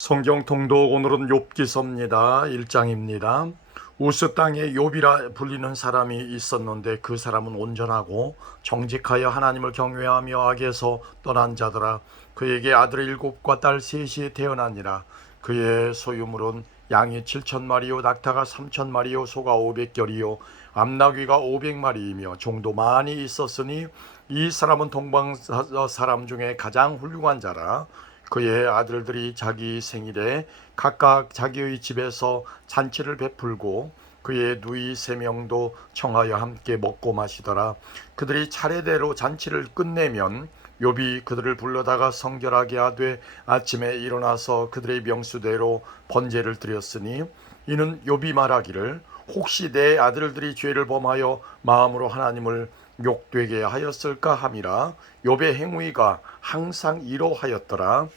성경 통독 오늘은 욥기서입니다. 1장입니다. 우스 땅에 욥이라 불리는 사람이 있었는데 그 사람은 온전하고 정직하여 하나님을 경외하며 악에서 떠난 자더라. 그에게 아들 7과 딸 3이 태어나니라. 그의 소유물은 양이 7,000마리요 낙타가 3,000마리요 소가 500결이요 암나귀가 500마리이며 종도 많이 있었으니 이 사람은 동방 사람 중에 가장 훌륭한 자라. 그의 아들들이 자기 생일에 각각 자기의 집에서 잔치를 베풀고 그의 누이 3명도 청하여 함께 먹고 마시더라. 그들이 차례대로 잔치를 끝내면 욥이 그들을 불러다가 성결하게 하되 아침에 일어나서 그들의 명수대로 번제를 드렸으니 이는 욥이 말하기를 혹시 내 아들들이 죄를 범하여 마음으로 하나님을 욕되게 하였을까 함이라. 욥의 행위가 항상 이러하였더라.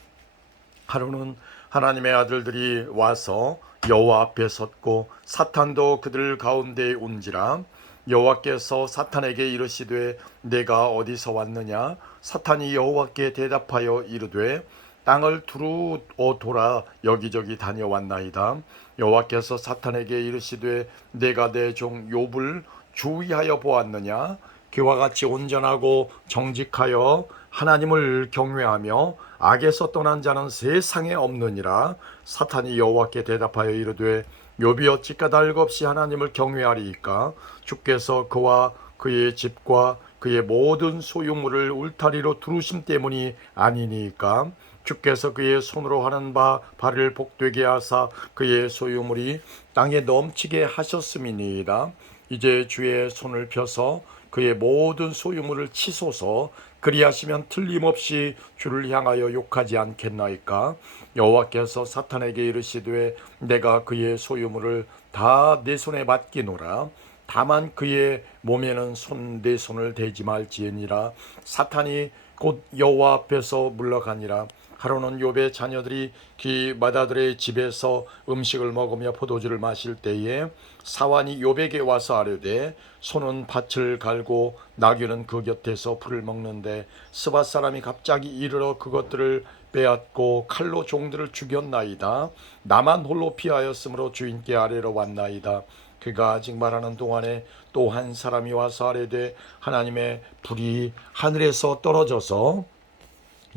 하루는 하나님의 아들들이 와서 여호와 앞에 섰고 사탄도 그들 가운데에 온지라. 여호와께서 사탄에게 이르시되 내가 어디서 왔느냐. 사탄이 여호와께 대답하여 이르되 땅을 두루 돌아 여기저기 다녀왔나이다. 여호와께서 사탄에게 이르시되 내가 내 종 욥을 주의하여 보았느냐. 그와 같이 온전하고 정직하여 하나님을 경외하며 악에서 떠난 자는 세상에 없느니라. 사탄이 여호와께 대답하여 이르되 욥이 어찌 까닭 없이 하나님을 경외하리이까. 주께서 그와 그의 집과 그의 모든 소유물을 울타리로 두르심 때문이 아니니까. 주께서 그의 손으로 하는 바를 복되게 하사 그의 소유물이 땅에 넘치게 하셨음이니이다. 이제 주의 손을 펴서 그의 모든 소유물을 치소서. 그리하시면 틀림없이 주를 향하여 욕하지 않겠나이까. 여호와께서 사탄에게 이르시되 내가 그의 소유물을 다 내 손에 맡기노라. 다만 그의 몸에는 내 손을 대지 말지니라. 사탄이 곧 여호와 앞에서 물러가니라. 하루는 욥의 자녀들이 기마다들의 집에서 음식을 먹으며 포도주를 마실 때에 사환이 욥에게 와서 아뢰되 소는 밭을 갈고 나귀는 그 곁에서 풀을 먹는데 스밧 사람이 갑자기 이르러 그것들을 빼앗고 칼로 종들을 죽였나이다. 나만 홀로 피하였으므로 주인께 아뢰러 왔나이다. 그가 아직 말하는 동안에 또 한 사람이 와서 아뢰되 하나님의 불이 하늘에서 떨어져서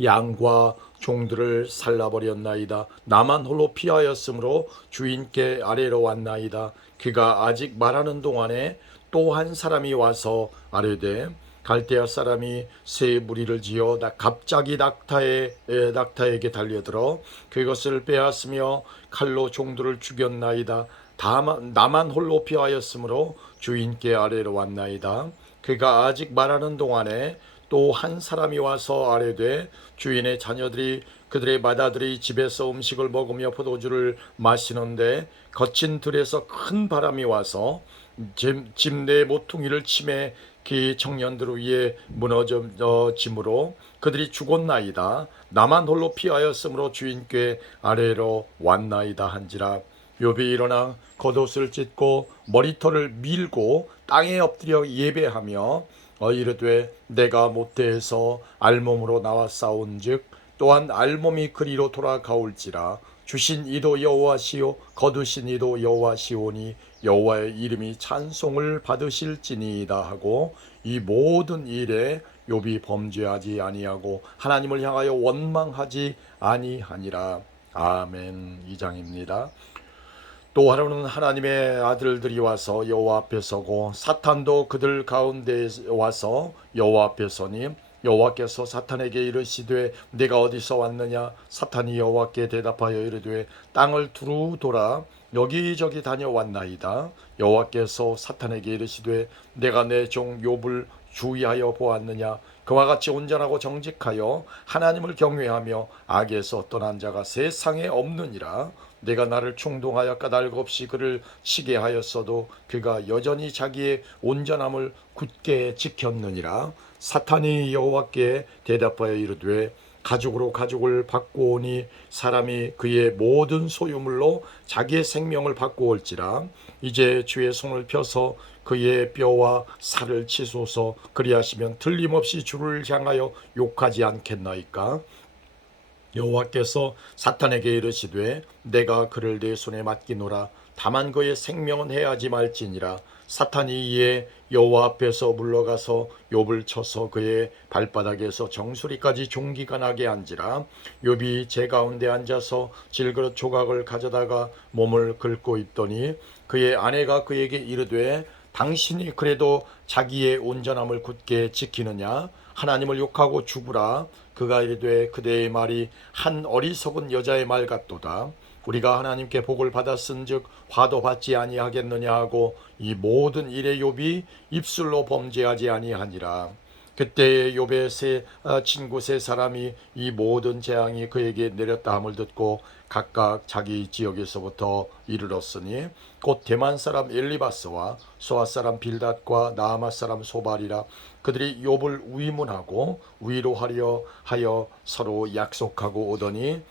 양과 종들을 살라버렸나이다. 나만 홀로 피하였으므로 주인께 아뢰러 왔나이다. 그가 아직 말하는 동안에 또 한 사람이 와서 아뢰되 갈대아 사람이 새 무리를 지어 갑자기 낙타에게 달려들어 그것을 빼앗으며 칼로 종들을 죽였나이다. 다만 나만 홀로 피하였으므로 주인께 아뢰러 왔나이다. 그가 아직 말하는 동안에 또 한 사람이 와서 아뢰되 주인의 자녀들이 그들의 맏아들이 집에서 음식을 먹으며 포도주를 마시는데 거친 들에서 큰 바람이 와서 집 내 모퉁이를 치매 그 청년들 위에 무너짐으로 그들이 죽었나이다. 나만 홀로 피하였으므로 주인께 아뢰러 왔나이다 한지라. 욥이 일어나 겉옷을 찢고 머리털을 밀고 땅에 엎드려 예배하며 이르되 내가 모태에서 알몸으로 나와 싸운즉 또한 알몸이 그리로 돌아가올지라. 주신 이도 여호와시요 거두신 이도 여호와시오니 여호와의 이름이 찬송을 받으실지니이다 하고 이 모든 일에 욥이 범죄하지 아니하고 하나님을 향하여 원망하지 아니하니라. 아멘. 2장입니다. 또 하루는 하나님의 아들들이 와서 여호와 앞에 서고 사탄도 그들 가운데 와서 여호와 앞에 서니 여호와께서 사탄에게 이르시되 네가 어디서 왔느냐. 사탄이 여호와께 대답하여 이르되 땅을 두루 돌아 여기저기 다녀왔나이다. 여호와께서 사탄에게 이르시되 내가 내 종 욥을 주의하여 보았느냐. 그와 같이 온전하고 정직하여 하나님을 경외하며 악에서 떠난 자가 세상에 없느니라. 내가 나를 충동하여 까닭 없이 그를 치게 하였어도 그가 여전히 자기의 온전함을 굳게 지켰느니라. 사탄이 여호와께 대답하여 이르되 가죽으로 가죽을 바꾸오니 사람이 그의 모든 소유물로 자기의 생명을 바꾸올지라. 이제 주의 손을 펴서 그의 뼈와 살을 치소서. 그리하시면 틀림없이 주를 향하여 욕하지 않겠나이까. 여호와께서 사탄에게 이르시되 내가 그를 내 손에 맡기노라. 다만 그의 생명은 해하지 말지니라. 사탄이 이에 여호와 앞에서 물러가서 욥을 쳐서 그의 발바닥에서 정수리까지 종기가 나게 한지라. 욥이 제 가운데 앉아서 질그릇 조각을 가져다가 몸을 긁고 있더니 그의 아내가 그에게 이르되 당신이 그래도 자기의 온전함을 굳게 지키느냐? 하나님을 욕하고 죽으라. 그가 이르되 그대의 말이 한 어리석은 여자의 말 같도다. 우리가 하나님께 복을 받았은즉 화도 받지 아니하겠느냐 하고 이 모든 일의 욥이 입술로 범죄하지 아니하니라. 그때 욥의 친구 세 사람이 이 모든 재앙이 그에게 내렸다 함을 듣고 각각 자기 지역에서부터 이르렀으니 곧 대만 사람 엘리바스와 소아 사람 빌닷과 나아마 사람 소발이라. 그들이 욥을 위문하고 위로하려 하여 서로 약속하고 오더니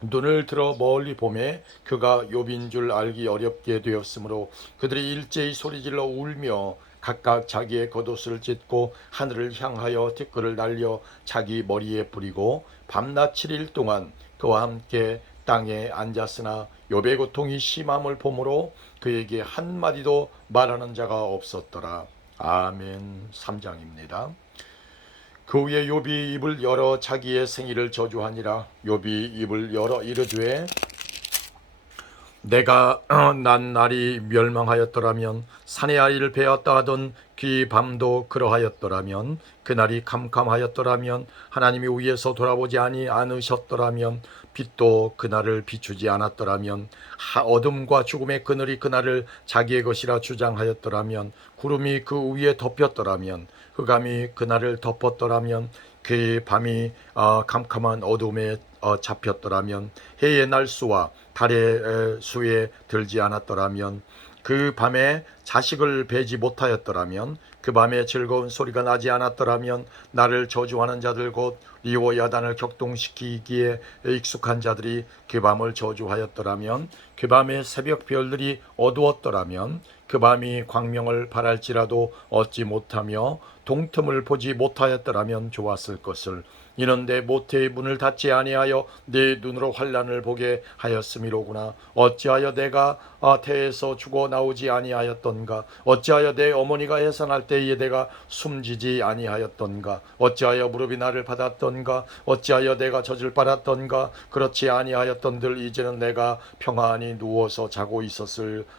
눈을 들어 멀리 보매 그가 욥인 줄 알기 어렵게 되었으므로 그들이 일제히 소리질러 울며 각각 자기의 겉옷을 찢고 하늘을 향하여 티끌을 날려 자기 머리에 뿌리고 밤낮 7일 동안 그와 함께 땅에 앉았으나 욥의 고통이 심함을 보므로 그에게 한마디도 말하는 자가 없었더라. 아멘. 3장입니다. 그 후에 욥이 입을 열어 자기의 생일을 저주하니라. 욥이 입을 열어 이르되 내가 난 날이 멸망하였더라면 산의 아이를 베었다 하던 그 밤도 그러하였더라면 그날이 캄캄하였더라면 하나님이 위에서 돌아보지 않으셨더라면 빛도 그날을 비추지 않았더라면 어둠과 죽음의 그늘이 그날을 자기의 것이라 주장하였더라면 구름이 그 위에 덮였더라면 흑암이 그날을 덮었더라면 그 밤이 캄캄한 어둠에 잡혔더라면 해의 날수와 달의 수에 들지 않았더라면 그 밤에 자식을 베지 못하였더라면 그 밤에 즐거운 소리가 나지 않았더라면 나를 저주하는 자들 곧 리오 야단을 격동시키기에 익숙한 자들이 그 밤을 저주하였더라면 그 밤에 새벽 별들이 어두웠더라면 그 밤이 광명을 바랄지라도 얻지 못하며 동틈을 보지 못하였더라면 좋았을 것을. 이는 내 모태의 문을 닫지 아니하여 내 눈으로 환난을 보게 하였음이로구나. 어찌하여 내가 태에서 죽어 나오지 아니하였던가. 어찌하여 내 어머니가 해산할 때에 내가 숨지지 아니하였던가. 어찌하여 무릎이 나를 받았던가. 어찌하여 내가 젖을 빨았던가. 그렇지 아니하였던들 이제는 내가 평안히 누워서 자고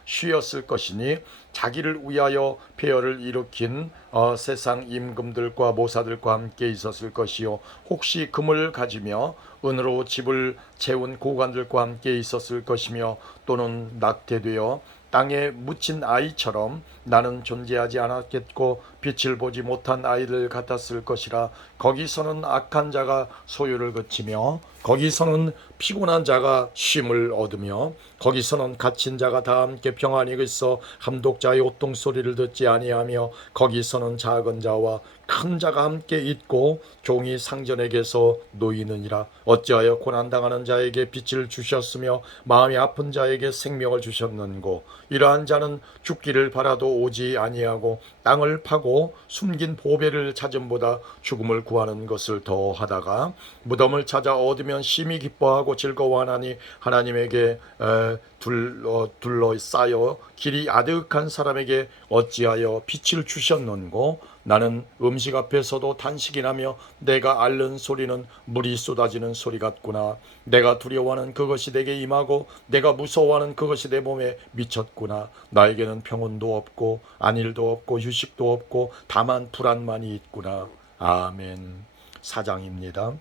쉬었을 것이니 자기를 위하여 폐허를 일으킨 세상 임금들과 모사들과 함께 있었을 것이요 혹시 금을 가지며 은으로 집을 채운 고관들과 함께 있었을 것이며 또는 낙태되어 땅에 묻힌 아이처럼 나는 존재하지 않았겠고 빛을 보지 못한 아이들 같았을 것이라. 거기서는 악한 자가 소유를 그치며 거기서는 피곤한 자가 쉼을 얻으며 거기서는 갇힌 자가 다 함께 평안히 있어 감독자의 오똥 소리를 듣지 아니하며 거기서는 작은 자와 큰 자가 함께 있고 종이 상전에게서 놓이느니라. 어찌하여 고난당하는 자에게 빛을 주셨으며 마음이 아픈 자에게 생명을 주셨는고. 이러한 자는 죽기를 바라도 오지 아니하고 땅을 파고 숨긴 보배를 찾음보다 죽음을 구하는 것을 더하다가 무덤을 찾아 얻으면 심히 기뻐하고 즐거워하나니 하나님에게 둘러싸여 길이 아득한 사람에게 어찌하여 빛을 주셨는고. 나는 음식 앞에서도 탄식이 나며 내가 앓는 소리는 물이 쏟아지는 소리 같구나. 내가 두려워하는 그것이 내게 임하고 내가 무서워하는 그것이 내 몸에 미쳤구나. 나에게는 평온도 없고 안일도 없고 휴식도 없고 다만 불안만이 있구나. 아멘. 4장입니다.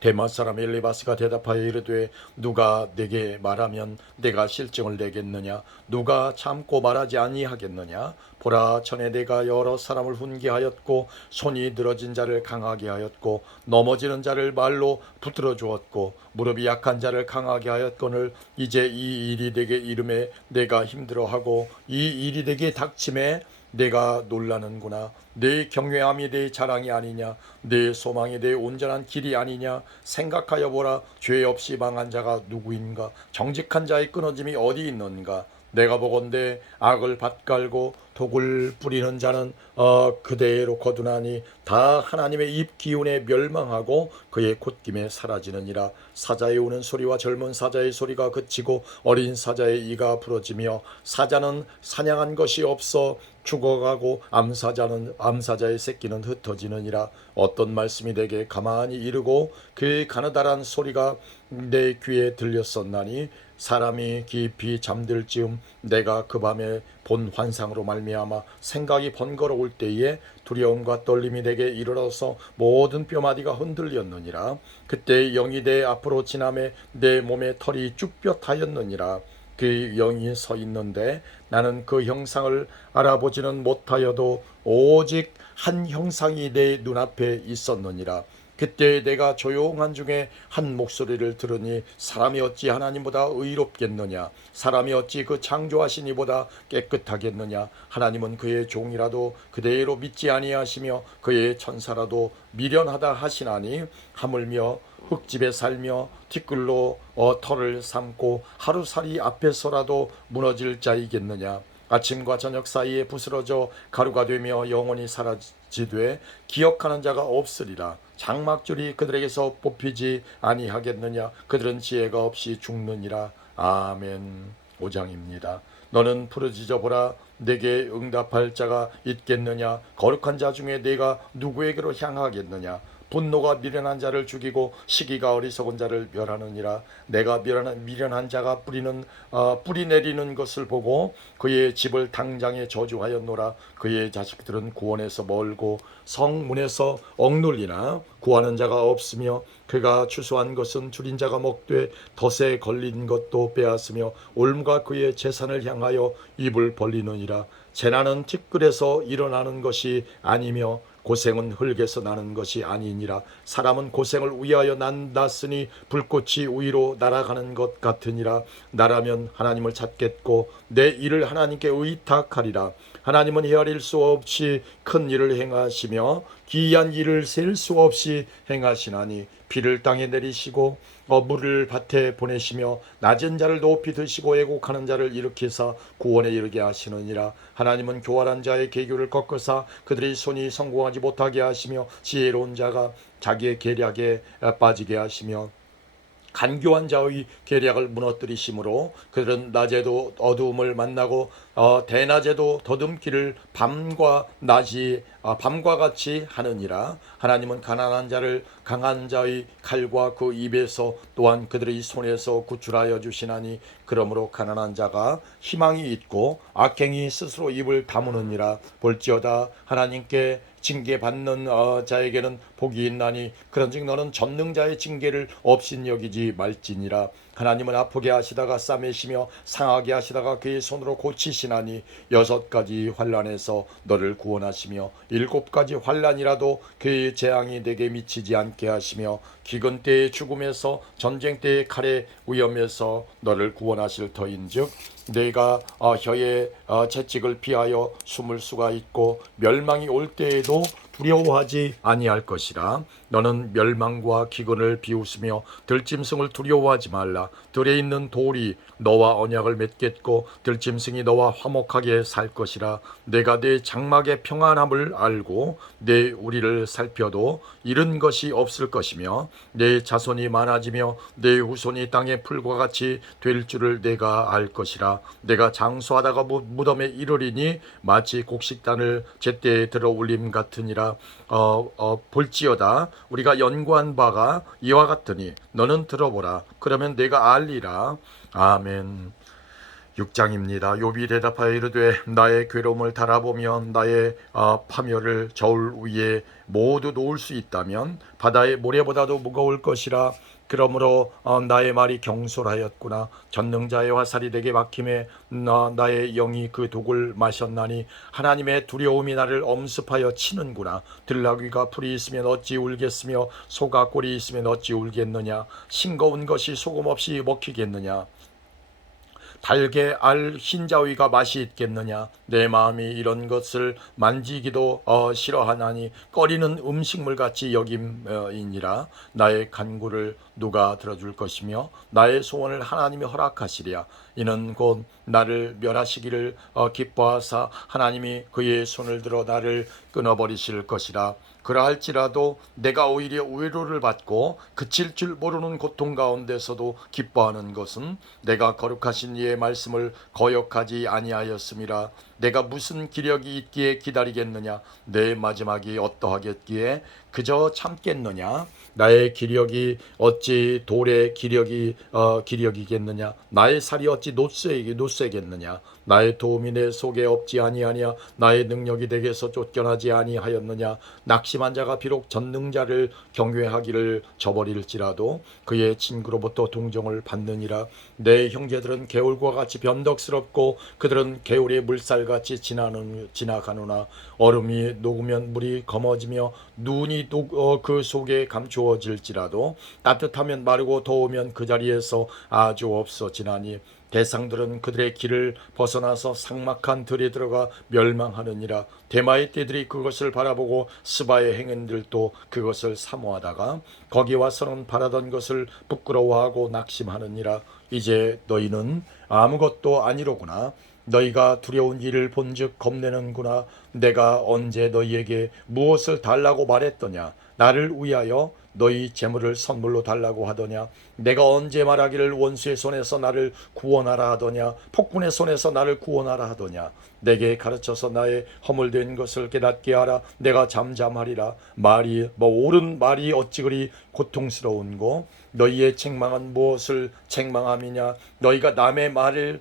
대만 사람 엘리바스가 대답하여 이르되 누가 내게 말하면 내가 실증을 내겠느냐. 누가 참고 말하지 아니하겠느냐. 보라, 전에 내가 여러 사람을 훈계하였고 손이 늘어진 자를 강하게 하였고 넘어지는 자를 말로 붙들어 주었고 무릎이 약한 자를 강하게 하였거늘 이제 이 일이 내게 이름에 내가 힘들어하고 이 일이 내게 닥침에 내가 놀라는구나. 내 경외함이 내 자랑이 아니냐. 내 소망이 내 온전한 길이 아니냐. 생각하여 보라. 죄 없이 망한 자가 누구인가. 정직한 자의 끊어짐이 어디 있는가. 내가 보건대 악을 밭갈고 독을 뿌리는 자는 그대로 거두나니 다 하나님의 입 기운에 멸망하고 그의 콧김에 사라지느니라. 사자의 우는 소리와 젊은 사자의 소리가 그치고 어린 사자의 이가 부러지며 사자는 사냥한 것이 없어 죽어가고 암사자의 새끼는 흩어지느니라. 어떤 말씀이 내게 가만히 이르고 그의 가느다란 소리가 내 귀에 들렸었나니 사람이 깊이 잠들 즈음 내가 그 밤에 본 환상으로 말미암아 생각이 번거로울 때에 두려움과 떨림이 내게 이르러서 모든 뼈마디가 흔들렸느니라. 그때 영이 내 앞으로 지나매 내 몸에 털이 쭉뼈타였느니라. 그 영이 서 있는데 나는 그 형상을 알아보지는 못하여도 오직 한 형상이 내 눈앞에 있었느니라. 그때 내가 조용한 중에 한 목소리를 들으니 사람이 어찌 하나님보다 의롭겠느냐, 사람이 어찌 그 창조하신 이보다 깨끗하겠느냐. 하나님은 그의 종이라도 그대로 믿지 아니하시며 그의 천사라도 미련하다 하시나니 하물며 흙집에 살며 티끌로 털을 삼고 하루살이 앞에서라도 무너질 자이겠느냐. 아침과 저녁 사이에 부스러져 가루가 되며 영원히 사라지되 기억하는 자가 없으리라. 장막줄이 그들에게서 뽑히지 아니하겠느냐. 그들은 지혜가 없이 죽느니라. 아멘. 5장입니다. 너는 부르짖어 보라. 내게 응답할 자가 있겠느냐. 거룩한 자 중에 내가 누구에게로 향하겠느냐. 분노가 미련한 자를 죽이고 시기가 어리석은 자를 멸하느니라. 내가 미련한 자가 뿌리 내리는 것을 보고 그의 집을 당장에 저주하였노라. 그의 자식들은 구원에서 멀고 성문에서 억눌리나 구하는 자가 없으며 그가 추수한 것은 줄인 자가 먹되 덫에 걸린 것도 빼앗으며 올무가 그의 재산을 향하여 입을 벌리느니라. 재난은 티끌에서 일어나는 것이 아니며 고생은 흙에서 나는 것이 아니니라. 사람은 고생을 위하여 났으니 불꽃이 위로 날아가는 것 같으니라. 나라면 하나님을 찾겠고 내 일을 하나님께 의탁하리라. 하나님은 헤아릴 수 없이 큰 일을 행하시며 기이한 일을 셀 수 없이 행하시나니 비를 땅에 내리시고 물을 밭에 보내시며 낮은 자를 높이 드시고 애곡하는 자를 일으키사 구원에 이르게 하시느니라. 하나님은 교활한 자의 계교를 꺾으사 그들의 손이 성공하지 못하게 하시며 지혜로운 자가 자기의 계략에 빠지게 하시며 간교한 자의 계략을 무너뜨리심으로 그들은 낮에도 어두움을 만나고 대낮에도 더듬기를 밤과 같이 하느니라. 하나님은 가난한 자를 강한 자의 칼과 그 입에서 또한 그들의 손에서 구출하여 주시나니 그러므로 가난한 자가 희망이 있고 악행이 스스로 입을 다무느니라. 볼지어다 하나님께 징계받는 자에게는 복이 있나니 그런즉 너는 전능자의 징계를 업신여기지 말지니라. 하나님은 아프게 하시다가 싸매시며 상하게 하시다가 그의 손으로 고치시나니 6가지 환난에서 너를 구원하시며 7가지 환난이라도 그의 재앙이 내게 미치지 않게 하시며 기근 때의 죽음에서 전쟁 때의 칼의 위험에서 너를 구원하실 터인즉 내가 혀의 채찍을 피하여 숨을 수가 있고 멸망이 올 때에도 두려워하지 아니할 것이라. 너는 멸망과 기근을 비웃으며 들짐승을 두려워하지 말라. 들에 있는 돌이 너와 언약을 맺겠고 들짐승이 너와 화목하게 살 것이라. 내가 내 장막의 평안함을 알고 내 우리를 살펴도 잃은 것이 없을 것이며 내 자손이 많아지며 내 후손이 땅의 풀과 같이 될 줄을 내가 알 것이라. 내가 장수하다가 무덤에 이르리니 마치 곡식단을 제때에 들어 올림 같으니라. 볼지어다 우리가 연구한 바가 이와 같으니 너는 들어보라. 그러면 내가 알리라. 아멘. 6장입니다. 욥이 대답하여 이르되 나의 괴로움을 달아보면 나의 파멸을 저울 위에 모두 놓을 수 있다면 바다의 모래보다도 무거울 것이라. 그러므로 나의 말이 경솔하였구나. 전능자의 화살이 내게 막힘에 나의 영이 그 독을 마셨나니 하나님의 두려움이 나를 엄습하여 치는구나. 들나귀가 풀이 있으면 어찌 울겠으며 소가 꼴이 있으면 어찌 울겠느냐. 싱거운 것이 소금 없이 먹히겠느냐. 달게 알 흰자위가 맛이 있겠느냐. 내 마음이 이런 것을 만지기도 싫어하나니 꺼리는 음식물같이 여김이니라. 나의 간구를 누가 들어줄 것이며 나의 소원을 하나님이 허락하시리야. 이는 곧 나를 멸하시기를 기뻐하사 하나님이 그의 손을 들어 나를 끊어버리실 것이라. 그러할지라도 내가 오히려 위로를 받고 그칠 줄 모르는 고통 가운데서도 기뻐하는 것은 내가 거룩하신 이의 말씀을 거역하지 아니하였음이라. 내가 무슨 기력이 있기에 기다리겠느냐. 내 마지막이 어떠하겠기에 그저 참겠느냐. 나의 기력이 어찌 돌의 기력이겠느냐. 나의 살이 어찌 노쇠겠느냐. 나의 도움이 내 속에 없지 아니하냐. 나의 능력이 내게서 쫓겨나지 아니하였느냐. 낙심한 자가 비록 전능자를 경외하기를 저버릴지라도 그의 친구로부터 동정을 받느니라. 내 형제들은 개울과 같이 변덕스럽고 그들은 개울의 물살같이 지나가노나 얼음이 녹으면 물이 검어지며 눈이 그 속에 감추어질지라도 따뜻하면 마르고 더우면 그 자리에서 아주 없어지나니 대상들은 그들의 길을 벗어나서 삭막한 들에 들어가 멸망하느니라. 대마의 떼들이 그것을 바라보고 스바의 행인들도 그것을 사모하다가 거기 와서는 바라던 것을 부끄러워하고 낙심하느니라. 이제 너희는 아무것도 아니로구나. 너희가 두려운 일을 본즉 겁내는구나. 내가 언제 너희에게 무엇을 달라고 말했더냐. 나를 위하여 너희 재물을 선물로 달라고 하더냐. 내가 언제 말하기를 원수의 손에서 나를 구원하라 하더냐. 폭군의 손에서 나를 구원하라 하더냐. 내게 가르쳐서 나의 허물된 것을 깨닫게 하라. 내가 잠잠하리라. 옳은 말이 어찌 그리 고통스러운고. 너희의 책망은 무엇을 책망함이냐. 너희가 남의 말을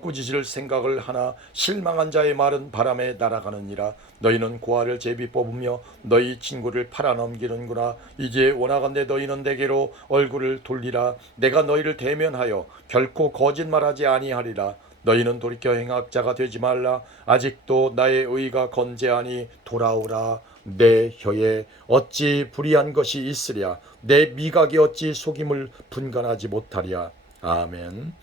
꾸짖을 생각을 하나 실망한 자의 말은 바람에 날아가느니라. 너희는 고아를 제비 뽑으며 너희 친구를 팔아넘기는구나. 이제 원하건대 너희는 내게로 얼굴을 돌리라. 내가 너희를 대면하여 결코 거짓말하지 아니하리라. 너희는 돌이켜 행악자가 되지 말라. 아직도 나의 의가 건재하니 돌아오라. 내 혀에 어찌 불의한 것이 있으랴. 내 미각이 어찌 속임을 분간하지 못하랴. 아멘.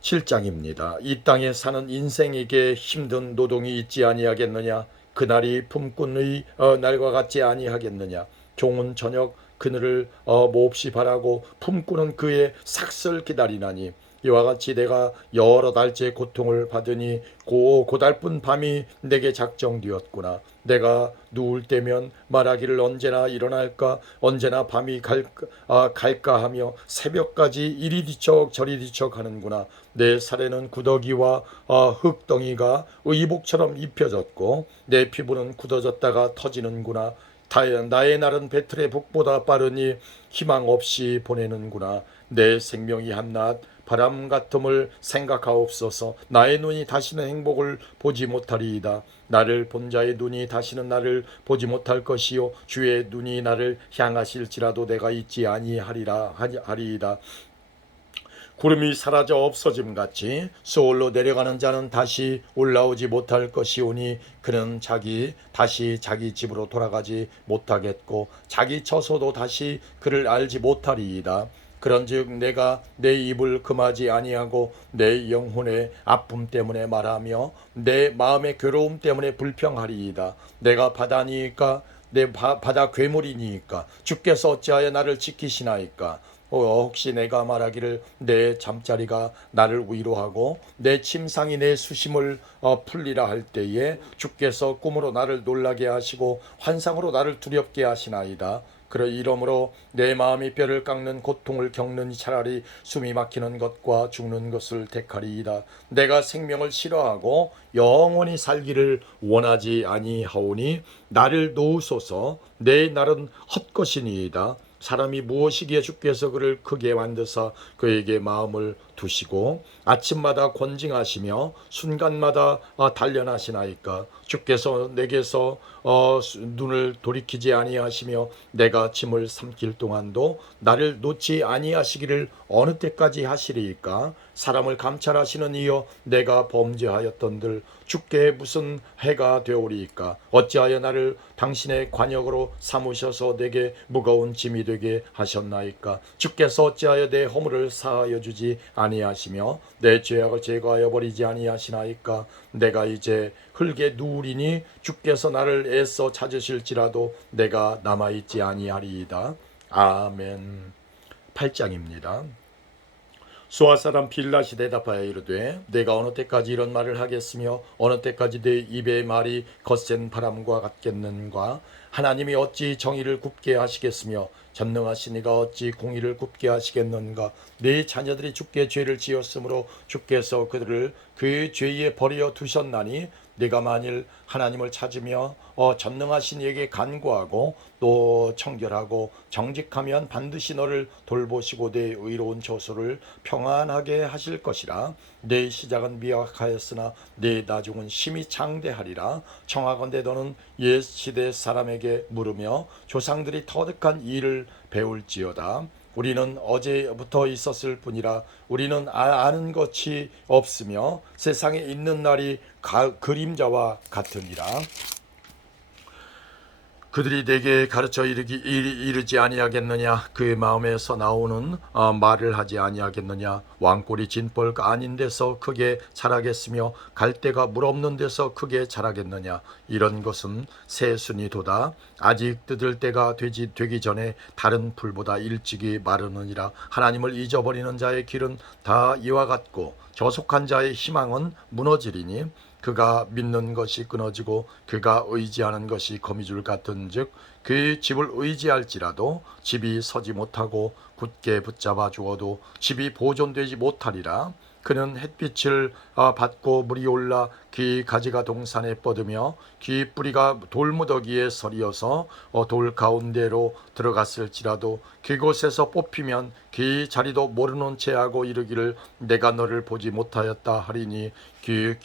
7장입니다. 이 땅에 사는 인생에게 힘든 노동이 있지 아니하겠느냐. 그날이 품꾼의 날과 같지 아니하겠느냐. 종은 저녁 그늘을 몹시 바라고 품꾼은 그의 삭설 기다리나니 이와 같이 내가 여러 달째 고통을 받으니 고달픈 밤이 내게 작정되었구나. 내가 누울 때면 말하기를 언제나 일어날까, 언제나 밤이 갈까 하며 새벽까지 이리 뒤척 저리 뒤척 하는구나. 내 살에는 구더기와 흙덩이가 의복처럼 입혀졌고 내 피부는 굳어졌다가 터지는구나. 나의 날은 배틀의 북보다 빠르니 희망 없이 보내는구나. 내 생명이 한낱 바람 같음을 생각하옵소서. 나의 눈이 다시는 행복을 보지 못하리이다. 나를 본 자의 눈이 다시는 나를 보지 못할 것이요 주의 눈이 나를 향하실지라도 내가 잊지 아니하리이다. 구름이 사라져 없어짐같이 소홀로 내려가는 자는 다시 올라오지 못할 것이오니 그는 다시 자기 집으로 돌아가지 못하겠고 자기 처소도 다시 그를 알지 못하리이다. 그런즉 내가 내 입을 금하지 아니하고 내 영혼의 아픔 때문에 말하며 내 마음의 괴로움 때문에 불평하리이다. 내가 바다니까 내 바다 괴물이니까 주께서 어찌하여 나를 지키시나이까. 혹시 내가 말하기를 내 잠자리가 나를 위로하고 내 침상이 내 수심을 풀리라 할 때에 주께서 꿈으로 나를 놀라게 하시고 환상으로 나를 두렵게 하시나이다. 이러므로 내 마음이 뼈를 깎는 고통을 겪느니 차라리 숨이 막히는 것과 죽는 것을 택하리이다. 내가 생명을 싫어하고 영원히 살기를 원하지 아니하오니 나를 놓으소서. 내 날은 헛것이니이다. 사람이 무엇이기에 주께서 그를 크게 만드사 그에게 마음을 두시고 아침마다 권징하시며 순간마다 단련하시나이까. 주께서 내게서 눈을 돌이키지 아니하시며 내가 침을 삼킬 동안도 나를 놓지 아니하시기를 어느 때까지 하시리이까? 사람을 감찰하시는 이여 내가 범죄하였던들 주께 무슨 해가 되오리이까? 어찌하여 나를 당신의 관역으로 삼으셔서 내게 무거운 짐이 되게 하셨나이까? 주께서 어찌하여 내 허물을 사하여 주지 아니하시며 내 죄악을 제거하여 버리지 아니하시나이까? 내가 이제 흙에 누우리니 주께서 나를 애써 찾으실지라도 내가 남아있지 아니하리이다. 아멘. 8장입니다. 수아 사람 빌lat이 대답하여 이르되 내가 어느 때까지 이런 말을 하겠으며 어느 때까지 내 입의 말이 거센 바람과 같겠는가? 하나님이 어찌 정의를 굽게 하시겠으며 전능하신 이가 어찌 공의를 굽게 하시겠는가? 네 자녀들이 주께 죄를 지었으므로 주께서 그들을 그 죄에 버려 두셨나니 네가 만일 하나님을 찾으며 전능하신 이에게 간구하고 또 청결하고 정직하면 반드시 너를 돌보시고 내 의로운 저소를 평안하게 하실 것이라. 내 시작은 미약하였으나 내 나중은 심히 장대하리라. 청하건대 너는 옛 시대 사람에게 물으며 조상들이 터득한 일을 배울지어다. 우리는 어제부터 있었을 뿐이라 우리는 아는 것이 없으며 세상에 있는 날이 그림자와 같으니라. 그들이 내게 가르쳐 이르지 아니하겠느냐? 그의 마음에서 나오는 말을 하지 아니하겠느냐? 왕골이 진벌 아닌 데서 크게 자라겠으며 갈대가 물 없는 데서 크게 자라겠느냐? 이런 것은 새순이도다. 아직 뜯을 때가 되기 전에 다른 풀보다 일찍이 마르느니라. 하나님을 잊어버리는 자의 길은 다 이와 같고 저속한 자의 희망은 무너지리니 그가 믿는 것이 끊어지고 그가 의지하는 것이 거미줄 같은즉 그 집을 의지할지라도 집이 서지 못하고 굳게 붙잡아 주어도 집이 보존되지 못하리라. 그는 햇빛을 받고 물이 올라 그 가지가 동산에 뻗으며 그 뿌리가 돌무더기에 서리어서 돌 가운데로 들어갔을지라도 그곳에서 뽑히면 그 자리도 모르는 채 하고 이르기를 내가 너를 보지 못하였다 하리니 그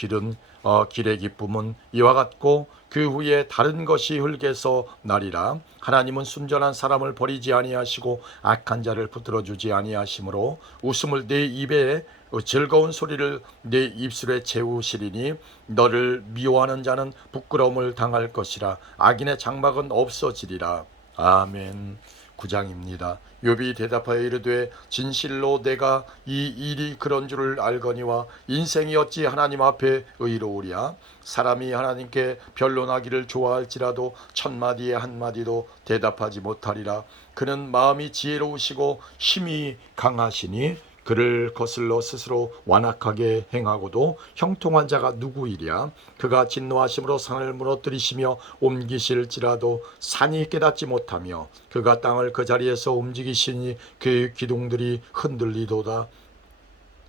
길의 기쁨은 이와 같고 그 후에 다른 것이 흙에서 나리라. 하나님은 순전한 사람을 버리지 아니하시고 악한 자를 붙들어 주지 아니하시므로 웃음을 내 입에 즐거운 소리를 내 입술에 채우시리니 너를 미워하는 자는 부끄러움을 당할 것이라. 악인의 장막은 없어지리라. 아멘. 9장입니다. 욥이 대답하여 이르되 진실로 내가 이 일이 그런 줄을 알거니와 인생이 어찌 하나님 앞에 의로우랴. 사람이 하나님께 변론하기를 좋아할지라도 천마디에 한마디도 대답하지 못하리라. 그는 마음이 지혜로우시고 힘이 강하시니 그를 거슬러 스스로 완악하게 행하고도 형통한 자가 누구이랴. 그가 진노하심으로 산을 무너뜨리시며 옮기실지라도 산이 깨닫지 못하며 그가 땅을 그 자리에서 움직이시니 그 기둥들이 흔들리도다.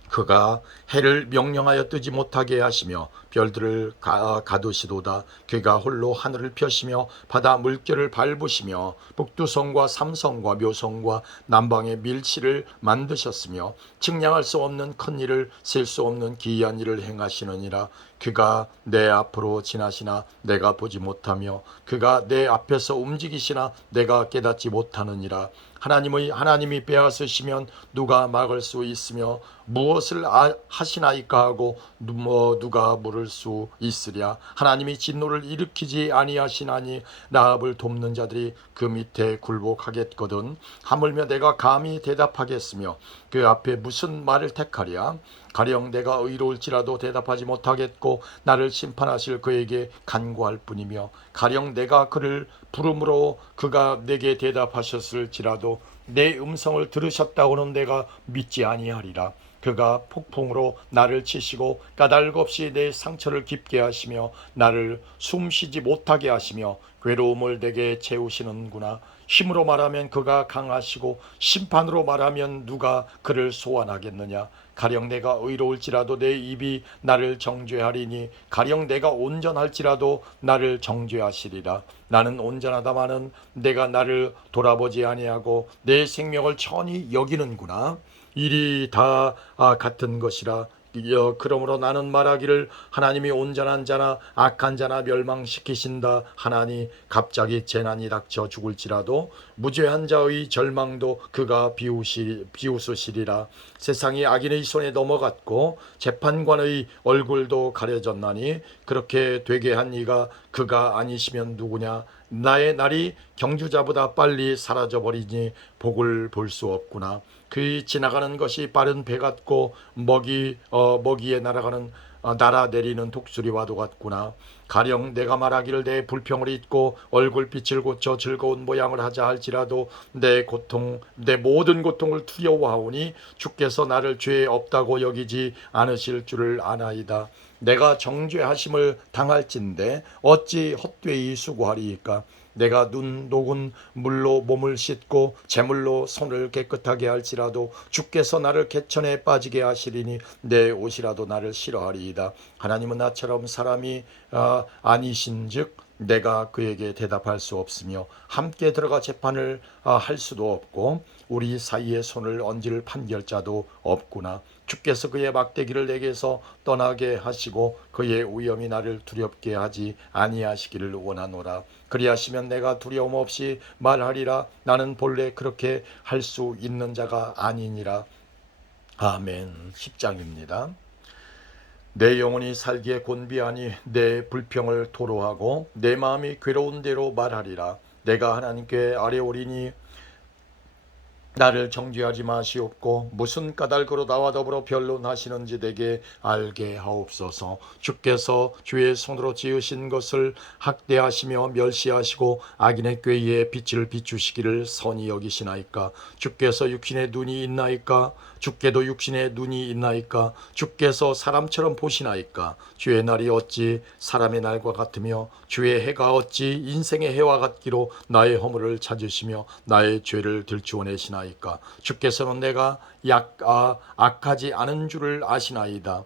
그가 해를 명령하여 뜨지 못하게 하시며 별들을 가두시도다. 그가 홀로 하늘을 펴시며 바다 물결을 밟으시며 북두성과 삼성과 묘성과 남방의 밀치를 만드셨으며 측량할 수 없는 큰 일을 셀 수 없는 기이한 일을 행하시느니라. 그가 내 앞으로 지나시나 내가 보지 못하며 그가 내 앞에서 움직이시나 내가 깨닫지 못하느니라. 하나님이 빼앗으시면 누가 막을 수 있으며 무엇을 하시나이까 하고 누가 물을 수 있으랴. 하나님이 진노를 일으키지 아니하시나니 라합을 돕는 자들이 그 밑에 굴복하겠거든. 하물며 내가 감히 대답하겠으며 그 앞에 무슨 말을 택하랴. 가령 내가 의로울지라도 대답하지 못하겠고 나를 심판하실 그에게 간구할 뿐이며 가령 내가 그를 부름으로 그가 내게 대답하셨을지라도 내 음성을 들으셨다고는 내가 믿지 아니하리라. 그가 폭풍으로 나를 치시고 까닭 없이 내 상처를 깊게 하시며 나를 숨쉬지 못하게 하시며 괴로움을 내게 채우시는구나. 힘으로 말하면 그가 강하시고 심판으로 말하면 누가 그를 소환하겠느냐. 가령 내가 의로울지라도 내 입이 나를 정죄하리니 가령 내가 온전할지라도 나를 정죄하시리라. 나는 온전하다마는 내가 나를 돌아보지 아니하고 내 생명을 천히 여기는구나. 일이 다 같은 것이라. 그러므로 나는 말하기를 하나님이 온전한 자나 악한 자나 멸망시키신다 하나니 갑자기 재난이 닥쳐 죽을지라도 무죄한 자의 절망도 그가 비웃으시리라. 세상이 악인의 손에 넘어갔고 재판관의 얼굴도 가려졌나니 그렇게 되게 한 이가 그가 아니시면 누구냐. 나의 날이 경주자보다 빨리 사라져버리니 복을 볼 수 없구나. 그 지나가는 것이 빠른 배 같고 먹이에 날아가는 날아내리는 독수리와도 같구나. 가령 내가 말하기를 내 불평을 잊고 얼굴빛을 고쳐 즐거운 모양을 하자 할지라도 내 모든 고통을 두려워하오니 주께서 나를 죄 없다고 여기지 않으실 줄을 아나이다. 내가 정죄하심을 당할진대 어찌 헛되이 수고하리이까. 내가 눈 녹은 물로 몸을 씻고 제물로 손을 깨끗하게 할지라도 주께서 나를 개천에 빠지게 하시리니 내 옷이라도 나를 싫어하리이다. 하나님은 나처럼 사람이 아니신즉 내가 그에게 대답할 수 없으며 함께 들어가 재판을 할 수도 없고 우리 사이에 손을 얹을 판결자도 없구나. 주께서 그의 막대기를 내게서 떠나게 하시고 그의 위엄이 나를 두렵게 하지 아니하시기를 원하노라. 그리하시면 내가 두려움 없이 말하리라. 나는 본래 그렇게 할 수 있는 자가 아니니라. 아멘. 10장입니다. 내 영혼이 살기에 곤비하니 내 불평을 토로하고 내 마음이 괴로운 대로 말하리라. 내가 하나님께 아뢰오리니 나를 정죄하지 마시옵고 무슨 까닭으로 나와 더불어 변론하시는지 내게 알게 하옵소서. 주께서 주의 손으로 지으신 것을 학대하시며 멸시하시고 악인의 꾀에 빛을 비추시기를 선히 여기시나이까. 주께서 육신의 눈이 있나이까. 주께도 육신의 눈이 있나이까. 주께서 사람처럼 보시나이까. 주의 날이 어찌 사람의 날과 같으며 주의 해가 어찌 인생의 해와 같기로 나의 허물을 찾으시며 나의 죄를 들추어내시나이까. 주께서는 내가 악하지 않은 줄을 아시나이다.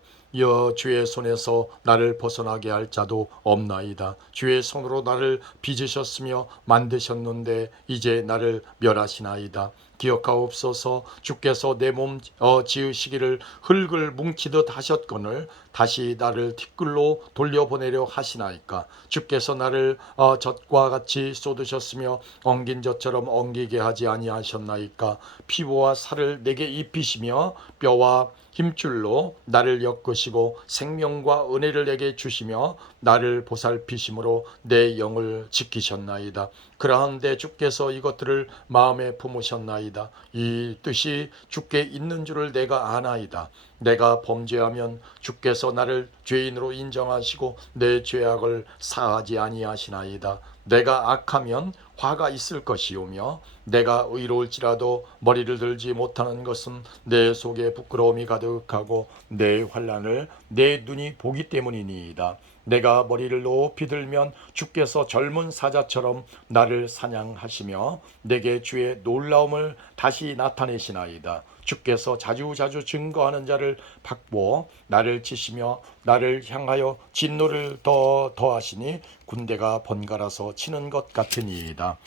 주의 손에서 나를 벗어나게 할 자도 없나이다. 주의 손으로 나를 빚으셨으며 만드셨는데 이제 나를 멸하시나이다. 기억하옵소서. 주께서 내 몸 지으시기를 흙을 뭉치듯 하셨거늘 다시 나를 티끌로 돌려보내려 하시나이까. 주께서 나를 젖과 같이 쏟으셨으며 엉긴 젖처럼 엉기게 하지 아니하셨나이까. 피부와 살을 내게 입히시며 뼈와 힘줄로 나를 엮으시고 생명과 은혜를 내게 주시며 나를 보살피심으로 내 영을 지키셨나이다. 그러한데 주께서 이것들을 마음에 품으셨나이다. 이 뜻이 주께 있는 줄을 내가 아나이다. 내가 범죄하면 주께서 나를 죄인으로 인정하시고 내 죄악을 사하지 아니하시나이다. 내가 악하면 화가 있을 것이오며 내가 의로울지라도 머리를 들지 못하는 것은 내 속에 부끄러움이 가득하고 내 환난을 내 눈이 보기 때문이니이다. 내가 머리를 높이 들면 주께서 젊은 사자처럼 나를 사냥하시며 내게 주의 놀라움을 다시 나타내시나이다. 주께서 자주자주 증거하는 자를 바꾸어 나를 치시며 나를 향하여 진노를 더하시니 군대가 번갈아서 치는 것 같으니이다.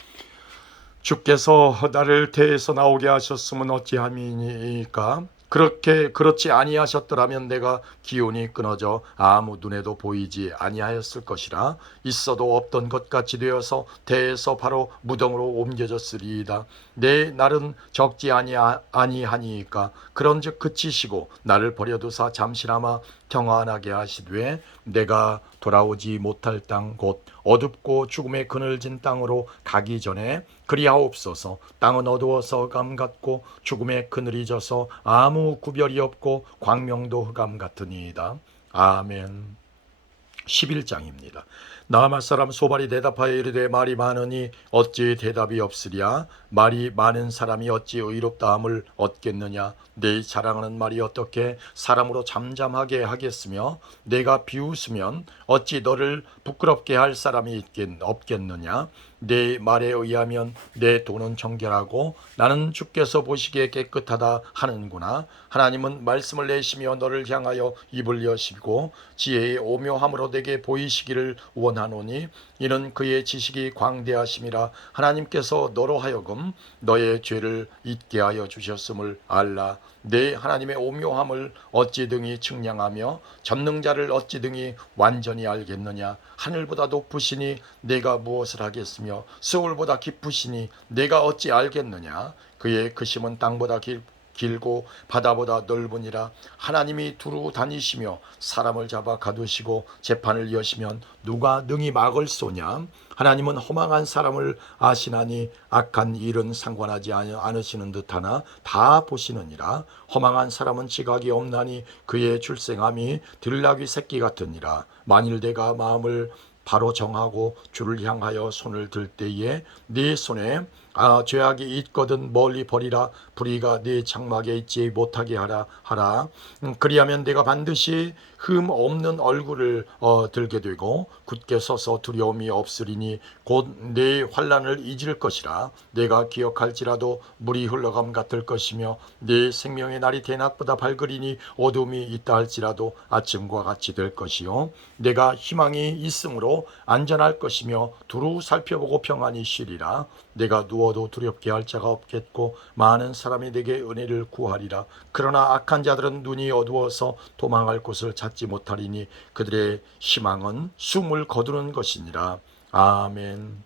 주께서 나를 태에서 나오게 하셨으면 어찌함이니까. 그렇지 아니하셨더라면 내가 기운이 끊어져 아무 눈에도 보이지 아니하였을 것이라. 있어도 없던 것 같이 되어서 태에서 바로 무덤으로 옮겨졌으리이다. 내 날은 적지 아니하니까. 그런즉 그치시고 나를 버려두사 잠시나마 평안하게 하시되 내가 돌아오지 못할 땅 곧 어둡고 죽음의 그늘진 땅으로 가기 전에 그리하옵소서. 땅은 어두워서 흑암 같고 죽음의 그늘이 져서 아무 구별이 없고 광명도 흑암 같으니이다. 아멘. 11장입니다. 나아말 사람 소발이 대답하여 이르되 말이 많으니 어찌 대답이 없으랴. 말이 많은 사람이 어찌 의롭다함을 얻겠느냐. 내 자랑하는 말이 어떻게 사람으로 잠잠하게 하겠으며 내가 비웃으면 어찌 너를 부끄럽게 할 사람이 없겠느냐. 내 말에 의하면 내 돈은 정결하고 나는 주께서 보시기에 깨끗하다 하는구나. 하나님은 말씀을 내시며 너를 향하여 입을 여시고 지혜의 오묘함으로 내게 보이시기를 원하노니 이는 그의 지식이 광대하심이라. 하나님께서 너로 하여금 너의 죄를 잊게 하여 주셨음을 알라. 내 하나님의 오묘함을 어찌 등이 측량하며 전능자를 어찌 등이 완전히 알겠느냐. 하늘보다 높으시니 내가 무엇을 하겠으며 서울보다 깊으시니 내가 어찌 알겠느냐. 그의 크심은 땅보다 길고 바다보다 넓으니라. 하나님이 두루 다니시며 사람을 잡아 가두시고 재판을 여시면 누가 능히 막을 소냐. 하나님은 허망한 사람을 아시나니 악한 일은 상관하지 않으시는 듯하나 다 보시느니라. 허망한 사람은 지각이 없나니 그의 출생함이 들나귀 새끼 같으니라. 만일 내가 마음을 바로 정하고 주를 향하여 손을 들 때에 네 손에 죄악이 있거든 멀리 버리라. 불의가 네 장막에 있지 못하게 하라. 그리하면 내가 반드시 흠 없는 얼굴을 들게 되고 굳게 서서 두려움이 없으리니 곧 내 환난을 잊을 것이라. 내가 기억할지라도 물이 흘러감 같을 것이며 내 생명의 날이 대낮보다 밝으리니 어둠이 있다 할지라도 아침과 같이 될 것이요. 내가 희망이 있으므로 안전할 것이며 두루 살펴보고 평안히 쉬리라. 내가 누워도 두렵게 할 자가 없겠고 많은 사람이 내게 은혜를 구하리라. 그러나 악한 자들은 눈이 어두워서 도망할 곳을 찾지 못하리니 그들의 희망은 숨을 거두는 것이니라. 아멘.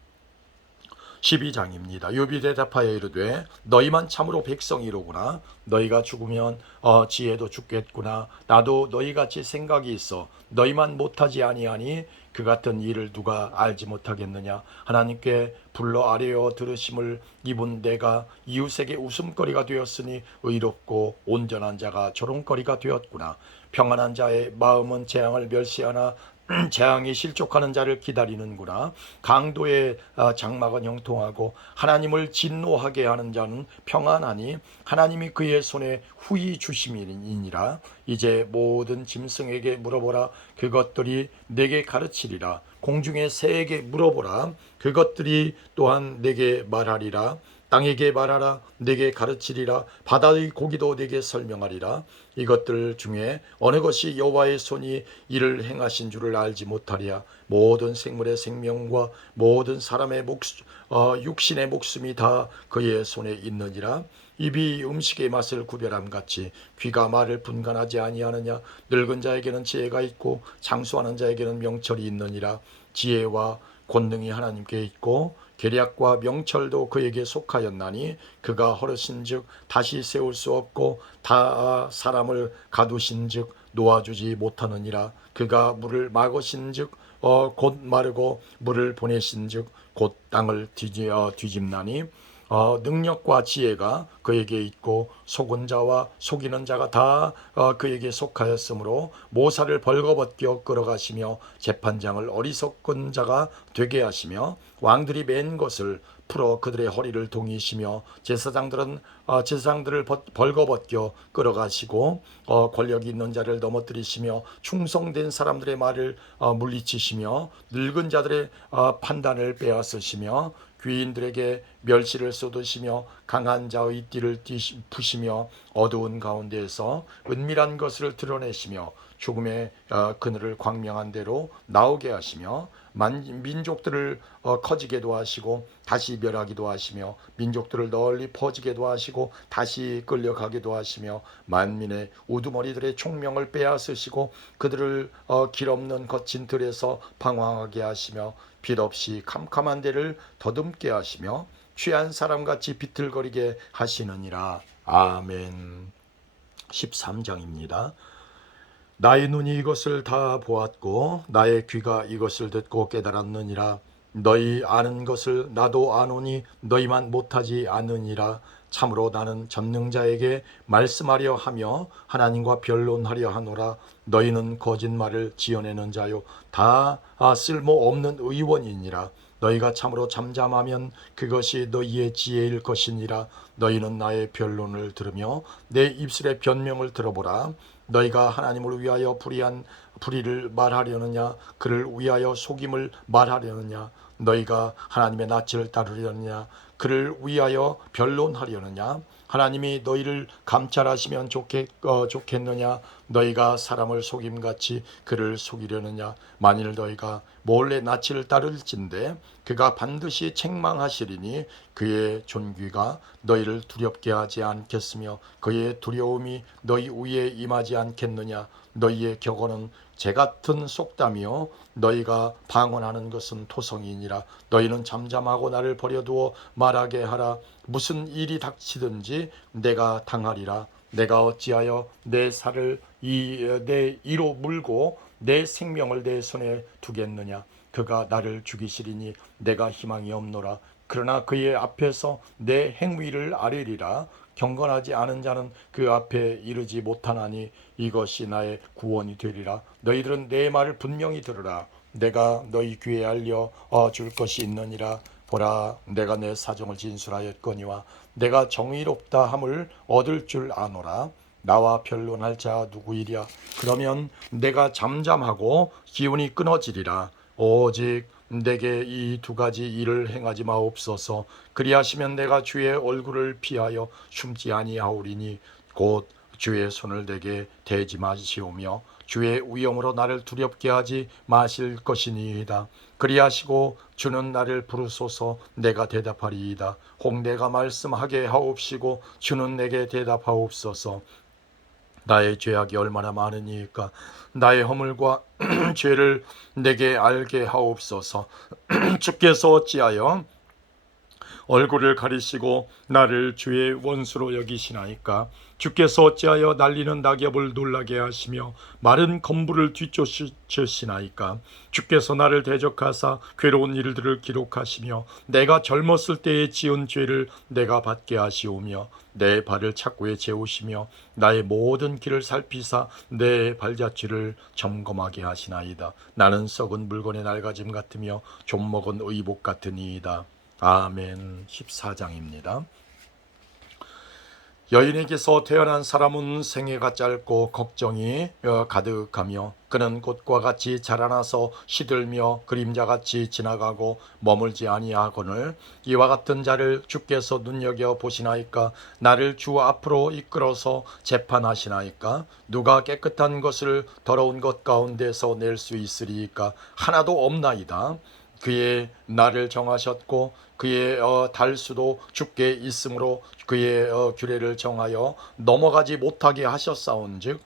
12장입니다. 욥이 대답하여 이르되 너희만 참으로 백성이로구나. 너희가 죽으면 지혜도 죽겠구나. 나도 너희같이 생각이 있어 너희만 못하지 아니하니 그 같은 일을 누가 알지 못하겠느냐. 하나님께 불러 아뢰어 들으심을 입은 내가 이웃에게 웃음거리가 되었으니 의롭고 온전한 자가 조롱거리가 되었구나. 평안한 자의 마음은 재앙을 멸시하나 재앙이 실족하는 자를 기다리는구나. 강도의 장막은 형통하고 하나님을 진노하게 하는 자는 평안하니 하나님이 그의 손에 후히 주심이니라. 이제 모든 짐승에게 물어보라. 그것들이 내게 가르치리라. 공중의 새에게 물어보라. 그것들이 또한 내게 말하리라. 땅에게 말하라. 내게 가르치리라. 바다의 고기도 내게 설명하리라. 이것들 중에 어느 것이 여호와의 손이 이를 행하신 줄을 알지 못하랴. 모든 생물의 생명과 모든 사람의 육신의 목숨이 다 그의 손에 있느니라. 입이 음식의 맛을 구별함 같이 귀가 말을 분간하지 아니하느냐. 늙은 자에게는 지혜가 있고 장수하는 자에게는 명철이 있느니라. 지혜와 권능이 하나님께 있고 계략과 명철도 그에게 속하였나니 그가 허르신즉 다시 세울 수 없고 다 사람을 가두신즉 놓아주지 못하느니라. 그가 물을 막으신즉 곧 마르고 물을 보내신즉 곧 땅을 뒤집나니 능력과 지혜가 그에게 있고 속은 자와 속이는 자가 다 그에게 속하였으므로 모사를 벌거벗겨 끌어가시며 재판장을 어리석은 자가 되게 하시며 왕들이 맨 것을 풀어 그들의 허리를 동이시며 제사장들을 벌거벗겨 끌어가시고 권력이 있는 자를 넘어뜨리시며 충성된 사람들의 말을 물리치시며 늙은 자들의 판단을 빼앗으시며 귀인들에게 멸시를 쏟으시며 강한 자의 띠를 푸시며 어두운 가운데에서 은밀한 것을 드러내시며 죽음의 그늘을 광명한 대로 나오게 하시며 민족들을 커지게도 하시고 다시 멸하기도 하시며 민족들을 널리 퍼지게도 하시고 다시 끌려가기도 하시며 만민의 우두머리들의 총명을 빼앗으시고 그들을 길 없는 거친 들에서 방황하게 하시며 빛 없이 캄캄한 데를 더듬게 하시며 취한 사람같이 비틀거리게 하시느니라. 아멘. 13장입니다. 나의 눈이 이것을 다 보았고 나의 귀가 이것을 듣고 깨달았느니라. 너희 아는 것을 나도 아노니 너희만 못하지 않느니라. 참으로 나는 전능자에게 말씀하려 하며 하나님과 변론하려 하노라. 너희는 거짓말을 지어내는 자요 다 쓸모없는 의원이니라. 너희가 참으로 잠잠하면 그것이 너희의 지혜일 것이니라. 너희는 나의 변론을 들으며 내 입술의 변명을 들어보라. 너희가 하나님을 위하여 불의를 말하려느냐 그를 위하여 속임을 말하려느냐. 너희가 하나님의 낯을 따르려느냐 그를 위하여 변론하려느냐. 하나님이 너희를 감찰하시면 좋겠느냐? 너희가 사람을 속임같이 그를 속이려느냐? 만일 너희가 몰래 낯을 따를진대 그가 반드시 책망하시리니 그의 존귀가 너희를 두렵게 하지 않겠으며 그의 두려움이 너희 위에 임하지 않겠느냐? 너희의 격언은 재같은 속담이요 너희가 방언하는 것은 토성이니라. 너희는 잠잠하고 나를 버려두어 말하게 하라. 무슨 일이 닥치든지 내가 당하리라. 내가 어찌하여 내 살을 내 이로 물고 내 생명을 내 손에 두겠느냐? 그가 나를 죽이시리니 내가 희망이 없노라. 그러나 그의 앞에서 내 행위를 아뢰리라. 경건하지 않은 자는 그 앞에 이르지 못하나니 이것이 나의 구원이 되리라. 너희들은 내 말을 분명히 들으라. 내가 너희 귀에 알려 줄 것이 있느니라. 보라, 내가 내 사정을 진술하였거니와 내가 정의롭다 함을 얻을 줄 아노라. 나와 변론할 자 누구이랴? 그러면 내가 잠잠하고 기운이 끊어지리라. 오직 내게 이 두 가지 일을 행하지 마옵소서. 그리하시면 내가 주의 얼굴을 피하여 숨지 아니하오리니 곧 주의 손을 내게 대지 마시오며 주의 위엄으로 나를 두렵게 하지 마실 것이니이다. 그리하시고 주는 나를 부르소서. 내가 대답하리이다. 혹 내가 말씀하게 하옵시고 주는 내게 대답하옵소서. 나의 죄악이 얼마나 많으니까 나의 허물과 죄를 내게 알게 하옵소서. 주께서 어찌하여 얼굴을 가리시고 나를 주의 원수로 여기시나이까? 주께서 어찌하여 날리는 낙엽을 놀라게 하시며 마른 건물을 뒤쫓으시나이까? 주께서 나를 대적하사 괴로운 일들을 기록하시며 내가 젊었을 때에 지은 죄를 내가 받게 하시오며 내 발을 착고에 재우시며 나의 모든 길을 살피사 내 발자취를 점검하게 하시나이다. 나는 썩은 물건의 낡아짐 같으며 좀먹은 의복 같으니이다. 아멘. 14장입니다. 여인에게서 태어난 사람은 생애가 짧고 걱정이 가득하며 그는 꽃과 같이 자라나서 시들며 그림자같이 지나가고 머물지 아니하거늘 이와 같은 자를 주께서 눈여겨 보시나이까? 나를 주 앞으로 이끌어서 재판하시나이까? 누가 깨끗한 것을 더러운 것 가운데서 낼 수 있으리이까? 하나도 없나이다. 그의 날을 정하셨고 그의 달수도 주께 있으므로 그의 규례를 정하여 넘어가지 못하게 하셨사온즉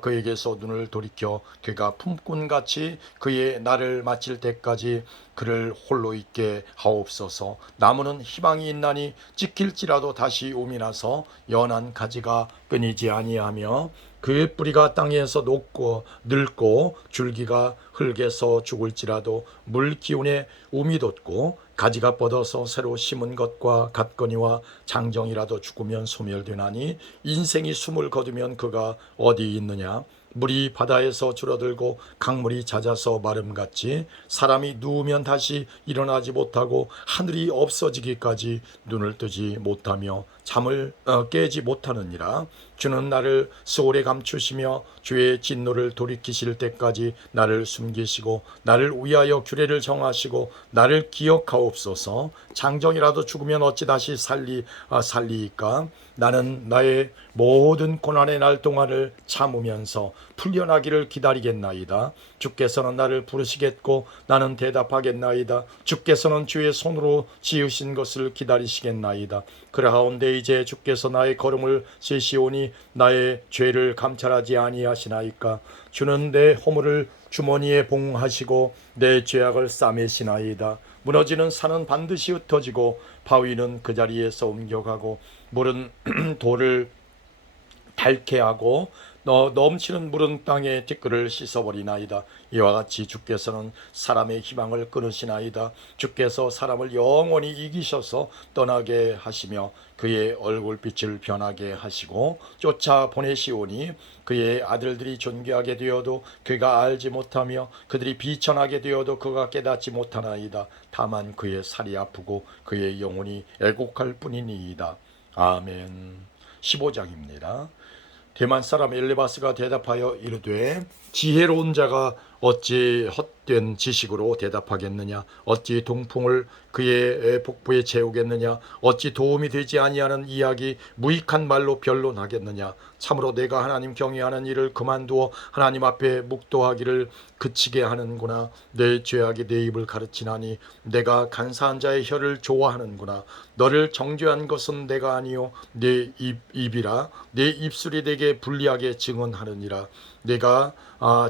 그에게서 눈을 돌이켜 그가 품꾼같이 그의 날을 마칠 때까지 그를 홀로 있게 하옵소서. 나무는 희망이 있나니 찍힐지라도 다시 옴이 나서 연한 가지가 끊이지 아니하며 그의 뿌리가 땅에서 녹고 늙고 줄기가 흙에서 죽을지라도 물 기운에 움이 돋고 가지가 뻗어서 새로 심은 것과 같거니와 장정이라도 죽으면 소멸되나니 인생이 숨을 거두면 그가 어디 있느냐? 물이 바다에서 줄어들고 강물이 잦아서 마름같이 사람이 누우면 다시 일어나지 못하고 하늘이 없어지기까지 눈을 뜨지 못하며 잠을 깨지 못하느니라. 주는 나를 소홀에 감추시며 주의 진노를 돌이키실 때까지 나를 숨기시고 나를 위하여 규례를 정하시고 나를 기억하옵소서. 장정이라도 죽으면 어찌 다시 살리이까? 나는 나의 모든 고난의 날 동안을 참으면서 풀려나기를 기다리겠나이다. 주께서는 나를 부르시겠고 나는 대답하겠나이다. 주께서는 주의 손으로 지으신 것을 기다리시겠나이다. 그러하온데 이제 주께서 나의 걸음을 세시오니 나의 죄를 감찰하지 아니하시나이까? 주는 내 허물을 주머니에 봉하시고 내 죄악을 싸매시나이다. 무너지는 산은 반드시 흩어지고 바위는 그 자리에서 옮겨가고 물은 돌을 닳게 하고 넘치는 물은 땅의 티끌을 씻어버리나이다. 이와 같이 주께서는 사람의 희망을 끊으시나이다. 주께서 사람을 영원히 이기셔서 떠나게 하시며 그의 얼굴빛을 변하게 하시고 쫓아 보내시오니 그의 아들들이 존귀하게 되어도 그가 알지 못하며 그들이 비천하게 되어도 그가 깨닫지 못하나이다. 다만 그의 살이 아프고 그의 영혼이 애곡할 뿐이니이다. 아멘. 15장입니다. 대만 사람 엘레바스가 대답하여 이르되 지혜로운 자가 어찌 헛된 지식으로 대답하겠느냐? 어찌 동풍을 그의 복부에 채우겠느냐? 어찌 도움이 되지 아니하는 이야기 무익한 말로 변론하겠느냐? 참으로 내가 하나님 경외하는 일을 그만두어 하나님 앞에 묵도하기를 그치게 하는구나. 내 죄악이 내 입을 가르치나니 내가 간사한 자의 혀를 좋아하는구나. 너를 정죄한 것은 내가 아니요 내 입이라. 내 입술이 내게 불리하게 증언하느니라. 내가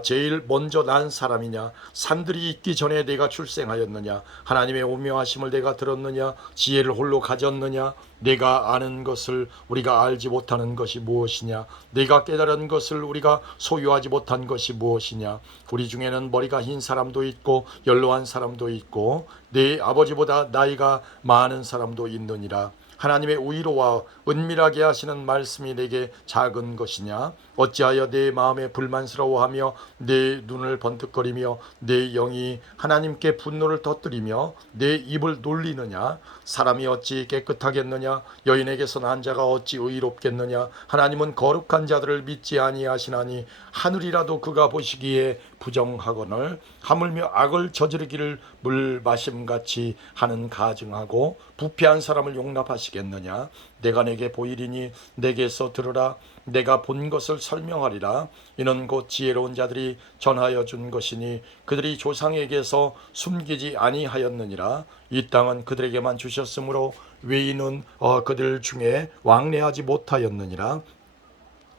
제일 먼저 난 사람이냐? 산들이 있기 전에 내가 출생하였느냐? 하나님의 오묘하심을 내가 들었느냐? 지혜를 홀로 가졌느냐? 내가 아는 것을 우리가 알지 못하는 것이 무엇이냐? 내가 깨달은 것을 우리가 소유하지 못한 것이 무엇이냐? 우리 중에는 머리가 흰 사람도 있고 연로한 사람도 있고 내 아버지보다 나이가 많은 사람도 있느니라. 하나님의 의로와 은밀하게 하시는 말씀이 내게 작은 것이냐? 어찌하여 내 마음에 불만스러워하며 내 눈을 번득거리며 내 영이 하나님께 분노를 터뜨리며 내 입을 놀리느냐? 사람이 어찌 깨끗하겠느냐? 여인에게서 난 자가 어찌 의롭겠느냐? 하나님은 거룩한 자들을 믿지 아니하시나니 하늘이라도 그가 보시기에 부정하거늘 하물며 악을 저지르기를 물 마심같이 하는 가증하고 부패한 사람을 용납하시겠느냐? 내가 내게 보이리니 내게서 들으라. 내가 본 것을 설명하리라. 이는 곧 지혜로운 자들이 전하여 준 것이니 그들이 조상에게서 숨기지 아니하였느니라. 이 땅은 그들에게만 주셨으므로 외인은 그들 중에 왕래하지 못하였느니라.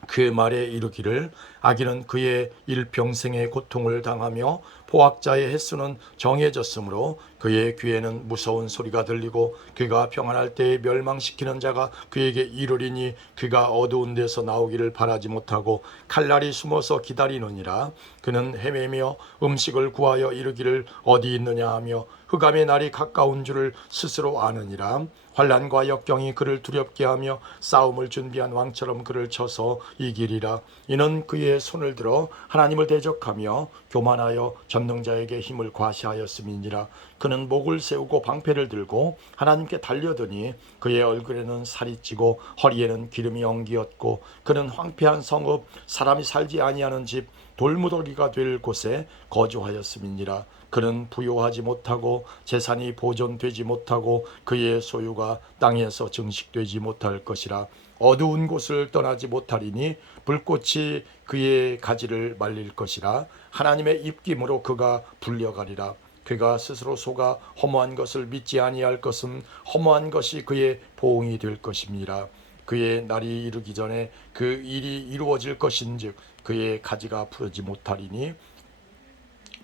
그의 말에 이르기를 악인은 그의 일평생의 고통을 당하며 포악자의 횟수는 정해졌으므로 그의 귀에는 무서운 소리가 들리고 그가 평안할 때에 멸망시키는 자가 그에게 이르리니 그가 어두운 데서 나오기를 바라지 못하고 칼날이 숨어서 기다리느니라. 그는 헤매며 음식을 구하여 이르기를 어디 있느냐 하며 흑암의 날이 가까운 줄을 스스로 아느니라. 환난과 역경이 그를 두렵게 하며 싸움을 준비한 왕처럼 그를 쳐서 이기리라. 이는 그의 손을 들어 하나님을 대적하며 교만하여 전능자에게 힘을 과시하였음이니라. 그는 목을 세우고 방패를 들고 하나님께 달려드니 그의 얼굴에는 살이 찌고 허리에는 기름이 엉기었고 그는 황폐한 성읍 사람이 살지 아니하는 집 돌무더기가 될 곳에 거주하였음이니라. 그는 부요하지 못하고 재산이 보존되지 못하고 그의 소유가 땅에서 증식되지 못할 것이라. 어두운 곳을 떠나지 못하리니 불꽃이 그의 가지를 말릴 것이라. 하나님의 입김으로 그가 불려가리라. 그가 스스로 속아 허무한 것을 믿지 아니할 것은 허무한 것이 그의 보응이 될 것입니다. 그의 날이 이르기 전에 그 일이 이루어질 것인즉 그의 가지가 푸르지 못하리니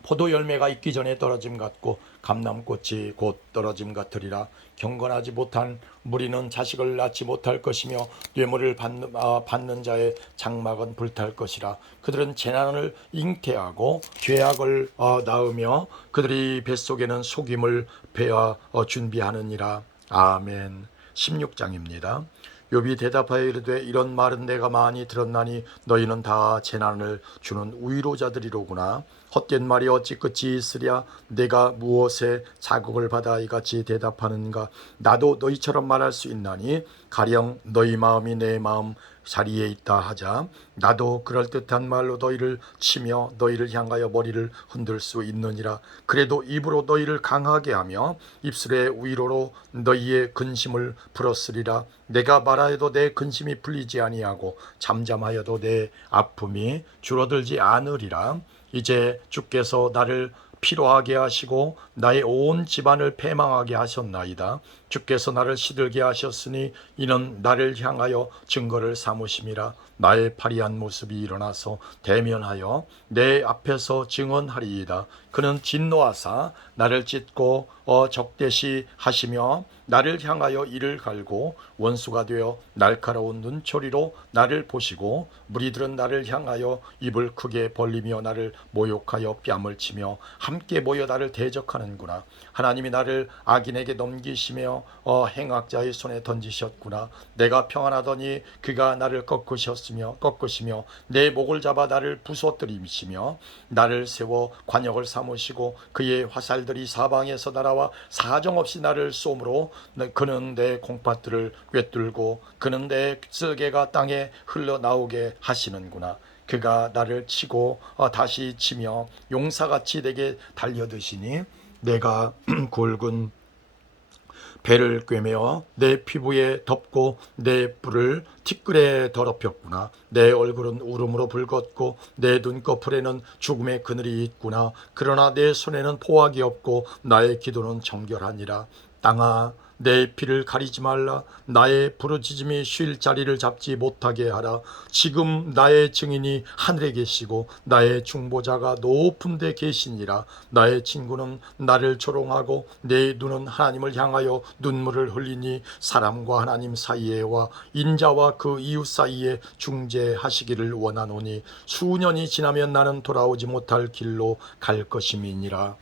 포도 열매가 있기 전에 떨어짐 같고 감람꽃이 곧 떨어짐 같으리라. 경건하지 못한 무리는 자식을 낳지 못할 것이며 뇌물을 받는 자의 장막은 불탈 것이라. 그들은 재난을 잉태하고 죄악을 낳으며 그들이 뱃속에는 속임을 배어 준비하느니라. 아멘. 16장입니다. 욥이 대답하여 이르되 이런 말은 내가 많이 들었나니 너희는 다 재난을 주는 위로자들이로구나. 헛된 말이 어찌 끝이 있으랴. 내가 무엇에 자극을 받아 이같이 대답하는가. 나도 너희처럼 말할 수 있나니 가령 너희 마음이 내 마음 자리에 있다 하자. 나도 그럴듯한 말로 너희를 치며 너희를 향하여 머리를 흔들 수 있느니라. 그래도 입으로 너희를 강하게 하며 입술의 위로로 너희의 근심을 풀었으리라. 내가 말하여도 내 근심이 풀리지 아니하고 잠잠하여도 내 아픔이 줄어들지 않으리라. 이제 주께서 나를 피로하게 하시고 나의 온 집안을 패망하게 하셨나이다. 주께서 나를 시들게 하셨으니 이는 나를 향하여 증거를 삼으심이라. 나의 파리한 모습이 일어나서 대면하여 내 앞에서 증언하리이다. 그는 진노하사 나를 찢고 적대시 하시며 나를 향하여 이를 갈고 원수가 되어 날카로운 눈초리로 나를 보시고 무리들은 나를 향하여 입을 크게 벌리며 나를 모욕하여 뺨을 치며 함께 모여 나를 대적하는구나. 하나님이 나를 악인에게 넘기시며 행악자의 손에 던지셨구나. 내가 평안하더니 그가 나를 꺾으시며 내 목을 잡아 나를 부서뜨리시며 나를 세워 관역을 삼으시고 그의 화살들이 사방에서 날아와 사정없이 나를 쏘므로 그는 내 콩팥들을 꿰뚫고 그는 내 쓸개가 땅에 흘러나오게 하시는구나. 그가 나를 치고 다시 치며 용사같이 내게 달려드시니 내가 굵은 배를 꿰매어 내 피부에 덮고 내 뿔을 티끌에 더럽혔구나. 내 얼굴은 울음으로 붉었고 내 눈꺼풀에는 죽음의 그늘이 있구나. 그러나 내 손에는 포악이 없고 나의 기도는 정결하니라. 땅아, 내 피를 가리지 말라. 나의 부르짖음이 쉴 자리를 잡지 못하게 하라. 지금 나의 증인이 하늘에 계시고 나의 중보자가 높은 데 계시니라. 나의 친구는 나를 조롱하고 내 눈은 하나님을 향하여 눈물을 흘리니 사람과 하나님 사이에와 인자와 그 이웃 사이에 중재하시기를 원하노니 수년이 지나면 나는 돌아오지 못할 길로 갈 것임이니라.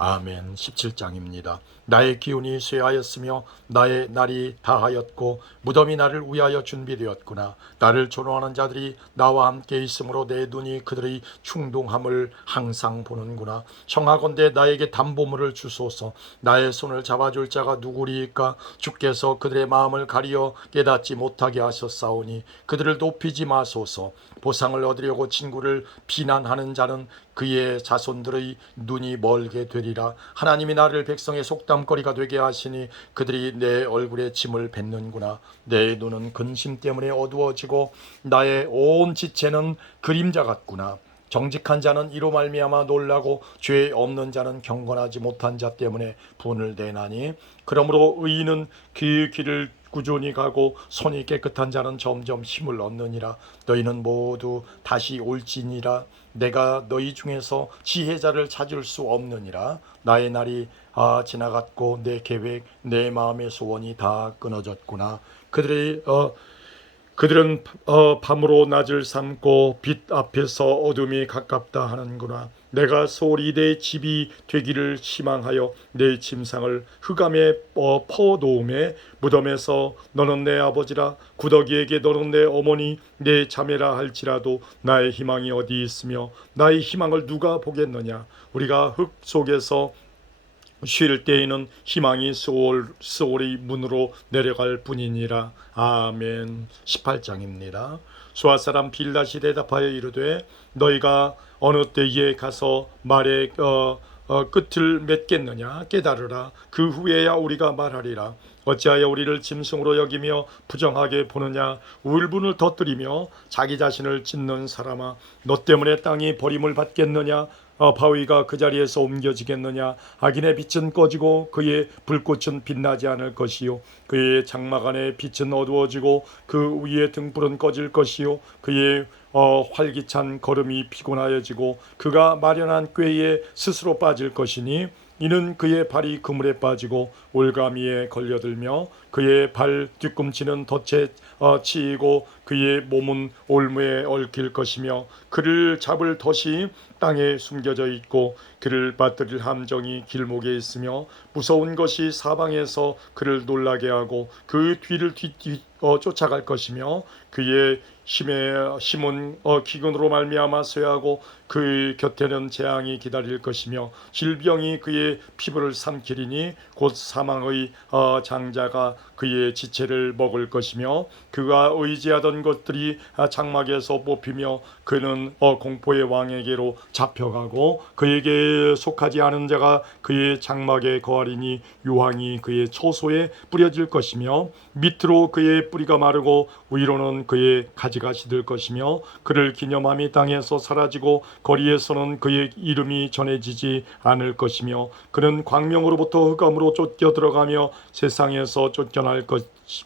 아멘. 17장입니다. 나의 기운이 쇠하였으며 나의 날이 다하였고 무덤이 나를 위하여 준비되었구나. 나를 조롱하는 자들이 나와 함께 있으므로 내 눈이 그들의 충동함을 항상 보는구나. 청하건대 나에게 담보물을 주소서. 나의 손을 잡아줄 자가 누구리이까? 주께서 그들의 마음을 가리어 깨닫지 못하게 하셨사오니 그들을 높이지 마소서. 보상을 얻으려고 친구를 비난하는 자는 그의 자손들의 눈이 멀게 되리라. 하나님이 나를 백성의 속담거리가 되게 하시니 그들이 내 얼굴에 침을 뱉는구나. 내 눈은 근심 때문에 어두워지고 나의 온 지체는 그림자 같구나. 정직한 자는 이로 말미암아 놀라고 죄 없는 자는 경건하지 못한 자 때문에 분을 내나니 그러므로 의인은 그 길을 꾸준히 가고 손이 깨끗한 자는 점점 힘을 얻느니라. 너희는 모두 다시 올지니라. 내가 너희 중에서 지혜자를 찾을 수 없느니라. 나의 날이 지나갔고 내 계획 내 마음의 소원이 다 끊어졌구나. 그들은 밤으로 낮을 삼고 빛 앞에서 어둠이 가깝다 하는구나. 내가 소홀히 내 집이 되기를 희망하여 내 침상을 흑암에 퍼놓음에 무덤에서 너는 내 아버지라 구더기에게 너는 내 어머니 내 자매라 할지라도 나의 희망이 어디 있으며 나의 희망을 누가 보겠느냐. 우리가 흙 속에서 쉴 때에는 희망이 소홀히 문으로 내려갈 뿐이니라. 아멘. 18장입니다. 수아 사람 빌닷이 대답하여 이르되 너희가 어느 때에 가서 말의 끝을 맺겠느냐. 깨달으라. 그 후에야 우리가 말하리라. 어찌하여 우리를 짐승으로 여기며 부정하게 보느냐. 울분을 터뜨리며 자기 자신을 찢는 사람아, 너 때문에 땅이 버림을 받겠느냐. 바위가 그 자리에서 옮겨지겠느냐. 악인의 빛은 꺼지고 그의 불꽃은 빛나지 않을 것이요 그의 장막 안에 빛은 어두워지고 그 위에 등불은 꺼질 것이요 그의 활기찬 걸음이 피곤하여지고 그가 마련한 꾀에 스스로 빠질 것이니 이는 그의 발이 그물에 빠지고 올가미에 걸려들며 그의 발 뒤꿈치는 덫에 치이고 그의 몸은 올무에 얽힐 것이며 그를 잡을 덫이 땅에 숨겨져 있고 그를 받들일 함정이 길목에 있으며 무서운 것이 사방에서 그를 놀라게 하고 그 뒤를 쫓아갈 것이며 그의 힘은 기근으로 말미암아 쇠하고 그 곁에는 재앙이 기다릴 것이며 질병이 그의 피부를 삼키리니 곧 사망의 장자가 그의 지체를 먹을 것이며 그가 의지하던 것들이 장막에서 뽑히며 그는 공포의 왕에게로 잡혀가고 그에게 속하지 않은 자가 그의 장막에 거하리니 유황이 그의 초소에 뿌려질 것이며 밑으로 그의 뿌리가 마르고 위로는 그의 가지가 시들 것이며 그를 기념함이 땅에서 사라지고 거리에서는 그의 이름이 전해지지 않을 것이며 그는 광명으로부터 흑암으로 쫓겨 들어가며 세상에서 쫓겨날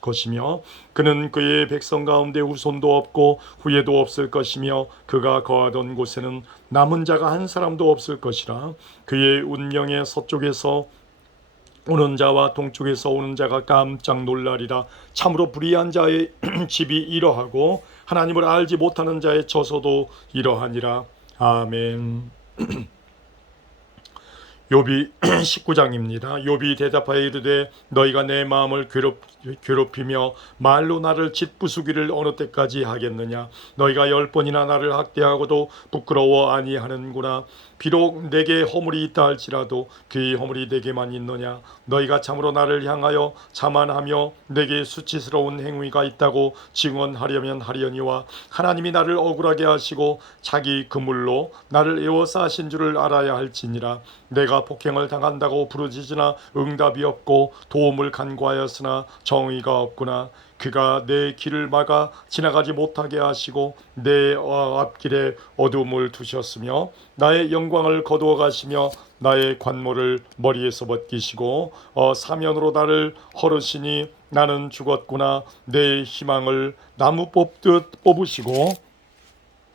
것이며 그는 그의 백성 가운데 후손도 없고 후예도 없을 것이며 그가 거하던 곳에는 남은 자가 한 사람도 없을 것이라. 그의 운명의 서쪽에서 오는 자와 동쪽에서 오는 자가 깜짝 놀라리라. 참으로 불의한 자의 집이 이러하고 하나님을 알지 못하는 자의 처소도 이러하니라. 아멘. 욥이 19장입니다. 욥이 대답하여 이르되 너희가 내 마음을 괴롭히며 말로 나를 짓부수기를 어느 때까지 하겠느냐. 너희가 10번이나 나를 학대하고도 부끄러워 아니하는구나. 비록 내게 허물이 있다 할지라도 그 허물이 내게만 있느냐. 너희가 참으로 나를 향하여 자만하며 내게 수치스러운 행위가 있다고 증언하려면 하려니와 하나님이 나를 억울하게 하시고 자기 그물로 나를 에워싸신 줄을 알아야 할지니라. 내가 폭행을 당한다고 부르짖으나 응답이 없고 도움을 간구하였으나 정의가 없구나. 그가 내 길을 막아 지나가지 못하게 하시고 내 앞길에 어둠을 두셨으며 나의 영광을 거두어 가시며 나의 관모를 머리에서 벗기시고 사면으로 나를 헐으시니 나는 죽었구나. 내 희망을 나무 뽑듯 뽑으시고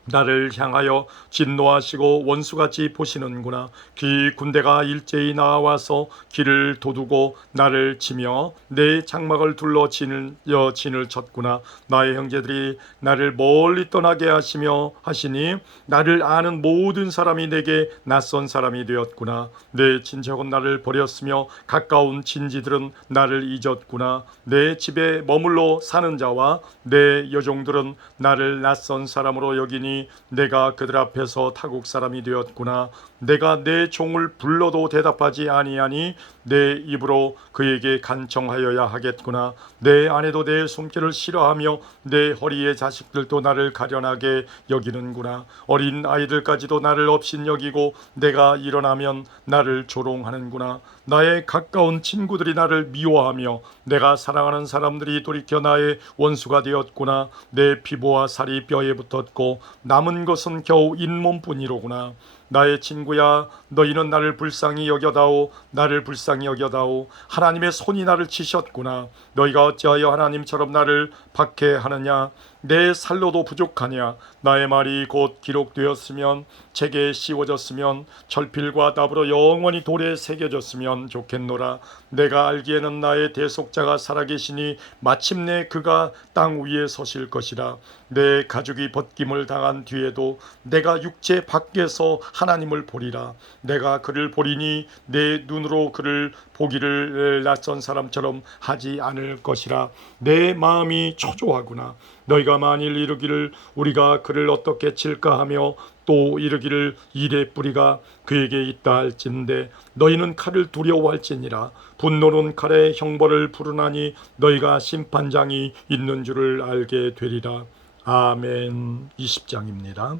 나를 향하여 진노하시고 원수같이 보시는구나. 그 군대가 일제히 나와서 길을 도두고 나를 치며 내 장막을 둘러 진을 쳤구나. 나의 형제들이 나를 멀리 떠나게 하시니 나를 아는 모든 사람이 내게 낯선 사람이 되었구나. 내 친척은 나를 버렸으며 가까운 친지들은 나를 잊었구나. 내 집에 머물러 사는 자와 내 여종들은 나를 낯선 사람으로 여기니 내가 그들 앞에서 타국 사람이 되었구나. 내가 내 종을 불러도 대답하지 아니하니 내 입으로 그에게 간청하여야 하겠구나. 내 아내도 내 손길을 싫어하며 내 허리의 자식들도 나를 가련하게 여기는구나. 어린 아이들까지도 나를 업신여기고 내가 일어나면 나를 조롱하는구나. 나의 가까운 친구들이 나를 미워하며 내가 사랑하는 사람들이 돌이켜 나의 원수가 되었구나. 내 피부와 살이 뼈에 붙었고 남은 것은 겨우 잇몸뿐이로구나. 나의 친구야, 너희는 나를 불쌍히 여겨다오. 나를 불쌍히 여겨다오. 하나님의 손이 나를 치셨구나. 너희가 어찌하여 하나님처럼 나를 박해하느냐. 내 살로도 부족하냐. 나의 말이 곧 기록되었으면 책에 씌워졌으면 철필과 더불어 영원히 돌에 새겨졌으면 좋겠노라. 내가 알기에는 나의 대속자가 살아계시니 마침내 그가 땅 위에 서실 것이라. 내 가죽이 벗김을 당한 뒤에도 내가 육체 밖에서 하나님을 보리라. 내가 그를 보리니 내 눈으로 그를 보기를 낯선 사람처럼 하지 않을 것이라. 내 마음이 초조하구나. 너희가 만일 이르기를 우리가 그를 어떻게 칠까 하며 또 이르기를 일의 뿌리가 그에게 있다 할진대 너희는 칼을 두려워할지니라. 분노는 칼에 형벌을 부르나니 너희가 심판장이 있는 줄을 알게 되리라. 아멘. 20장입니다.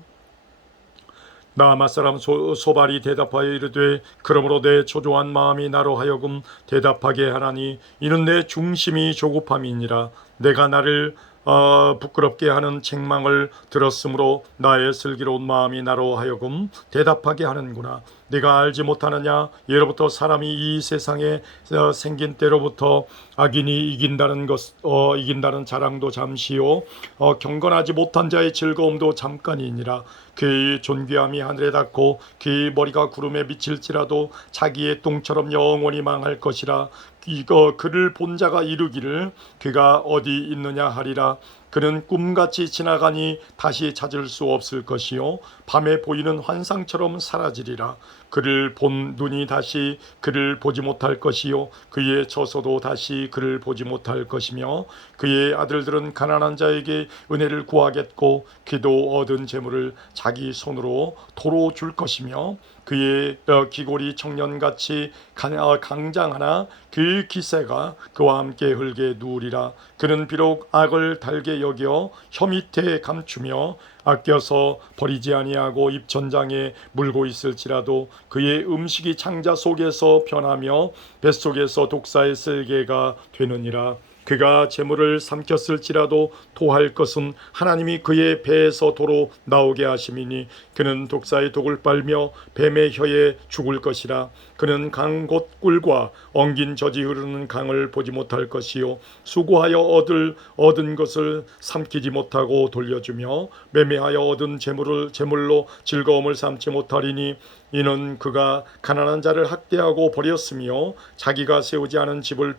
나아마 사람 소발이 대답하여 이르되 그러므로 내 초조한 마음이 나로 하여금 대답하게 하나니 이는 내 중심이 조급함이니라. 내가 나를 부끄럽게 하는 책망을 들었으므로 나의 슬기로운 마음이 나로 하여금 대답하게 하는구나. 네가 알지 못하느냐? 예로부터 사람이 이 세상에 생긴 때로부터 악인이 이긴다는 자랑도 잠시요 경건하지 못한 자의 즐거움도 잠깐이니라. 그의 존귀함이 하늘에 닿고 그의 머리가 구름에 미칠지라도 자기의 똥처럼 영원히 망할 것이라. 그를 본 자가 이르기를 그가 어디 있느냐 하리라. 그는 꿈같이 지나가니 다시 찾을 수 없을 것이요 밤에 보이는 환상처럼 사라지리라. 그를 본 눈이 다시 그를 보지 못할 것이요 그의 처소도 다시 그를 보지 못할 것이며 그의 아들들은 가난한 자에게 은혜를 구하겠고 그도 얻은 재물을 자기 손으로 도로 줄 것이며 그의 기골이 청년같이 강장하나 그 기세가 그와 함께 흙에 누우리라. 그는 비록 악을 달게 여겨 혀 밑에 감추며 아껴서 버리지 아니하고 입천장에 물고 있을지라도 그의 음식이 창자 속에서 변하며 뱃속에서 독사의 쓸개가 되느니라. 그가 재물을 삼켰을지라도 토할 것은 하나님이 그의 배에서 도로 나오게 하심이니 그는 독사의 독을 빨며 뱀의 혀에 죽을 것이라. 그는 강 곧 꿀과 엉긴 젖이 흐르는 강을 보지 못할 것이요 수고하여 얻은 것을 삼키지 못하고 돌려주며 매매하여 얻은 재물로 즐거움을 삼지 못하리니 이는 그가 가난한 자를 학대하고 버렸으며 자기가 세우지 않은 집을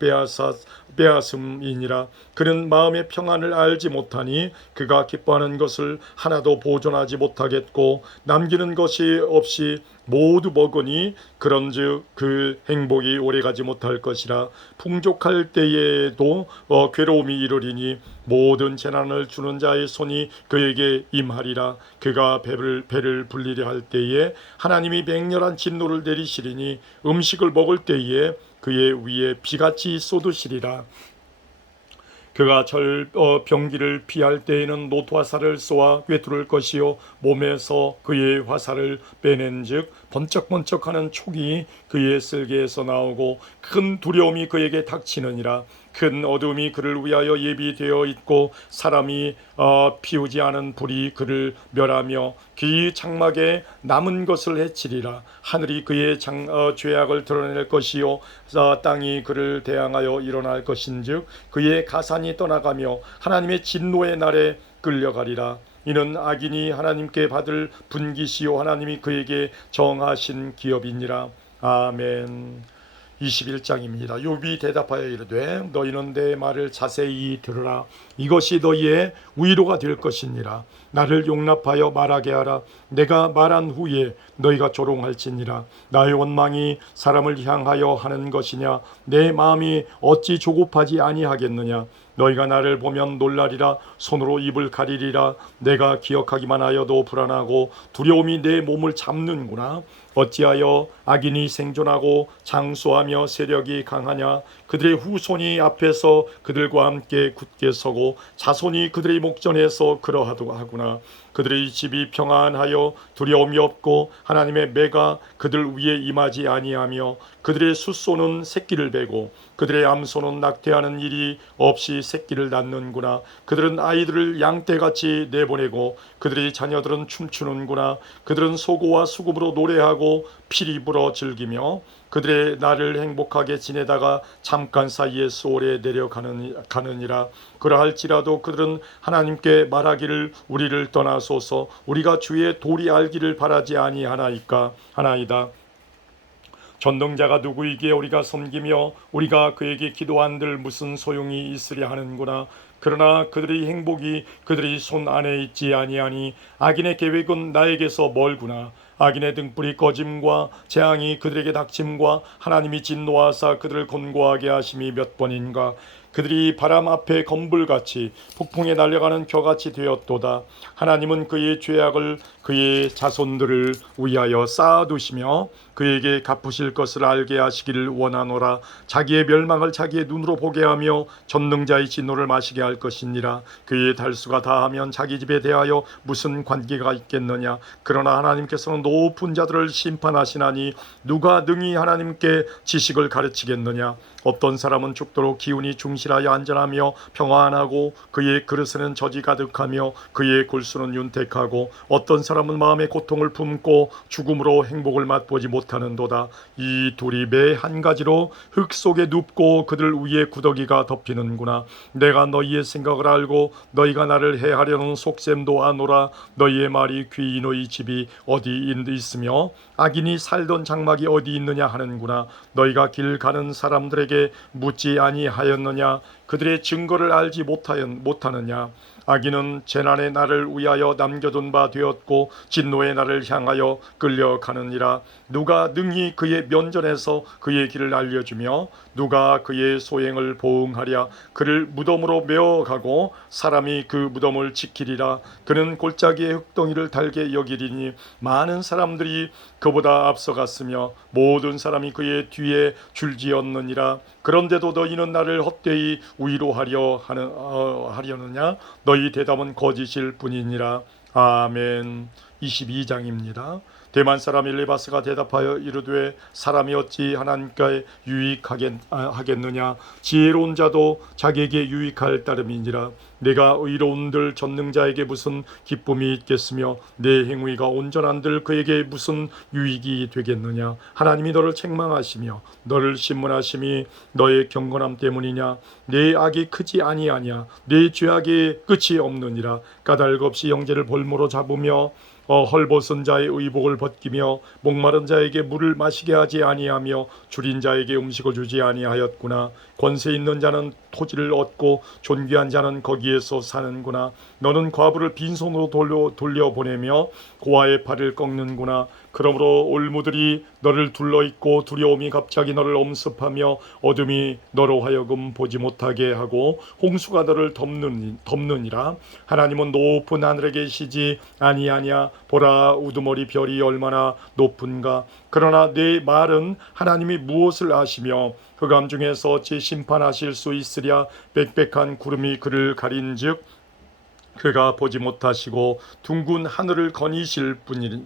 빼앗음 됨이니라. 그는 마음의 평안을 알지 못하니 그가 기뻐하는 것을 하나도 보존하지 못하겠고 남기는 것이 없이 모두 먹으니 그런즉 그 행복이 오래가지 못할 것이라. 풍족할 때에도 괴로움이 이르리니 모든 재난을 주는 자의 손이 그에게 임하리라. 그가 배를 불리려 할 때에 하나님이 맹렬한 진노를 내리시리니 음식을 먹을 때에 그의 위에 비같이 쏟으시리라. 그가 병기를 피할 때에는 노토화살을 쏘아 꿰뚫을 것이요 몸에서 그의 화살을 빼낸즉 번쩍번쩍하는 촉이 그의 쓸개에서 나오고 큰 두려움이 그에게 닥치느니라. 큰 어둠이 그를 위하여 예비되어 있고 사람이 피우지 않은 불이 그를 멸하며 그의 장막에 남은 것을 해치리라. 하늘이 그의 죄악을 드러낼 것이요 땅이 그를 대항하여 일어날 것인즉 그의 가산이 떠나가며 하나님의 진노의 날에 끌려가리라. 이는 악인이 하나님께 받을 분깃이요 하나님이 그에게 정하신 기업이니라. 아멘. 21장입니다. 욥이 대답하여 이르되 너희는 내 말을 자세히 들으라. 이것이 너희의 위로가 될 것이니라. 나를 용납하여 말하게 하라. 내가 말한 후에 너희가 조롱할지니라. 나의 원망이 사람을 향하여 하는 것이냐. 내 마음이 어찌 조급하지 아니하겠느냐. 너희가 나를 보면 놀라리라. 손으로 입을 가리리라. 내가 기억하기만 하여도 불안하고 두려움이 내 몸을 잡는구나. 어찌하여 악인이 생존하고 장수하며 세력이 강하냐. 그들의 후손이 앞에서 그들과 함께 굳게 서고 자손이 그들의 목전에서 그러하구나. 그들의 집이 평안하여 두려움이 없고 하나님의 매가 그들 위에 임하지 아니하며 그들의 숫소는 새끼를 베고 그들의 암소는 낙태하는 일이 없이 새끼를 낳는구나. 그들은 아이들을 양떼같이 내보내고 그들의 자녀들은 춤추는구나. 그들은 소고와 수금으로 노래하고 피리 불어 즐기며 그들의 날을 행복하게 지내다가 잠깐 사이에 소홀에 내려가느니라. 그러할지라도 그들은 하나님께 말하기를 우리를 떠나소서 우리가 주의 도리 알기를 바라지 아니하나이까 하나이다. 전능자가 누구이기에 우리가 섬기며 우리가 그에게 기도한들 무슨 소용이 있으랴 하는구나. 그러나 그들의 행복이 그들의 손 안에 있지 아니하니 악인의 계획은 나에게서 멀구나. 악인의 등불이 꺼짐과 재앙이 그들에게 닥침과 하나님이 진노하사 그들을 곤고하게 하심이 몇 번인가. 그들이 바람 앞에 검불같이 폭풍에 날려가는 겨같이 되었도다. 하나님은 그의 죄악을 그의 자손들을 위하여 쌓아두시며 그에게 갚으실 것을 알게 하시기를 원하노라. 자기의 멸망을 자기의 눈으로 보게 하며 전능자의 진노를 마시게 할 것이니라. 그의 달수가 다하면 자기 집에 대하여 무슨 관계가 있겠느냐. 그러나 하나님께서는 높은 자들을 심판하시나니 누가 능히 하나님께 지식을 가르치겠느냐. 어떤 사람은 죽도록 기운이 충실하여 안전하며 평안하고 그의 그릇에는 젖이 가득하며 그의 골수는 윤택하고 어떤 사람은 마음의 고통을 품고 죽음으로 행복을 맛보지 못하는도다. 이 둘이 매 한 가지로 흙 속에 눕고 그들 위에 구더기가 덮이는구나. 내가 너희의 생각을 알고 너희가 나를 해하려는 속셈도 아노라. 너희의 말이 귀히 너희 집이 어디 있으며 악인이 살던 장막이 어디 있느냐 하는구나. 너희가 길 가는 사람들에게 묻지 아니하였느냐. 그들의 증거를 알지 못하느냐. 악인은 재난의 날을 위하여 남겨둔 바 되었고 진노의 날을 향하여 끌려가느니라. 누가 능히 그의 면전에서 그의 길을 알려주며 누가 그의 소행을 보응하랴. 그를 무덤으로 메어가고 사람이 그 무덤을 지키리라. 그는 골짜기의 흙덩이를 달게 여기리니 많은 사람들이 그보다 앞서갔으며 모든 사람이 그의 뒤에 줄지었느니라. 그런데도 너희는 나를 헛되이 위로하려 하려느냐. 너희 대답은 거짓일 뿐이니라. 아멘. 22장입니다. 대만 사람 일리바스가 대답하여 이르되 사람이 어찌 하나님께 유익하겠느냐. 지혜로운 자도 자기에게 유익할 따름이니라. 내가 의로운들 전능자에게 무슨 기쁨이 있겠으며 내 행위가 온전한들 그에게 무슨 유익이 되겠느냐. 하나님이 너를 책망하시며 너를 신문하심이 너의 경건함 때문이냐. 내 악이 크지 아니하냐. 내 죄악의 끝이 없느니라. 까닭 없이 형제를 볼모로 잡으며 헐벗은 자의 의복을 벗기며 목마른 자에게 물을 마시게 하지 아니하며 줄인 자에게 음식을 주지 아니하였구나. 권세 있는 자는 토지를 얻고 존귀한 자는 거기에서 사는구나. 너는 과부를 빈손으로 돌려보내며 고아의 팔을 꺾는구나. 그러므로 올무들이 너를 둘러있고 두려움이 갑자기 너를 엄습하며 어둠이 너로 하여금 보지 못하게 하고 홍수가 너를 덮느니라. 하나님은 높은 하늘에 계시지 아니하냐. 보라, 우두머리 별이 얼마나 높은가. 그러나 내 말은 하나님이 무엇을 아시며 흑암 중에서 어찌 심판하실 수 있으랴. 빽빽한 구름이 그를 가린즉 그가 보지 못하시고 둥근 하늘을 거니실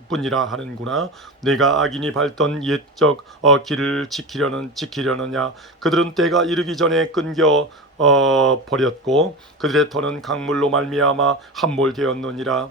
뿐이라 하는구나. 내가 악인이 밟던 옛적 길을 지키려느냐. 그들은 때가 이르기 전에 끊겨 버렸고 그들의 터는 강물로 말미암아 함몰되었느니라.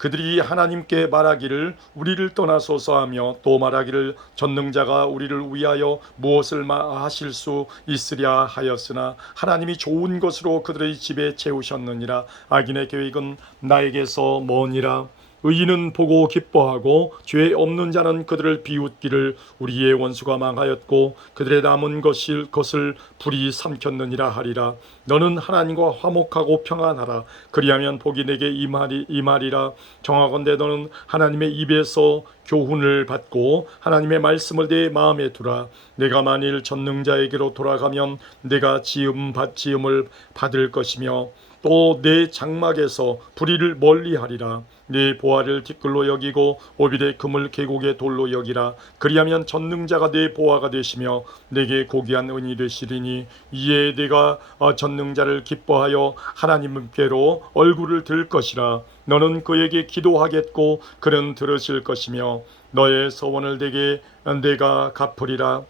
그들이 하나님께 말하기를 우리를 떠나소서 하며 또 말하기를 전능자가 우리를 위하여 무엇을 하실 수 있으랴 하였으나 하나님이 좋은 것으로 그들의 집에 채우셨느니라. 악인의 계획은 나에게서 머니라. 의인은 보고 기뻐하고 죄 없는 자는 그들을 비웃기를. 우리의 원수가 망하였고 그들의 남은 것을 불이 삼켰느니라 하리라. 너는 하나님과 화목하고 평안하라. 그리하면 복이 내게 임하리라. 정하건대 너는 하나님의 입에서 교훈을 받고 하나님의 말씀을 내 마음에 두라. 내가 만일 전능자에게로 돌아가면 내가 지음을 받을 것이며 또 내 장막에서 불의를 멀리하리라. 네 보화를 티끌로 여기고 오빌의 금을 계곡의 돌로 여기라. 그리하면 전능자가 내 보화가 되시며 내게 고귀한 은이 되시리니 이에 내가 전능자를 기뻐하여 하나님께로 얼굴을 들 것이라. 너는 그에게 기도하겠고 그는 들으실 것이며 너의 소원을 내가 갚으리라.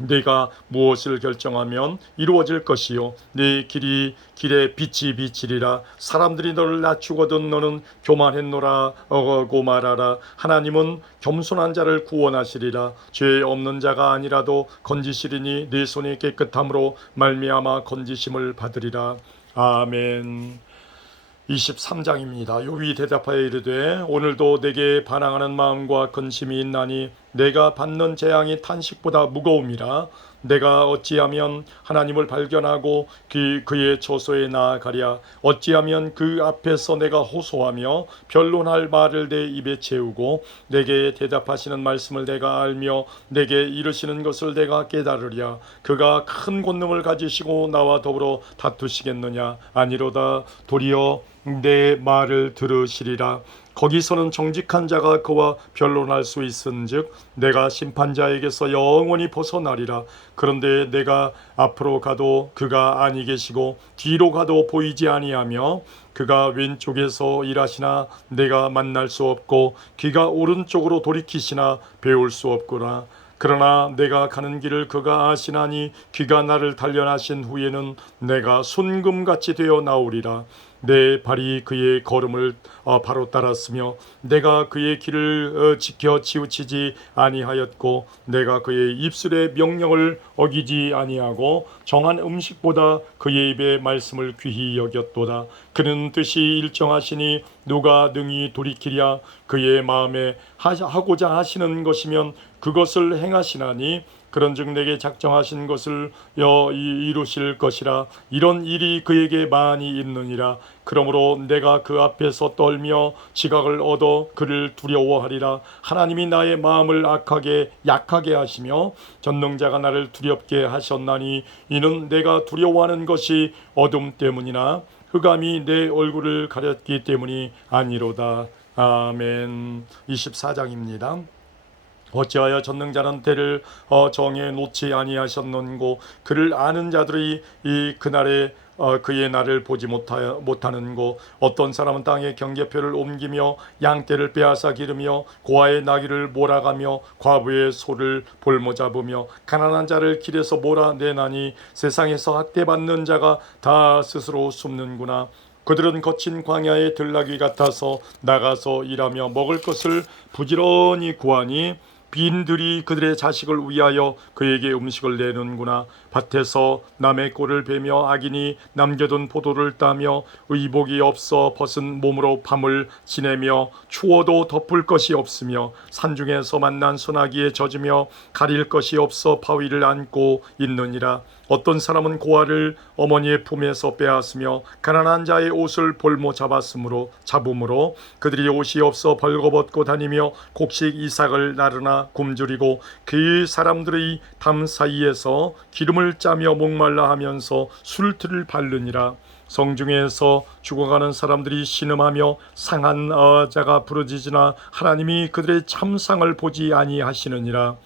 네가 무엇을 결정하면 이루어질 것이요 네 길에 빛이 비치리라. 사람들이 너를 낮추거든 너는 교만했노라고 말하라. 하나님은 겸손한 자를 구원하시리라. 죄 없는 자가 아니라도 건지시리니 네 손이 깨끗함으로 말미암아 건지심을 받으리라. 아멘. 23장입니다. 욥이 대답하여 이르되 오늘도 내게 반항하는 마음과 근심이 있나니 내가 받는 재앙이 탄식보다 무거움이라. 내가 어찌하면 하나님을 발견하고 그의 처소에 나아가랴. 어찌하면 그 앞에서 내가 호소하며 변론할 말을 내 입에 채우고 내게 대답하시는 말씀을 내가 알며 내게 이르시는 것을 내가 깨달으랴. 그가 큰 권능을 가지시고 나와 더불어 다투시겠느냐. 아니로다. 도리어 내 말을 들으시리라. 거기서는 정직한 자가 그와 변론할 수 있은즉 내가 심판자에게서 영원히 벗어나리라. 그런데 내가 앞으로 가도 그가 아니 계시고 뒤로 가도 보이지 아니하며 그가 왼쪽에서 일하시나 내가 만날 수 없고 귀가 오른쪽으로 돌이키시나 배울 수 없구나. 그러나 내가 가는 길을 그가 아시나니 귀가 나를 단련하신 후에는 내가 순금같이 되어 나오리라. 내 발이 그의 걸음을 바로 따랐으며 내가 그의 길을 지켜 치우치지 아니하였고 내가 그의 입술의 명령을 어기지 아니하고 정한 음식보다 그의 입의 말씀을 귀히 여겼도다. 그는 뜻이 일정하시니 누가 능히 돌이키랴. 그의 마음에 하고자 하시는 것이면 그것을 행하시나니 그런즉 내게 작정하신 것을 이루실 것이라. 이런 일이 그에게 많이 있느니라. 그러므로 내가 그 앞에서 떨며 지각을 얻어 그를 두려워하리라. 하나님이 나의 마음을 약하게 하시며 전능자가 나를 두렵게 하셨나니 이는 내가 두려워하는 것이 어둠 때문이나 흑암이 내 얼굴을 가렸기 때문이 아니로다. 아멘. 24장입니다. 어찌하여 전능자는 때를 정해 놓지 아니하셨는고 그를 아는 자들이 그날에 그의 날을 보지 못하는고 어떤 사람은 땅에 경계표를 옮기며 양떼를 빼앗아 기르며 고아의 나귀를 몰아가며 과부의 소를 볼모잡으며 가난한 자를 길에서 몰아내나니 세상에서 학대받는 자가 다 스스로 숨는구나. 그들은 거친 광야의 들나귀 같아서 나가서 일하며 먹을 것을 부지런히 구하니 빈들이 그들의 자식을 위하여 그에게 음식을 내는구나. 밭에서 남의 꼴을 베며 악인이 남겨둔 포도를 따며 의복이 없어 벗은 몸으로 밤을 지내며 추워도 덮을 것이 없으며 산중에서 만난 소나기에 젖으며 가릴 것이 없어 바위를 안고 있느니라. 어떤 사람은 고아를 어머니의 품에서 빼앗으며 가난한 자의 옷을 볼모 잡음으로 그들이 옷이 없어 벌거벗고 다니며 곡식 이삭을 나르나 굶주리고 그 사람들의 담 사이에서 기름을 짜며 목말라 하면서 술틀을 바르니라. 성중에서 죽어가는 사람들이 신음하며 상한 자가 부르짖으나 하나님이 그들의 참상을 보지 아니하시느니라.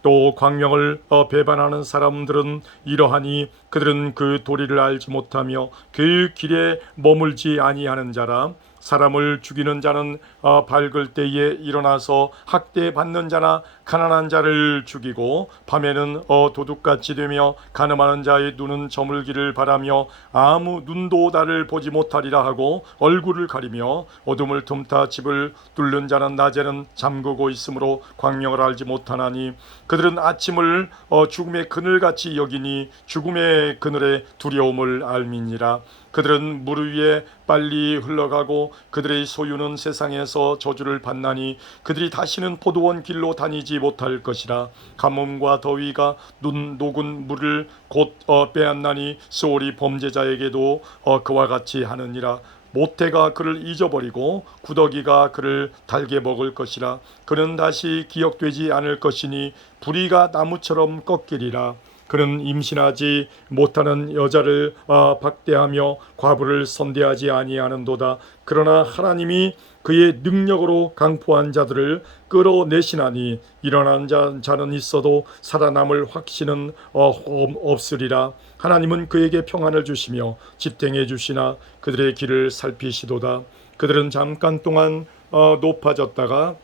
또 광명을 배반하는 사람들은 이러하니 그들은 그 도리를 알지 못하며 그 길에 머물지 아니하는 자라. 사람을 죽이는 자는 밝을 때에 일어나서 학대받는 자나 가난한 자를 죽이고 밤에는 도둑같이 되며 간음하는 자의 눈은 저물기를 바라며 아무 눈도 나를 보지 못하리라 하고 얼굴을 가리며 어둠을 틈타 집을 뚫는 자는 낮에는 잠그고 있으므로 광명을 알지 못하나니 그들은 아침을 죽음의 그늘같이 여기니 죽음의 그늘에 두려움을 알미니라. 그들은 물 위에 빨리 흘러가고 그들의 소유는 세상에서 저주를 받나니 그들이 다시는 포도원 길로 다니지 못할 것이라. 가뭄과 더위가 녹은 물을 곧 빼앗나니 소홀히 범죄자에게도 그와 같이 하느니라. 모태가 그를 잊어버리고 구더기가 그를 달게 먹을 것이라. 그는 다시 기억되지 않을 것이니 부리가 나무처럼 꺾이리라. 그는 임신하지 못하는 여자를 박대하며 과부를 선대하지 아니하는도다. 그러나 하나님이 그의 능력으로 강포한 자들을 끌어내시나니 일어난 자는 있어도 살아남을 확신은 없으리라. 하나님은 그에게 평안을 주시며 지탱해 주시나 그들의 길을 살피시도다. 그들은 잠깐 동안 높아졌다가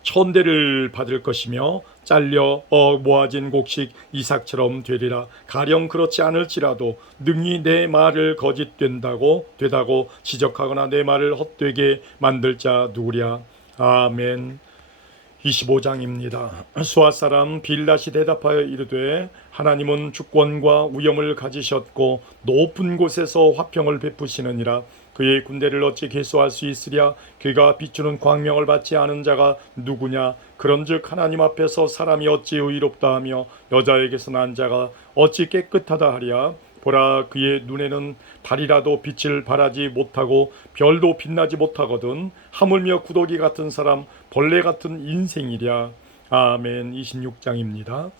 천대를 받을 것이며 잘려 모아진 곡식 이삭처럼 되리라. 가령 그렇지 않을지라도 능히 내 말을 거짓되다고 지적하거나 내 말을 헛되게 만들 자 누구랴. 아멘. 25장입니다. 수아 사람 빌닷이 대답하여 이르되 하나님은 주권과 위엄을 가지셨고 높은 곳에서 화평을 베푸시느니라. 그의 군대를 어찌 계수할 수 있으랴. 그가 비추는 광명을 받지 않은 자가 누구냐. 그런즉 하나님 앞에서 사람이 어찌 의롭다 하며 여자에게서 난 자가 어찌 깨끗하다 하랴. 보라, 그의 눈에는 달이라도 빛을 발하지 못하고 별도 빛나지 못하거든. 하물며 구더기 같은 사람, 벌레 같은 인생이랴. 아멘. 26장입니다.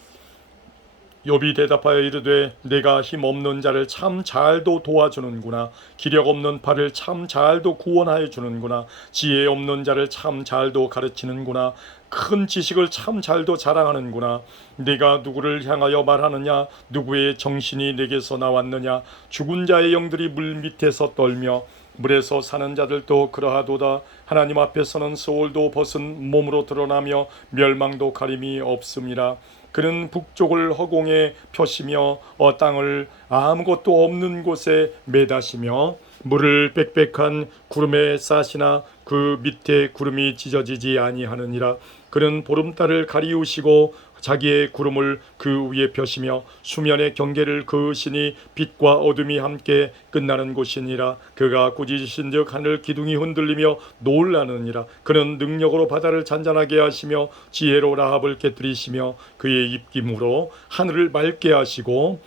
욥이 대답하여 이르되 내가 힘없는 자를 참 잘도 도와주는구나. 기력 없는 팔을 참 잘도 구원하여 주는구나. 지혜 없는 자를 참 잘도 가르치는구나. 큰 지식을 참 잘도 자랑하는구나. 네가 누구를 향하여 말하느냐. 누구의 정신이 내게서 나왔느냐. 죽은 자의 영들이 물 밑에서 떨며 물에서 사는 자들도 그러하도다. 하나님 앞에서는 소홀도 벗은 몸으로 드러나며 멸망도 가림이 없음이라. 그는 북쪽을 허공에 펴시며 땅을 아무것도 없는 곳에 매다시며 물을 빽빽한 구름에 싸시나 그 밑에 구름이 찢어지지 아니하느니라. 그는 보름달을 가리우시고 자기의 구름을 그 위에 펴시며 수면의 경계를 그으시니 빛과 어둠이 함께 끝나는 곳이니라. 그가 꾸짖으신즉 하늘 기둥이 흔들리며 놀라느니라. 그는 능력으로 바다를 잔잔하게 하시며 지혜로 라합을 깨뜨리시며 그의 입김으로 하늘을 맑게 하시고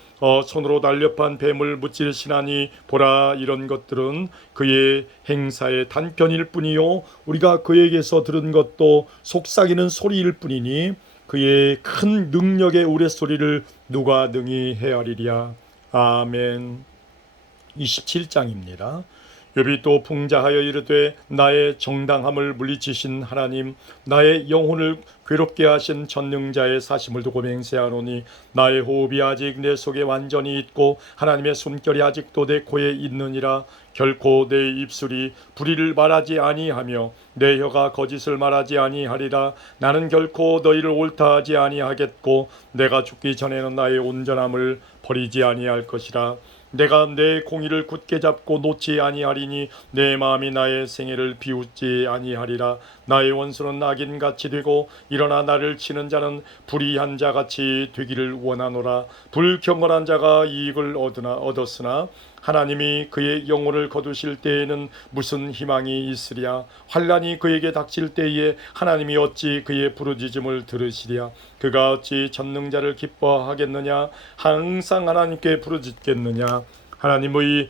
손으로 날렵한 뱀을 무찌르시나니 보라, 이런 것들은 그의 행사의 단편일 뿐이요 우리가 그에게서 들은 것도 속삭이는 소리일 뿐이니 그의 큰 능력의 우레소리를 누가 능히 헤아리랴. 아멘. 27장입니다. 욥이 또 풍자하여 이르되 나의 정당함을 물리치신 하나님, 나의 영혼을 괴롭게 하신 전능자의 사심을 두고 맹세하노니 나의 호흡이 아직 내 속에 완전히 있고 하나님의 숨결이 아직도 내 코에 있느니라. 결코 내 입술이 불의를 말하지 아니하며 내 혀가 거짓을 말하지 아니하리라. 나는 결코 너희를 옳다 하지 아니하겠고 내가 죽기 전에는 나의 온전함을 버리지 아니할 것이라. 내가 내 공의를 굳게 잡고 놓지 아니하리니 내 마음이 나의 생애를 비웃지 아니하리라. 나의 원수는 악인같이 되고 일어나 나를 치는 자는 불의한 자같이 되기를 원하노라. 불경건한 자가 이익을 얻었으나 하나님이 그의 영혼을 거두실 때에는 무슨 희망이 있으랴. 환난이 그에게 닥칠 때에 하나님이 어찌 그의 부르짖음을 들으시랴. 그가 어찌 전능자를 기뻐하겠느냐. 항상 하나님께 부르짖겠느냐. 하나님의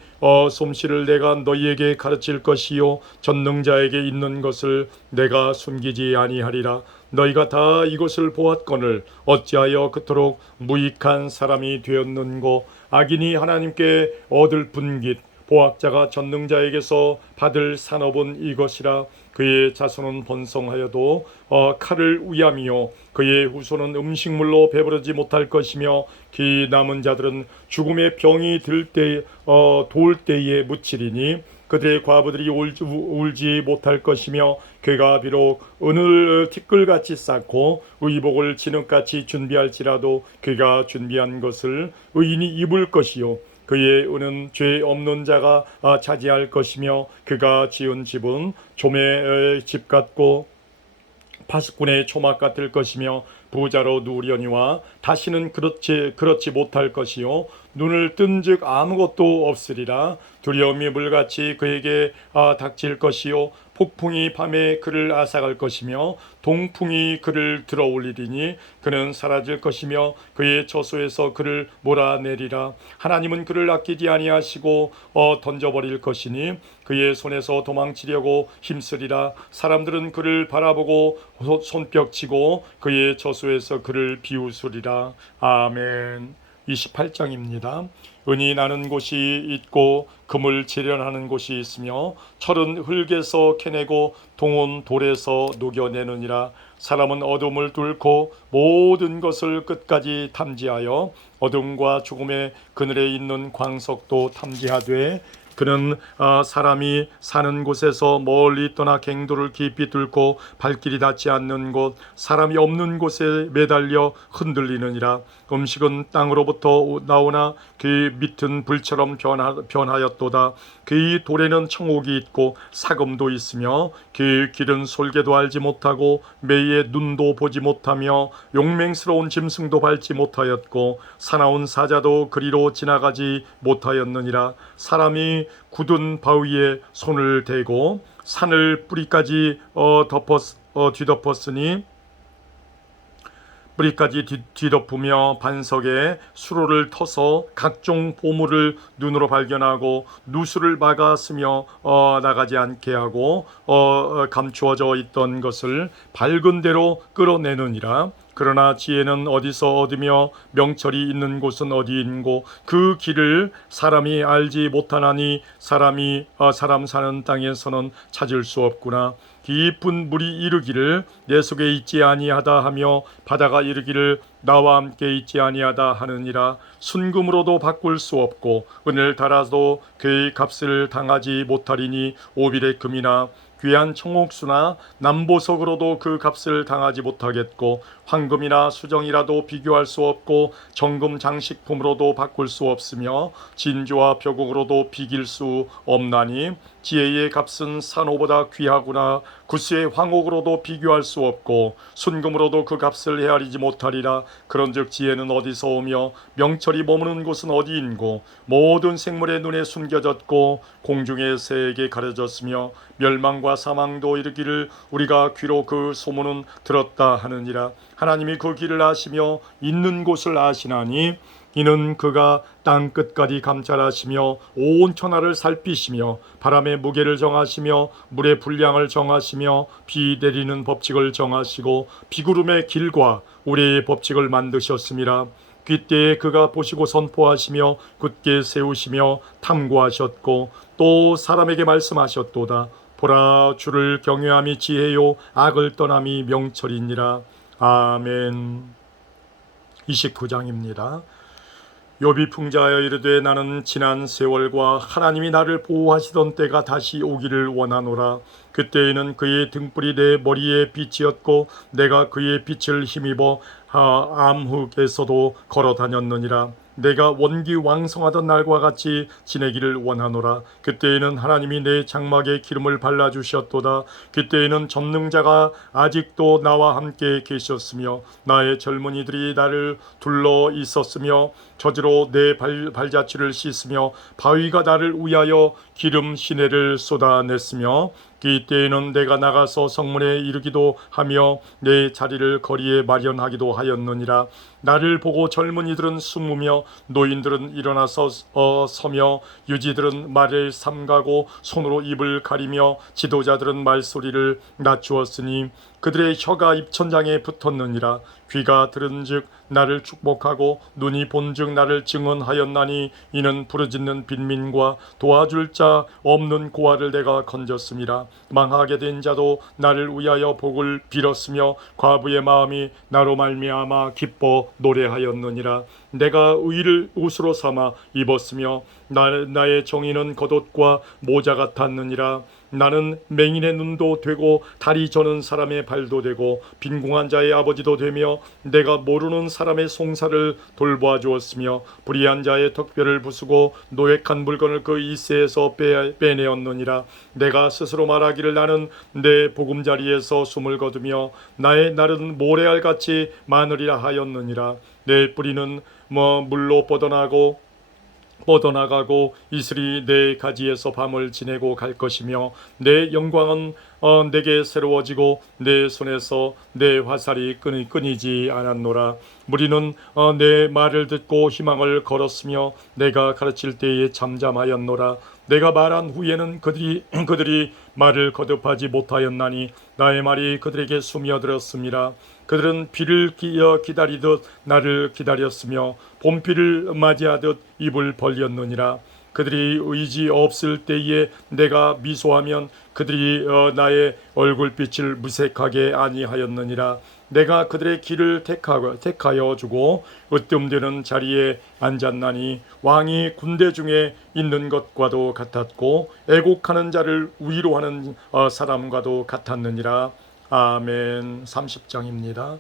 솜씨를 내가 너희에게 가르칠 것이요 전능자에게 있는 것을 내가 숨기지 아니하리라. 너희가 다 이것을 보았거늘 어찌하여 그토록 무익한 사람이 되었는고. 악인이 하나님께 얻을 분깃 보학자가 전능자에게서 받을 산업은 이것이라. 그의 자손은 번성하여도 칼을 위하며 그의 후손은 음식물로 배부르지 못할 것이며 그 남은 자들은 죽음의 병이 돌 때에 묻히리니 그들의 과부들이 울지 못할 것이며 그가 비록 은을 티끌같이 쌓고 의복을 진흙같이 준비할지라도 그가 준비한 것을 의인이 입을 것이요 그의 은은 죄 없는 자가 차지할 것이며 그가 지은 집은 조매의 집 같고 파수꾼의 초막 같을 것이며 부자로 누우려니와 다시는 그렇지 못할 것이요 눈을 뜬즉 아무것도 없으리라. 두려움이 물같이 그에게 닥칠 것이요 폭풍이 밤에 그를 앗아갈 것이며 동풍이 그를 들어올리리니 그는 사라질 것이며 그의 저소에서 그를 몰아내리라. 하나님은 그를 아끼지 아니하시고 던져버릴 것이니 그의 손에서 도망치려고 힘쓰리라. 사람들은 그를 바라보고 손뼉치고 그의 저소에서 그를 비웃으리라. 아멘. 28장입니다. 은이 나는 곳이 있고 금을 재련하는 곳이 있으며 철은 흙에서 캐내고 동은 돌에서 녹여내느니라. 사람은 어둠을 뚫고 모든 것을 끝까지 탐지하여 어둠과 죽음의 그늘에 있는 광석도 탐지하되 그는 사람이 사는 곳에서 멀리 떠나 갱도를 깊이 뚫고 발길이 닿지 않는 곳 사람이 없는 곳에 매달려 흔들리느니라. 음식은 땅으로부터 나오나 그 밑은 불처럼 변하였도다. 그 돌에는 청옥이 있고 사금도 있으며 그 길은 솔개도 알지 못하고 매의 눈도 보지 못하며 용맹스러운 짐승도 밟지 못하였고 사나운 사자도 그리로 지나가지 못하였느니라. 사람이 굳은 바위에 손을 대고 산을 뿌리까지 뒤덮었으니 뿌리까지 뒤덮으며 반석에 수로를 터서 각종 보물을 눈으로 발견하고 누수를 막았으며 나가지 않게 하고 감추어져 있던 것을 밝은 대로 끌어내느니라. 그러나 지혜는 어디서 얻으며 명철이 있는 곳은 어디인고 그 길을 사람이 알지 못하나니 사람 사는 땅에서는 찾을 수 없구나. 깊은 물이 이르기를 내 속에 있지 아니하다 하며 바다가 이르기를 나와 함께 있지 아니하다 하느니라. 순금으로도 바꿀 수 없고 은을 달아도 그의 값을 당하지 못하리니 오빌의 금이나 귀한 청옥수나 남보석으로도 그 값을 당하지 못하겠고 황금이나 수정이라도 비교할 수 없고 정금 장식품으로도 바꿀 수 없으며 진주와 벼곡으로도 비길 수 없나니 지혜의 값은 산호보다 귀하구나. 구스의 황옥으로도 비교할 수 없고 순금으로도 그 값을 헤아리지 못하리라. 그런즉 지혜는 어디서 오며 명철이 머무는 곳은 어디인고 모든 생물의 눈에 숨겨졌고 공중의 새에게 가려졌으며 멸망과 사망도 이르기를 우리가 귀로 그 소문은 들었다 하느니라. 하나님이 그 길을 아시며 있는 곳을 아시나니 이는 그가 땅 끝까지 감찰하시며 온 천하를 살피시며 바람의 무게를 정하시며 물의 분량을 정하시며 비 내리는 법칙을 정하시고 비구름의 길과 우리의 법칙을 만드셨음이라. 그때에 그가 보시고 선포하시며 굳게 세우시며 탐구하셨고 또 사람에게 말씀하셨도다. 보라, 주를 경외함이 지혜요 악을 떠남이 명철이니라. 아멘. 29장입니다. 욥이 풍자하여 이르되 나는 지난 세월과 하나님이 나를 보호하시던 때가 다시 오기를 원하노라. 그때에는 그의 등불이 내 머리에 빛이었고 내가 그의 빛을 힘입어 암흑에서도 걸어 다녔느니라. 내가 원기왕성하던 날과 같이 지내기를 원하노라. 그때에는 하나님이 내 장막에 기름을 발라주셨도다. 그때에는 전능자가 아직도 나와 함께 계셨으며 나의 젊은이들이 나를 둘러 있었으며 저지로 내 발자취를 씻으며 바위가 나를 위하여 기름 시내를 쏟아냈으며 이때에는 내가 나가서 성문에 이르기도 하며 내 자리를 거리에 마련하기도 하였느니라. 나를 보고 젊은이들은 숨으며 노인들은 일어나서 서며 유지들은 말을 삼가고 손으로 입을 가리며 지도자들은 말소리를 낮추었으니 그들의 혀가 입천장에 붙었느니라. 귀가 들은즉 나를 축복하고 눈이 본즉 나를 증언하였나니 이는 부르짖는 빈민과 도와줄 자 없는 고아를 내가 건졌음이라. 망하게 된 자도 나를 위하여 복을 빌었으며 과부의 마음이 나로 말미암아 기뻐 노래하였느니라. 내가 의를 옷으로 삼아 입었으며 나의 정의는 겉옷과 모자 같았느니라. 나는 맹인의 눈도 되고 다리 저는 사람의 발도 되고 빈궁한 자의 아버지도 되며 내가 모르는 사람의 송사를 돌보아 주었으며 불의한 자의 턱뼈를 부수고 노획한 물건을 그 이새에서 빼내었느니라. 내가 스스로 말하기를 나는 내 보금자리에서 숨을 거두며 나의 날은 모래알같이 많으리라 하였느니라. 내 뿌리는 물로 뻗어나가고 이슬이 내 가지에서 밤을 지내고 갈 것이며 내 영광은 내게 새로워지고 내 손에서 내 화살이 끊이지 않았노라. 무리는 내 말을 듣고 희망을 걸었으며 내가 가르칠 때에 잠잠하였노라. 내가 말한 후에는 그들이 말을 거듭하지 못하였나니 나의 말이 그들에게 스며들었습니다. 그들은 비를 기다리듯 나를 기다렸으며 봄비를 맞이하듯 입을 벌렸느니라. 그들이 의지 없을 때에 내가 미소하면 그들이 나의 얼굴빛을 무색하게 아니하였느니라. 내가 그들의 길을 택하여 주고 으뜸되는 자리에 앉았나니 왕이 군대 중에 있는 것과도 같았고 애곡하는 자를 위로하는 사람과도 같았느니라. 아멘. 30장입니다.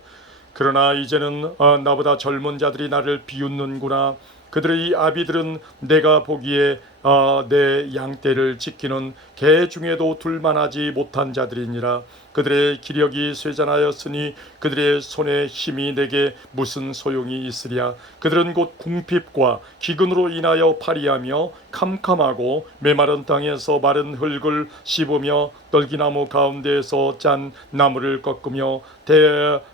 그러나 이제는 나보다 젊은 자들이 나를 비웃는구나. 그들의 아비들은 내가 보기에 내 양떼를 지키는 개 중에도 둘만하지 못한 자들이니라. 그들의 기력이 쇠잔하였으니 그들의 손에 힘이 내게 무슨 소용이 있으랴. 그들은 곧 궁핍과 기근으로 인하여 파리하며 캄캄하고 메마른 땅에서 마른 흙을 씹으며 떨기나무 가운데에서 짠 나무를 꺾으며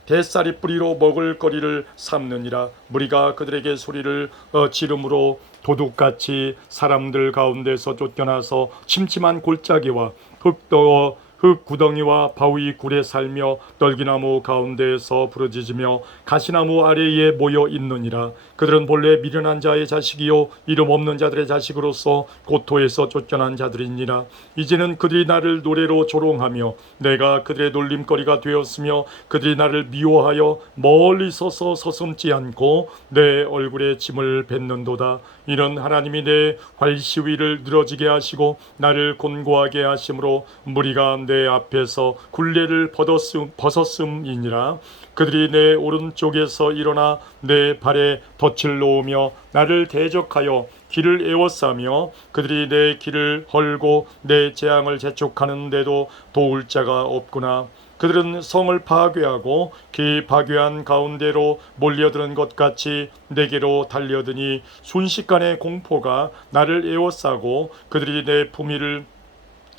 대쌀이 뿌리로 먹을 거리를 삼느니라. 무리가 그들에게 소리를 지름으로 도둑같이 사람들 가운데서 쫓겨나서 침침한 골짜기와 흙 구덩이와 바위 굴에 살며 떨기나무 가운데에서 부르짖으며 가시나무 아래에 모여 있느니라. 그들은 본래 미련한 자의 자식이요 이름 없는 자들의 자식으로서 고토에서 쫓겨난 자들이니라. 이제는 그들이 나를 노래로 조롱하며 내가 그들의 놀림거리가 되었으며 그들이 나를 미워하여 멀리 서서 서슴지 않고 내 얼굴에 짐을 뱉는도다. 이는 하나님이 내 활시위를 늘어지게 하시고 나를 곤고하게 하심으로 무리가 내 앞에서 굴레를 벗었음이니라. 그들이 내 오른쪽에서 일어나 내 발에 덫을 놓으며 나를 대적하여 길을 에워싸며 그들이 내 길을 헐고 내 재앙을 재촉하는데도 도울 자가 없구나. 그들은 성을 파괴하고 그 파괴한 가운데로 몰려드는 것 같이 내게로 달려드니 순식간에 공포가 나를 에워싸고 그들이 내 품위를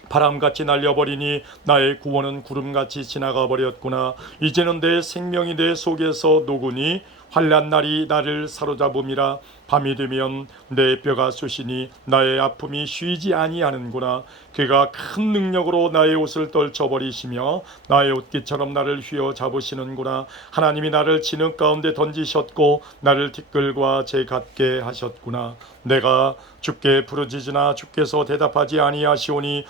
바람같이 날려버리니 나의 구원은 구름같이 지나가 버렸구나. 이제는 내 생명이 내 속에서 녹으니 환난 날이 나를 사로잡음이라. 밤이 되면 내 뼈가 쑤시니 나의 아픔이 쉬지 아니하는구나. 그가 큰 능력으로 나의 옷을 떨쳐버리시며 나의 옷깃처럼 나를 휘어잡으시는구나. 하나님이 나를 진흙 가운데 던지셨고 나를 티끌과 재 같게 하셨구나. 내가 주께 부르짖으나 주께서 대답하지 아니하시오며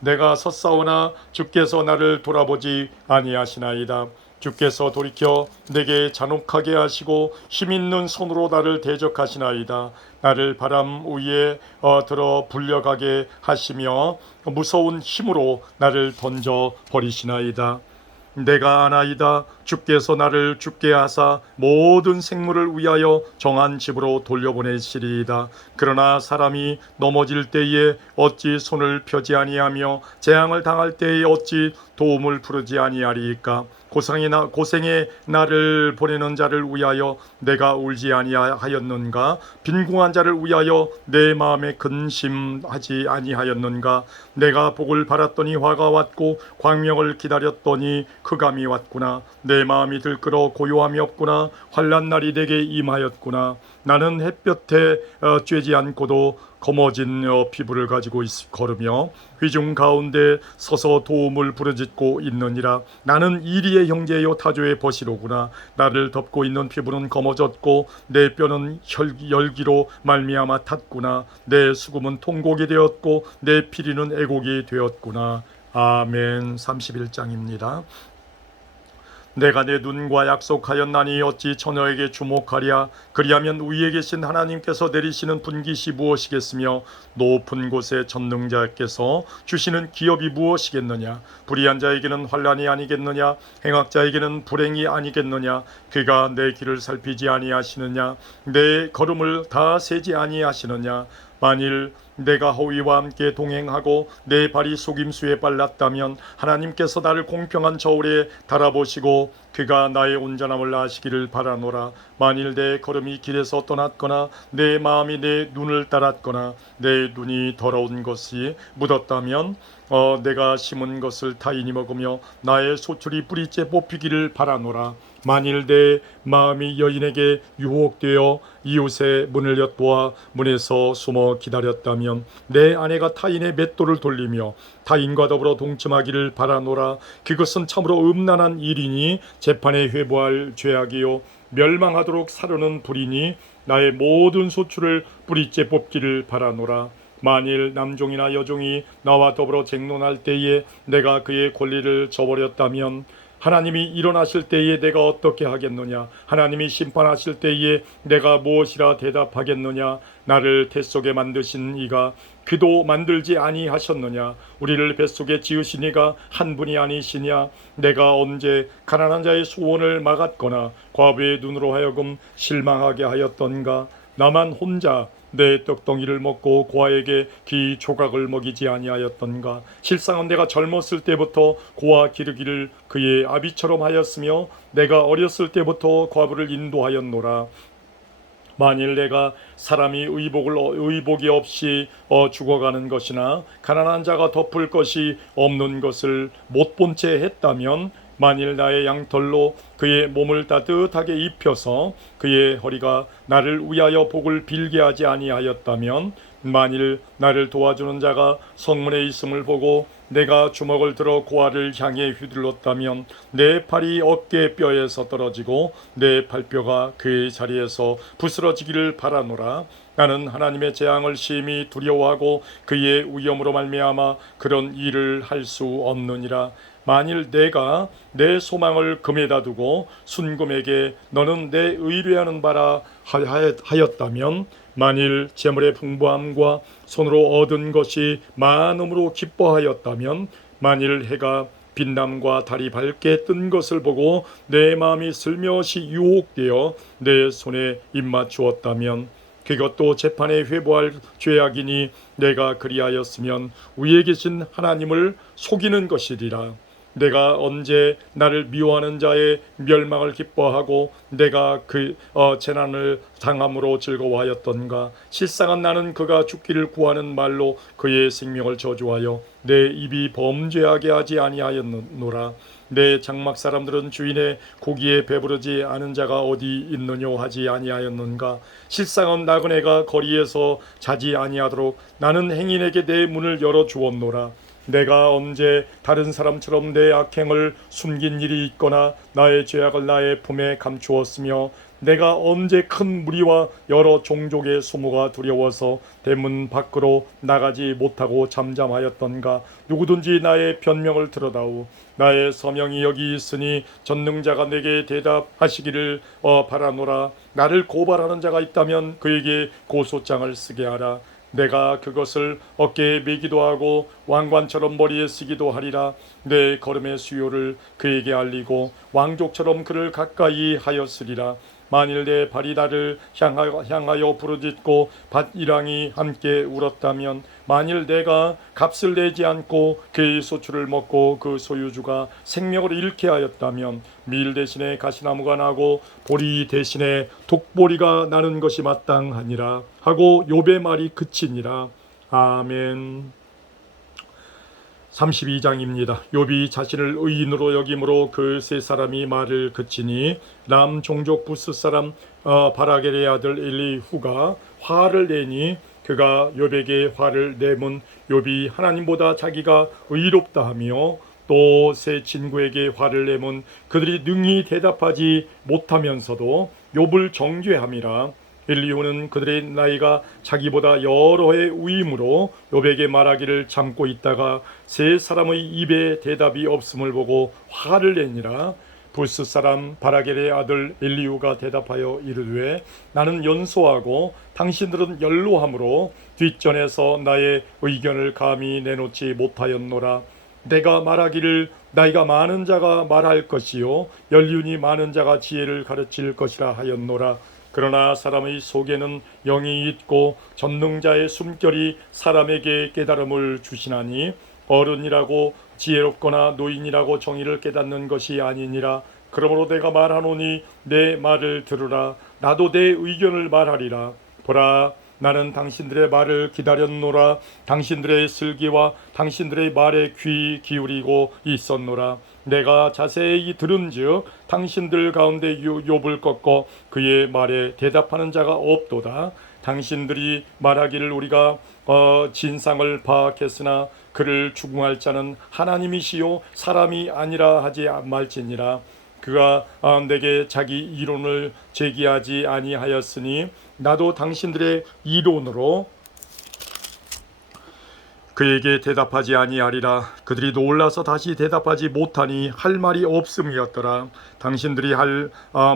내가 섰사오나 주께서 나를 돌아보지 아니하시나이다. 주께서 돌이켜 내게 잔혹하게 하시고 힘있는 손으로 나를 대적하시나이다. 나를 바람 위에 들어 불려가게 하시며 무서운 힘으로 나를 던져 버리시나이다. 내가 아나이다. 주께서 나를 죽게 하사 모든 생물을 위하여 정한 집으로 돌려보내시리이다. 그러나 사람이 넘어질 때에 어찌 손을 펴지 아니하며 재앙을 당할 때에 어찌 도움을 부르지 아니하리이까. 고생에 나를 보내는 자를 위하여 내가 울지 아니하였는가? 빈궁한 자를 위하여 내 마음에 근심하지 아니하였는가? 내가 복을 바랐더니 화가 왔고 광명을 기다렸더니 흑암이 왔구나. 내 마음이 들끓어 고요함이 없구나. 환난 날이 내게 임하였구나. 나는 햇볕에 쬐지 않고도 검어진 피부를 가지고 걸으며 회중 가운데 서서 도움을 부르짖고 있느니라. 나는 이리의 형제요 타조의 버시로구나. 나를 덮고 있는 피부는 검어졌고 내 뼈는 열기로 말미암아 탔구나. 내 수금은 통곡이 되었고 내 피리는 애곡이 되었구나. 아멘. 31장입니다. 내가 내 눈과 약속하였나니 어찌 처녀에게 주목하랴. 그리하면 위에 계신 하나님께서 내리시는 분깃이 무엇이겠으며 높은 곳에 전능자께서 주시는 기업이 무엇이겠느냐. 불의한 자에게는 환난이 아니겠느냐. 행악자에게는 불행이 아니겠느냐. 그가 내 길을 살피지 아니하시느냐. 내 걸음을 다 세지 아니하시느냐. 만일 내가 허위와 함께 동행하고 내 발이 속임수에 빨랐다면 하나님께서 나를 공평한 저울에 달아보시고 그가 나의 온전함을 아시기를 바라노라. 만일 내 걸음이 길에서 떠났거나 내 마음이 내 눈을 따랐거나 내 눈이 더러운 것이 묻었다면 내가 심은 것을 타인이 먹으며 나의 소출이 뿌리째 뽑히기를 바라노라. 만일 내 마음이 여인에게 유혹되어 이웃의 문을 엿보아 문에서 숨어 기다렸다면 내 아내가 타인의 맷돌을 돌리며 타인과 더불어 동침하기를 바라노라. 그것은 참으로 음란한 일이니 재판에 회부할 죄악이요 멸망하도록 사르는 불이니 나의 모든 소출을 뿌리째 뽑기를 바라노라. 만일 남종이나 여종이 나와 더불어 쟁론할 때에 내가 그의 권리를 저버렸다면 하나님이 일어나실 때에 내가 어떻게 하겠느냐. 하나님이 심판하실 때에 내가 무엇이라 대답하겠느냐. 나를 태 속에 만드신 이가 그도 만들지 아니하셨느냐. 우리를 뱃속에 지으신 이가 한 분이 아니시냐. 내가 언제 가난한 자의 소원을 막았거나 과부의 눈으로 하여금 실망하게 하였던가. 나만 혼자 내 떡덩이를 먹고 고아에게 귀 조각을 먹이지 아니하였던가. 실상은 내가 젊었을 때부터 고아 기르기를 그의 아비처럼 하였으며 내가 어렸을 때부터 과부를 인도하였노라. 만일 내가 사람이 의복이 없이 죽어가는 것이나 가난한 자가 덮을 것이 없는 것을 못 본 채 했다면 만일 나의 양털로 그의 몸을 따뜻하게 입혀서 그의 허리가 나를 위하여 복을 빌게 하지 아니하였다면 만일 나를 도와주는 자가 성문에 있음을 보고 내가 주먹을 들어 고아를 향해 휘둘렀다면 내 팔이 어깨뼈에서 떨어지고 내 팔뼈가 그의 자리에서 부스러지기를 바라노라. 나는 하나님의 재앙을 심히 두려워하고 그의 위엄으로 말미암아 그런 일을 할 수 없느니라. 만일 내가 내 소망을 금에다 두고 순금에게 너는 내 의뢰하는 바라 하였다면 만일 재물의 풍부함과 손으로 얻은 것이 많음으로 기뻐하였다면 만일 해가 빛남과 달이 밝게 뜬 것을 보고 내 마음이 슬며시 유혹되어 내 손에 입맞추었다면 그것도 재판에 회부할 죄악이니 내가 그리하였으면 위에 계신 하나님을 속이는 것이리라. 내가 언제 나를 미워하는 자의 멸망을 기뻐하고 내가 그 재난을 당함으로 즐거워하였던가. 실상은 나는 그가 죽기를 구하는 말로 그의 생명을 저주하여 내 입이 범죄하게 하지 아니하였노라. 내 장막 사람들은 주인의 고기에 배부르지 않은 자가 어디 있느냐 하지 아니하였는가. 실상은 나그네가 거리에서 자지 아니하도록 나는 행인에게 내 문을 열어 주었노라. 내가 언제 다른 사람처럼 내 악행을 숨긴 일이 있거나 나의 죄악을 나의 품에 감추었으며 내가 언제 큰 무리와 여러 종족의 소모가 두려워서 대문 밖으로 나가지 못하고 잠잠하였던가. 누구든지 나의 변명을 들어다오. 나의 서명이 여기 있으니 전능자가 내게 대답하시기를 바라노라. 나를 고발하는 자가 있다면 그에게 고소장을 쓰게 하라. 내가 그것을 어깨에 메기도 하고 왕관처럼 머리에 쓰기도 하리라. 내 걸음의 수요를 그에게 알리고 왕족처럼 그를 가까이 하였으리라. 만일 내 발이 나를 향하여 부르짖고 밭이랑이 함께 울었다면, 만일 내가 값을 내지 않고 그의 소출을 먹고 그 소유주가 생명을 잃게 하였다면, 밀 대신에 가시나무가 나고 보리 대신에 독보리가 나는 것이 마땅하니라 하고 욥의 말이 그치니라. 아멘. 32장입니다. 욥이 자신을 의인으로 여김으로 그 세 사람이 말을 그치니 람 종족 부스 사람 바라겔의 아들 엘리후가 화를 내니, 그가 욥에게 화를 내면 욥이 하나님보다 자기가 의롭다 하며, 또 세 친구에게 화를 내면 그들이 능히 대답하지 못하면서도 욥을 정죄함이라. 엘리후는 그들의 나이가 자기보다 여러 해 위임으로 욥에게 말하기를 참고 있다가 세 사람의 입에 대답이 없음을 보고 화를 내니라. 부스 사람 바라겔의 아들 엘리후가 대답하여 이르되, 나는 연소하고 당신들은 연로함으로 뒷전에서 나의 의견을 감히 내놓지 못하였노라. 내가 말하기를 나이가 많은 자가 말할 것이요 연륜이 많은 자가 지혜를 가르칠 것이라 하였노라. 그러나 사람의 속에는 영이 있고 전능자의 숨결이 사람에게 깨달음을 주시나니, 어른이라고 지혜롭거나 노인이라고 정의를 깨닫는 것이 아니니라. 그러므로 내가 말하노니 내 말을 들으라. 나도 내 의견을 말하리라. 보라, 나는 당신들의 말을 기다렸노라. 당신들의 슬기와 당신들의 말에 귀 기울이고 있었노라. 내가 자세히 들은즉 당신들 가운데 욥을 꺾어 그의 말에 대답하는 자가 없도다. 당신들이 말하기를 우리가 진상을 파악했으나 그를 추궁할 자는 하나님이시요 사람이 아니라 하지 말지니라. 그가 내게 자기 이론을 제기하지 아니하였으니 나도 당신들의 이론으로 그에게 대답하지 아니하리라. 그들이 놀라서 다시 대답하지 못하니 할 말이 없음이었더라. 당신들이 할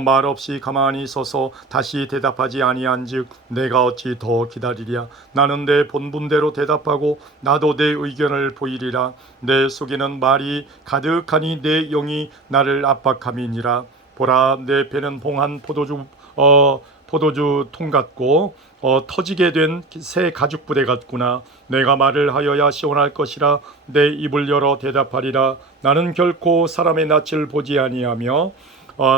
말 없이 가만히 서서 다시 대답하지 아니한즉 내가 어찌 더 기다리랴. 나는 내 본분대로 대답하고 나도 내 의견을 보이리라. 내 속에는 말이 가득하니 내 영이 나를 압박함이니라. 보라, 내 배는 봉한 포도주 통 같고 터지게 된 새 가죽 부대 같구나. 내가 말을 하여야 시원할 것이라 내 입을 열어 대답하리라. 나는 결코 사람의 낯을 보지 아니하며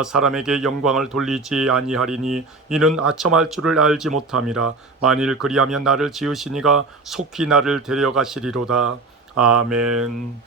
사람에게 영광을 돌리지 아니하리니 이는 아첨할 줄을 알지 못함이라. 만일 그리하면 나를 지으시니가 속히 나를 데려가시리로다. 아멘.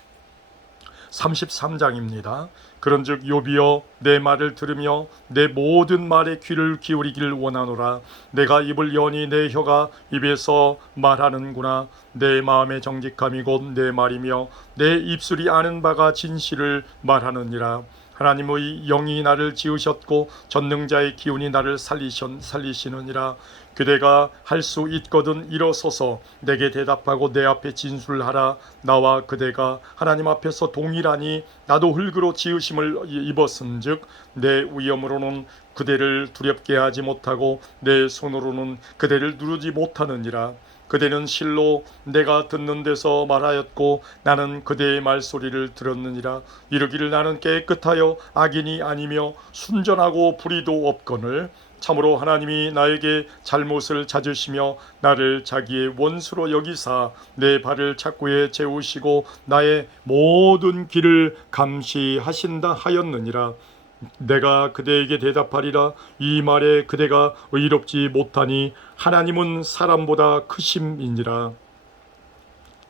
33장입니다. 그런즉 욥이여, 내 말을 들으며 내 모든 말에 귀를 기울이기를 원하노라. 내가 입을 여니 내 혀가 입에서 말하는구나. 내 마음의 정직함이 곧 내 말이며 내 입술이 아는 바가 진실을 말하느니라. 하나님의 영이 나를 지으셨고 전능자의 기운이 나를 살리시느니라. 그대가 할 수 있거든 일어서서 내게 대답하고 내 앞에 진술하라. 나와 그대가 하나님 앞에서 동일하니 나도 흙으로 지으심을 입었은즉 내 위엄으로는 그대를 두렵게 하지 못하고 내 손으로는 그대를 누르지 못하느니라. 그대는 실로 내가 듣는 데서 말하였고 나는 그대의 말소리를 들었느니라. 이르기를 나는 깨끗하여 악인이 아니며 순전하고 불의도 없거늘 참으로 하나님이 나에게 잘못을 찾으시며 나를 자기의 원수로 여기사 내 발을 착고에 재우시고 나의 모든 길을 감시하신다 하였느니라. 내가 그대에게 대답하리라. 이 말에 그대가 의롭지 못하니 하나님은 사람보다 크심이니라.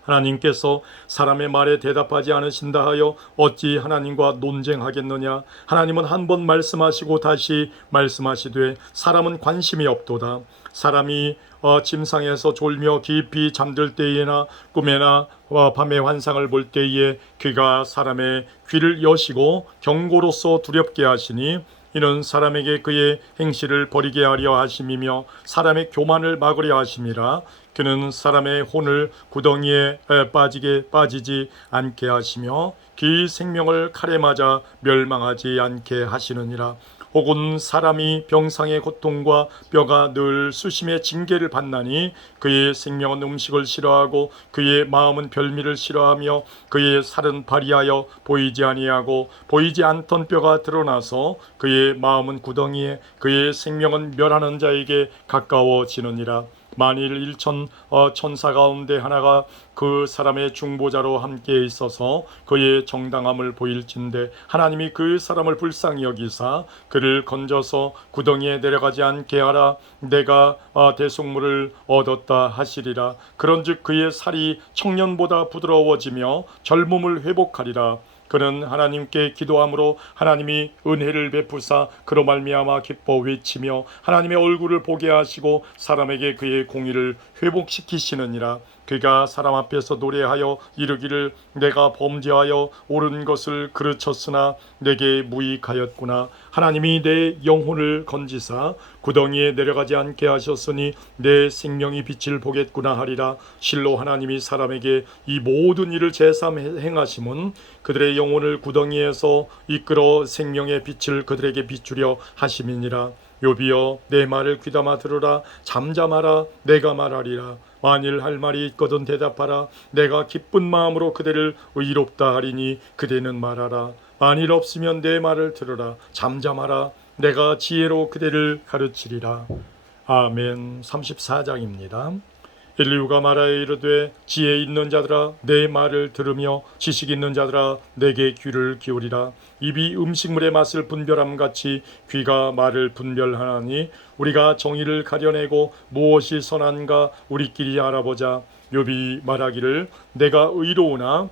하나님께서 사람의 말에 대답하지 않으신다 하여 어찌 하나님과 논쟁하겠느냐. 하나님은 한 번 말씀하시고 다시 말씀하시되 사람은 관심이 없도다. 사람이 침상에서 졸며 깊이 잠들 때에나 꿈에나 밤의 환상을 볼 때에 그가 사람의 귀를 여시고 경고로서 두렵게 하시니 이는 사람에게 그의 행실을 버리게 하려 하심이며 사람의 교만을 막으려 하심이라. 그는 사람의 혼을 구덩이에 빠지지 않게 하시며 그 생명을 칼에 맞아 멸망하지 않게 하시느니라. 혹은 사람이 병상의 고통과 뼈가 늘 수심의 징계를 받나니 그의 생명은 음식을 싫어하고 그의 마음은 별미를 싫어하며 그의 살은 발이하여 보이지 아니하고 보이지 않던 뼈가 드러나서 그의 마음은 구덩이에 그의 생명은 멸하는 자에게 가까워지느니라. 만일 일천 천사 가운데 하나가 그 사람의 중보자로 함께 있어서 그의 정당함을 보일진대 하나님이 그 사람을 불쌍히 여기사 그를 건져서 구덩이에 내려가지 않게 하라. 내가 대속물을 얻었다 하시리라. 그런즉 그의 살이 청년보다 부드러워지며 젊음을 회복하리라. 그는 하나님께 기도함으로 하나님이 은혜를 베푸사 그로 말미암아 기뻐 외치며 하나님의 얼굴을 보게 하시고 사람에게 그의 공의를 회복시키시느니라. 그가 사람 앞에서 노래하여 이르기를 내가 범죄하여 옳은 것을 그르쳤으나 내게 무익하였구나. 하나님이 내 영혼을 건지사 구덩이에 내려가지 않게 하셨으니 내 생명이 빛을 보겠구나 하리라. 실로 하나님이 사람에게 이 모든 일을 제삼 행하심은 그들의 영혼을 구덩이에서 이끌어 생명의 빛을 그들에게 비추려 하심이니라. 욥이여 내 말을 귀담아 들으라. 잠잠하라. 내가 말하리라. 만일 할 말이 있거든 대답하라. 내가 기쁜 마음으로 그대를 의롭다 하리니 그대는 말하라. 만일 없으면 내 말을 들으라. 잠잠하라. 내가 지혜로 그대를 가르치리라. 아멘. 34장입니다. 인류가 말하여 이르되 지혜 있는 자들아 내 말을 들으며 지식 있는 자들아 내게 귀를 기울이라. 입이 음식물의 맛을 분별함같이 귀가 말을 분별하나니 우리가 정의를 가려내고 무엇이 선한가 우리끼리 알아보자. 욥이 말하기를 내가 의로우나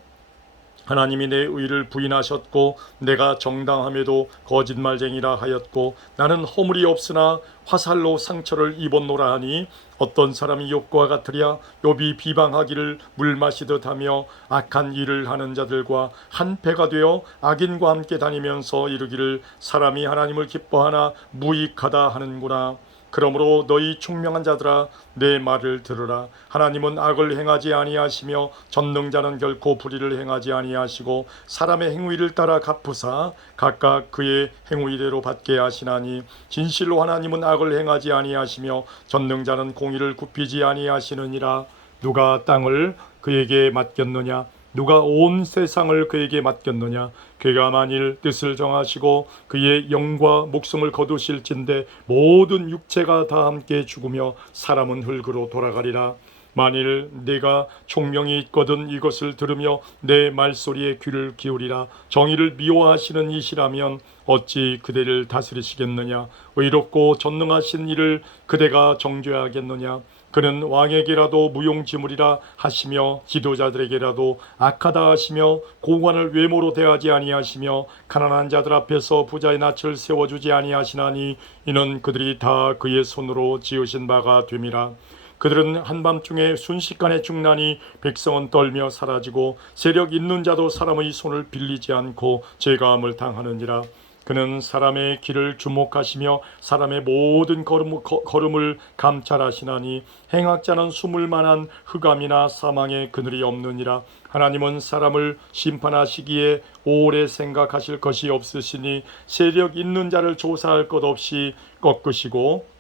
하나님이 내 의를 부인하셨고 내가 정당함에도 거짓말쟁이라 하였고 나는 허물이 없으나 화살로 상처를 입었노라 하니 어떤 사람이 욥과 같으랴. 욥이 비방하기를 물 마시듯 하며 악한 일을 하는 자들과 한 패가 되어 악인과 함께 다니면서 이르기를 사람이 하나님을 기뻐하나 무익하다 하는구나. 그러므로 너희 총명한 자들아 내 말을 들으라. 하나님은 악을 행하지 아니하시며 전능자는 결코 불의를 행하지 아니하시고 사람의 행위를 따라 갚으사 각각 그의 행위대로 받게 하시나니 진실로 하나님은 악을 행하지 아니하시며 전능자는 공의를 굽히지 아니하시느니라. 누가 땅을 그에게 맡겼느냐? 누가 온 세상을 그에게 맡겼느냐? 그가 만일 뜻을 정하시고 그의 영과 목숨을 거두실진대 모든 육체가 다 함께 죽으며 사람은 흙으로 돌아가리라. 만일 네가 총명이 있거든 이것을 들으며 내 말소리에 귀를 기울이라. 정의를 미워하시는 이시라면 어찌 그대를 다스리시겠느냐? 의롭고 전능하신 이를 그대가 정죄하겠느냐? 그는 왕에게라도 무용지물이라 하시며 지도자들에게라도 악하다 하시며 고관을 외모로 대하지 아니하시며 가난한 자들 앞에서 부자의 낯을 세워주지 아니하시나니 이는 그들이 다 그의 손으로 지으신 바가 됨이라. 그들은 한밤중에 순식간에 죽나니 백성은 떨며 사라지고 세력 있는 자도 사람의 손을 빌리지 않고 제감을 당하느니라. 그는 사람의 길을 주목하시며 사람의 모든 걸음을 감찰하시나니 행악자는 숨을 만한 흑암이나 사망의 그늘이 없느니라. 하나님은 사람을 심판하시기에 오래 생각하실 것이 없으시니 세력 있는 자를 조사할 것 없이 꺾으시고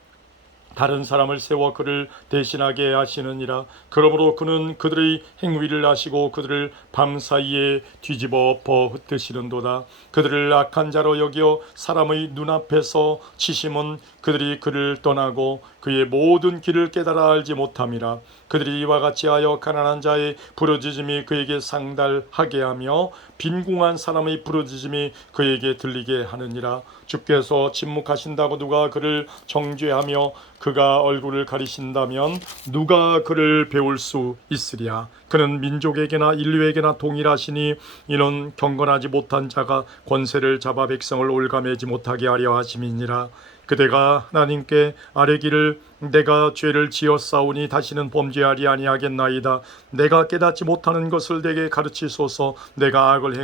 다른 사람을 세워 그를 대신하게 하시느니라. 그러므로 그는 그들의 행위를 아시고 그들을 밤사이에 뒤집어 엎어 흩으시는도다. 그들을 악한 자로 여겨 사람의 눈앞에서 치심은 그들이 그를 떠나고 그의 모든 길을 깨달아 알지 못함이라. 그들이 이와 같이 하여 가난한 자의 부르짖음이 그에게 상달하게 하며 빈궁한 사람의 부르짖음이 그에게 들리게 하느니라. 주께서 침묵하신다고 누가 그를 정죄하며 그가 얼굴을 가리신다면 누가 그를 배울 수 있으랴. 그는 민족에게나 인류에게나 동일하시니 이는 경건하지 못한 자가 권세를 잡아 백성을 올가매지 못하게 하려 하심이니라. 그대가 하나님께 아뢰기를 내가 죄를 지었사오니 다시는 범죄하리 아니하겠나이다. 내가 깨닫지 못하는 것을 내게 가르치소서. 내가 악을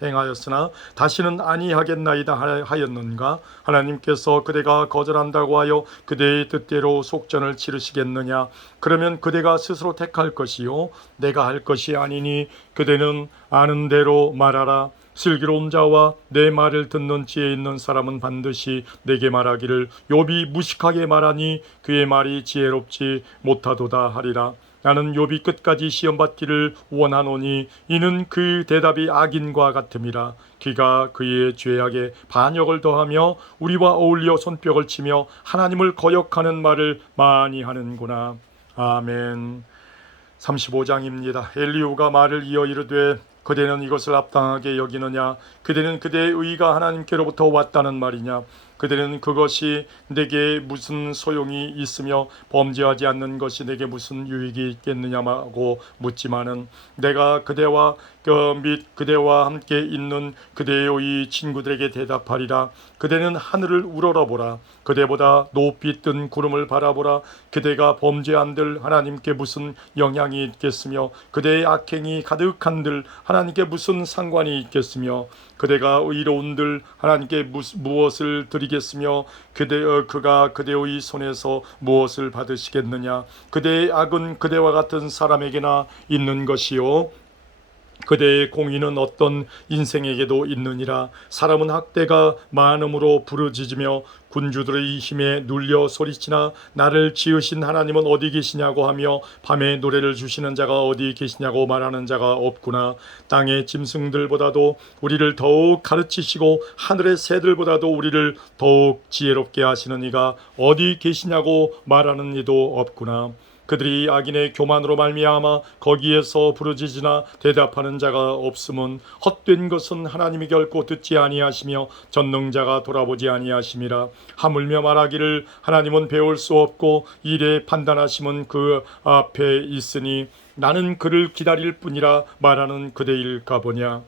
행하였으나 다시는 아니하겠나이다 하였는가? 하나님께서 그대가 거절한다고 하여 그대의 뜻대로 속전을 치르시겠느냐? 그러면 그대가 스스로 택할 것이요 내가 할 것이 아니니 그대는 아는 대로 말하라. 슬기로운 자와 내 말을 듣는 지혜 있는 사람은 반드시 내게 말하기를 욥이 무식하게 말하니 그의 말이 지혜롭지 못하도다 하리라. 나는 욥이 끝까지 시험받기를 원하노니 이는 그 대답이 악인과 같음이라. 그가 그의 죄악에 반역을 더하며 우리와 어울려 손뼉을 치며 하나님을 거역하는 말을 많이 하는구나. 아멘. 35장입니다. 엘리후가 말을 이어 이르되 그대는 이것을 합당하게 여기느냐? 그대는 그대의 의가 하나님께로부터 왔다는 말이냐? 그대는 그것이 내게 무슨 소용이 있으며 범죄하지 않는 것이 내게 무슨 유익이 있겠느냐고 묻지만은 내가 그대와 및 그대와 함께 있는 그대의 친구들에게 대답하리라. 그대는 하늘을 우러러보라. 그대보다 높이 뜬 구름을 바라보라. 그대가 범죄한들 하나님께 무슨 영향이 있겠으며 그대의 악행이 가득한들 하나님께 무슨 상관이 있겠으며 그대가 의로운들 하나님께 무엇을 드리겠으며 그가 그대의 손에서 무엇을 받으시겠느냐. 그대의 악은 그대와 같은 사람에게나 있는 것이요 그대의 공의는 어떤 인생에게도 있느니라. 사람은 학대가 많음으로 부르짖으며 군주들의 힘에 눌려 소리치나 나를 지으신 하나님은 어디 계시냐고 하며 밤에 노래를 주시는 자가 어디 계시냐고 말하는 자가 없구나. 땅의 짐승들보다도 우리를 더욱 가르치시고 하늘의 새들보다도 우리를 더욱 지혜롭게 하시는 이가 어디 계시냐고 말하는 이도 없구나. 그들이 악인의 교만으로 말미암아 거기에서 부르짖으나 대답하는 자가 없음은 헛된 것은 하나님이 결코 듣지 아니하시며 전능자가 돌아보지 아니하심이라. 하물며 말하기를 하나님은 배울 수 없고 일에 판단하심은 그 앞에 있으니 나는 그를 기다릴 뿐이라 말하는 그대일까 보냐.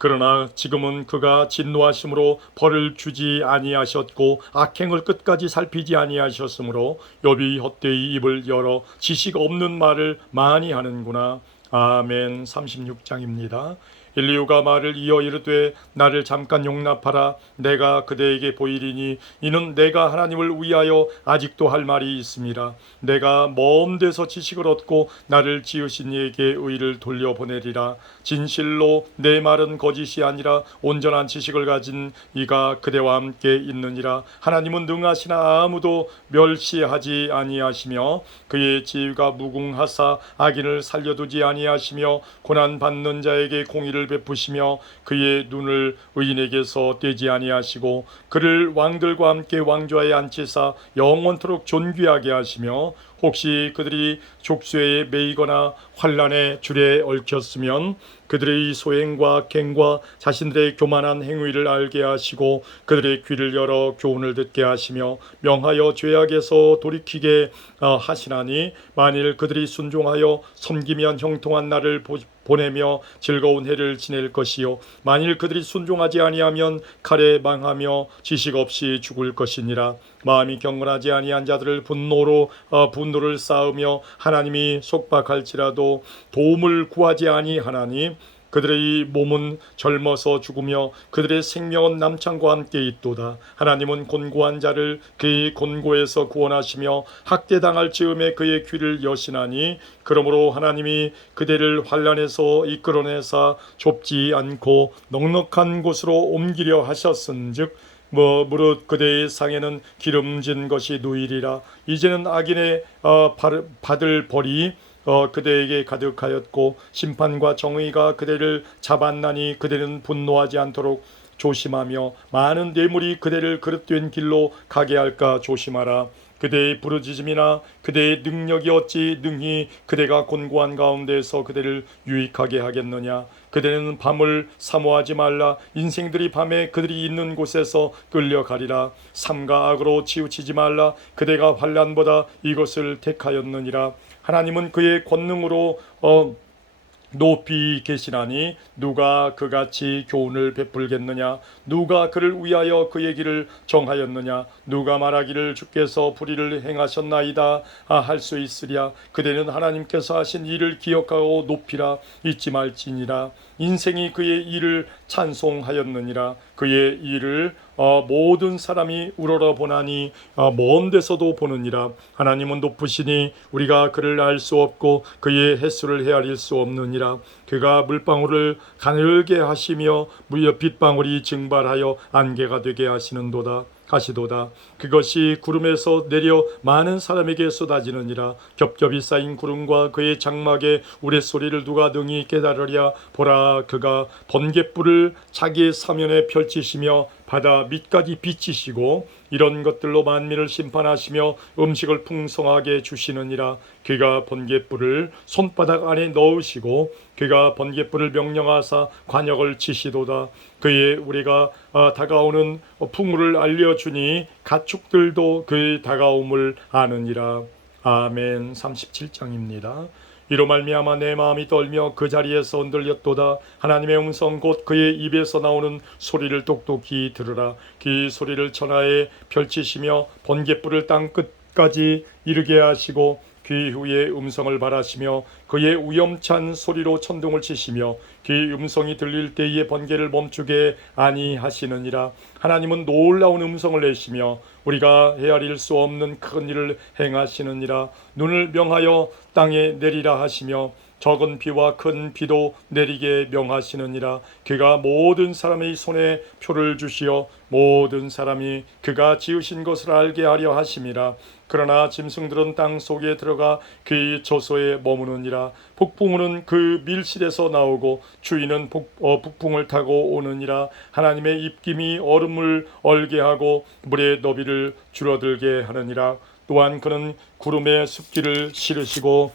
그러나 지금은 그가 진노하심으로 벌을 주지 아니하셨고 악행을 끝까지 살피지 아니하셨으므로 욥이 헛되이 입을 열어 지식 없는 말을 많이 하는구나. 아멘. 36장입니다. 엘리후가 말을 이어 이르되 나를 잠깐 용납하라. 내가 그대에게 보이리니 이는 내가 하나님을 위하여 아직도 할 말이 있음이라. 내가 먼 데서 지식을 얻고 나를 지으신 이에게 의를 돌려보내리라. 진실로 내 말은 거짓이 아니라 온전한 지식을 가진 이가 그대와 함께 있느니라. 하나님은 능하시나 아무도 멸시하지 아니하시며 그의 지위가 무궁하사 악인을 살려두지 아니하시며 고난받는 자에게 공의를 베푸시며 그의 눈을 의인에게서 떼지 아니하시고 그를 왕들과 함께 왕좌에 앉히사 영원토록 존귀하게 하시며 혹시 그들이 족쇄에 매이거나 환난의 줄에 얽혔으면 그들의 소행과 갱과 자신들의 교만한 행위를 알게 하시고 그들의 귀를 열어 교훈을 듣게 하시며 명하여 죄악에서 돌이키게 하시나니 만일 그들이 순종하여 섬기면 형통한 날을 보내며 즐거운 해를 지낼 것이요 만일 그들이 순종하지 아니하면 칼에 망하며 지식 없이 죽을 것이니라. 마음이 경건하지 아니한 자들을 분노를 쌓으며 하나님이 속박할지라도 도움을 구하지 아니하나니 그들의 몸은 젊어서 죽으며 그들의 생명은 남창과 함께 있도다. 하나님은 곤고한 자를 그의 곤고에서 구원하시며 학대당할 즈음에 그의 귀를 여시나니 그러므로 하나님이 그대를 환난에서 이끌어내사 좁지 않고 넉넉한 곳으로 옮기려 하셨은즉 무릇 그대의 상에는 기름진 것이 누이리라. 이제는 악인의 받을 벌이 그대에게 가득하였고 심판과 정의가 그대를 잡았나니 그대는 분노하지 않도록 조심하며 많은 뇌물이 그대를 그릇된 길로 가게 할까 조심하라. 그대의 부르짖음이나 그대의 능력이 어찌 능히 그대가 곤고한 가운데에서 그대를 유익하게 하겠느냐. 그대는 밤을 사모하지 말라. 인생들이 밤에 그들이 있는 곳에서 끌려가리라. 삼가 악으로 치우치지 말라. 그대가 환난보다 이것을 택하였느니라. 하나님은 그의 권능으로 높이 계시나니 누가 그같이 교훈을 베풀겠느냐. 누가 그를 위하여 그의 길을 정하였느냐. 누가 말하기를 주께서 불의를 행하셨나이다 할 수 있으랴. 그대는 하나님께서 하신 일을 기억하고 높이라. 잊지 말지니라. 인생이 그의 일을 찬송하였느니라. 그의 일을 모든 사람이 우러러 보나니 먼 데서도 보느니라. 하나님은 높으시니 우리가 그를 알 수 없고 그의 횟수를 헤아릴 수 없느니라. 그가 물방울을 가늘게 하시며 빗방울이 증발하여 안개가 되게 하시도다. 그것이 구름에서 내려 많은 사람에게 쏟아지느니라. 겹겹이 쌓인 구름과 그의 장막에 우레소리를 누가 능히 깨달으랴. 보라, 그가 번갯불을 자기의 사면에 펼치시며 바다 밑까지 비치시고 이런 것들로 만민을 심판하시며 음식을 풍성하게 주시느니라. 그가 번갯불을 손바닥 안에 넣으시고 그가 번갯불을 명령하사 관역을 치시도다. 그의 우리가 다가오는 풍물을 알려주니 가축들도 그의 다가옴을 아느니라. 아멘. 37장입니다. 이로 말미암아 내 마음이 떨며 그 자리에서 흔들렸도다. 하나님의 음성 곧 그의 입에서 나오는 소리를 똑똑히 들으라. 그 소리를 천하에 펼치시며 번갯불을 땅 끝까지 이르게 하시고 그 후에 음성을 발하시며 그의 위엄찬 소리로 천둥을 치시며 그 음성이 들릴 때에 번개를 멈추게 아니하시느니라. 하나님은 놀라운 음성을 내시며 우리가 헤아릴 수 없는 큰 일을 행하시느니라. 눈을 명하여 땅에 내리라 하시며 적은 비와 큰 비도 내리게 명하시느니라. 그가 모든 사람의 손에 표를 주시어 모든 사람이 그가 지으신 것을 알게 하려 하심이라. 그러나 짐승들은 땅 속에 들어가 그의 저소에 머무느니라. 폭풍우는 그 밀실에서 나오고 추위는 북풍을 타고 오느니라. 하나님의 입김이 얼음을 얼게 하고 물의 너비를 줄어들게 하느니라. 또한 그는 구름에 습기를 실으시고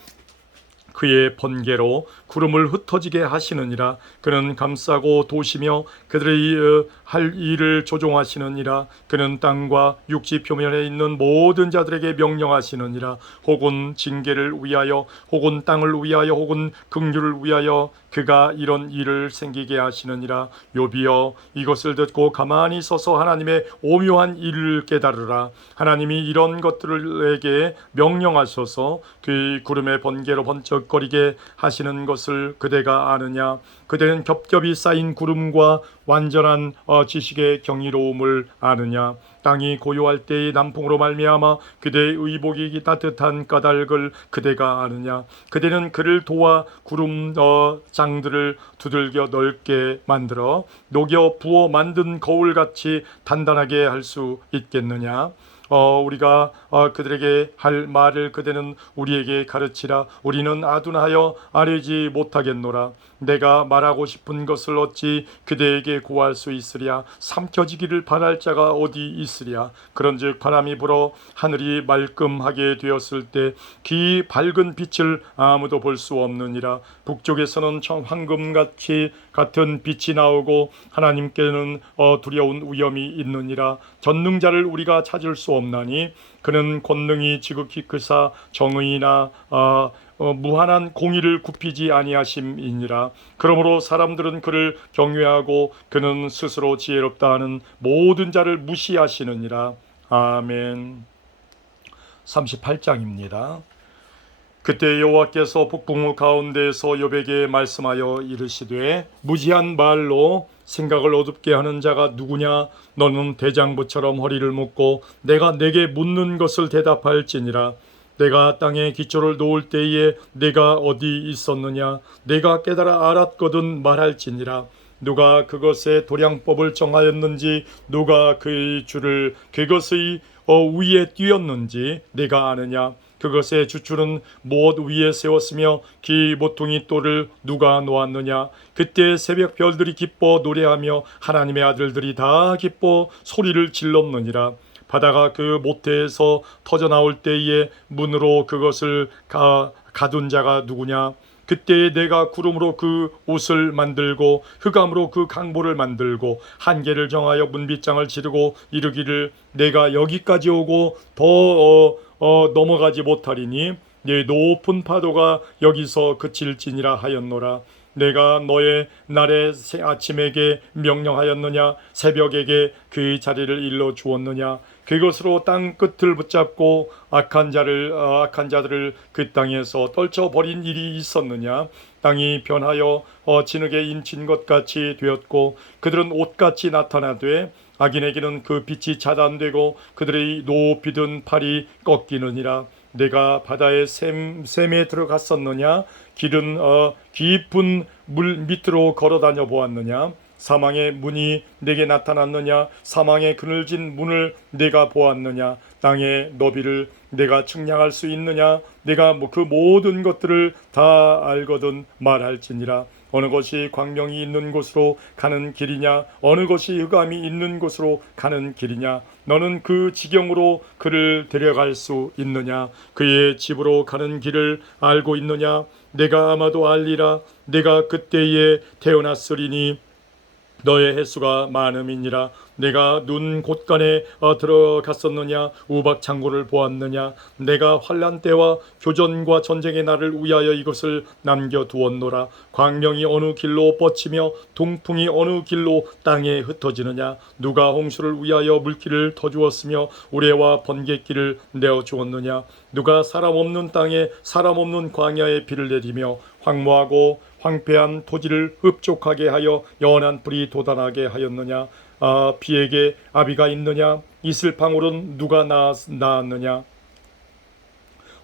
그의 번개로 구름을 흩어지게 하시느니라. 그는 감싸고 도시며 그들의 할 일을 조종하시느니라. 그는 땅과 육지 표면에 있는 모든 자들에게 명령하시느니라. 혹은 징계를 위하여 혹은 땅을 위하여 혹은 긍휼을 위하여 그가 이런 일을 생기게 하시느니라. 욥이여, 이것을 듣고 가만히 서서 하나님의 오묘한 일을 깨달으라. 하나님이 이런 것들에게 명령하셔서 그 구름의 번개로 번쩍거리게 하시는 것을 그대가 아느냐. 그대는 겹겹이 쌓인 구름과 완전한 지식의 경이로움을 아느냐. 땅이 고요할 때의 남풍으로 말미암아 그대의 의복이 따뜻한 까닭을 그대가 아느냐. 그대는 그를 도와 구름 장들을 두들겨 넓게 만들어 녹여 부어 만든 거울같이 단단하게 할 수 있겠느냐. 우리가 그들에게 할 말을 그대는 우리에게 가르치라. 우리는 아둔하여 아뢰지 못하겠노라. 내가 말하고 싶은 것을 어찌 그대에게 구할 수 있으랴. 삼켜지기를 바랄 자가 어디 있으랴. 그런즉 바람이 불어 하늘이 말끔하게 되었을 때 그 밝은 빛을 아무도 볼 수 없느니라. 북쪽에서는 황금같이 같은 빛이 나오고 하나님께는 두려운 위엄이 있느니라. 전능자를 우리가 찾을 수 없나니 그는 권능이 지극히 크사 정의나 무한한 공의를 굽히지 아니하심이니라. 그러므로 사람들은 그를 경외하고 그는 스스로 지혜롭다 하는 모든 자를 무시하시느니라. 아멘. 38장입니다. 그때 여호와께서 북풍우 가운데에서 욥에게 말씀하여 이르시되 무지한 말로 생각을 어둡게 하는 자가 누구냐. 너는 대장부처럼 허리를 묶고 내가 내게 묻는 것을 대답할지니라. 내가 땅에 기초를 놓을 때에 내가 어디 있었느냐. 내가 깨달아 알았거든 말할지니라. 누가 그것의 도량법을 정하였는지 누가 그의 줄을 그것의 위에 띄었는지 내가 아느냐. 그것의 주줄은 무엇 위에 세웠으며 그 모퉁이 돌을 누가 놓았느냐. 그때 새벽 별들이 기뻐 노래하며 하나님의 아들들이 다 기뻐 소리를 질렀느니라. 바다가 그 모태에서 터져나올 때에 문으로 그것을 가둔 자가 누구냐. 그때에 내가 구름으로 그 옷을 만들고 흑암으로 그 강보를 만들고 한계를 정하여 문빗장을 지르고 이르기를 내가 여기까지 오고 더 넘어가지 못하리니 네 높은 파도가 여기서 그칠지니라 하였노라. 내가 너의 날의 아침에게 명령하였느냐? 새벽에게 그 자리를 일러 주었느냐? 그것으로 땅 끝을 붙잡고 악한 자들을 그 땅에서 떨쳐 버린 일이 있었느냐? 땅이 변하여 진흙에 인친 것 같이 되었고 그들은 옷같이 나타나되 악인에게는 그 빛이 차단되고 그들의 높이 든 팔이 꺾이느니라. 내가 바다의 샘에 들어갔었느냐? 길은 깊은 물 밑으로 걸어다녀 보았느냐? 사망의 문이 내게 나타났느냐? 사망의 그늘진 문을 내가 보았느냐? 땅의 너비를 내가 측량할 수 있느냐? 내가 그 모든 것들을 다 알거든 말할지니라. 어느 것이 광명이 있는 곳으로 가는 길이냐? 어느 것이 흑암이 있는 곳으로 가는 길이냐? 너는 그 지경으로 그를 데려갈 수 있느냐? 그의 집으로 가는 길을 알고 있느냐? 내가 아마도 알리라. 내가 그때에 태어났으리니 너의 횟수가 많음이니라. 내가 눈 곳간에 들어갔었느냐? 우박 창고를 보았느냐? 내가 환난 때와 교전과 전쟁의 날을 위하여 이것을 남겨두었노라. 광명이 어느 길로 뻗치며 동풍이 어느 길로 땅에 흩어지느냐? 누가 홍수를 위하여 물길을 터주었으며 우레와 번갯길을 내어주었느냐? 누가 사람 없는 땅에 사람 없는 광야에 비를 내리며 황무하고 황폐한 토지를 흡족하게 하여 연한 불이 돋아나게 하였느냐? 비에게 아비가 있느냐? 이슬 방울은 누가 낳았느냐?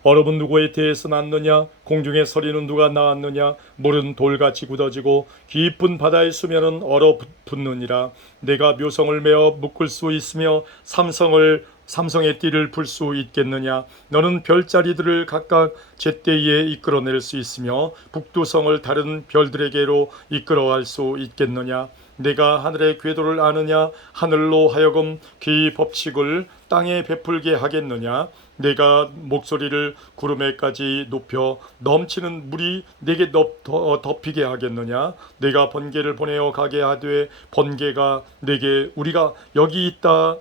얼음은 누구에 대해서 났느냐? 공중의 서리는 누가 낳았느냐? 물은 돌같이 굳어지고 깊은 바다의 수면은 얼어붙느니라. 내가 묘성을 메어 묶을 수 있으며 삼성의 띠를 풀 수 있겠느냐? 너는 별자리들을 각각 제때에 이끌어낼 수 있으며 북두성을 다른 별들에게로 이끌어갈 수 있겠느냐? 내가 하늘의 궤도를 아느냐? 하늘로 하여금 그 법칙을 땅에 베풀게 하겠느냐? 내가 목소리를 구름에까지 높여 넘치는 물이 내게 덮이게 하겠느냐? 내가 번개를 보내어 가게 하되 번개가 내게 우리가 여기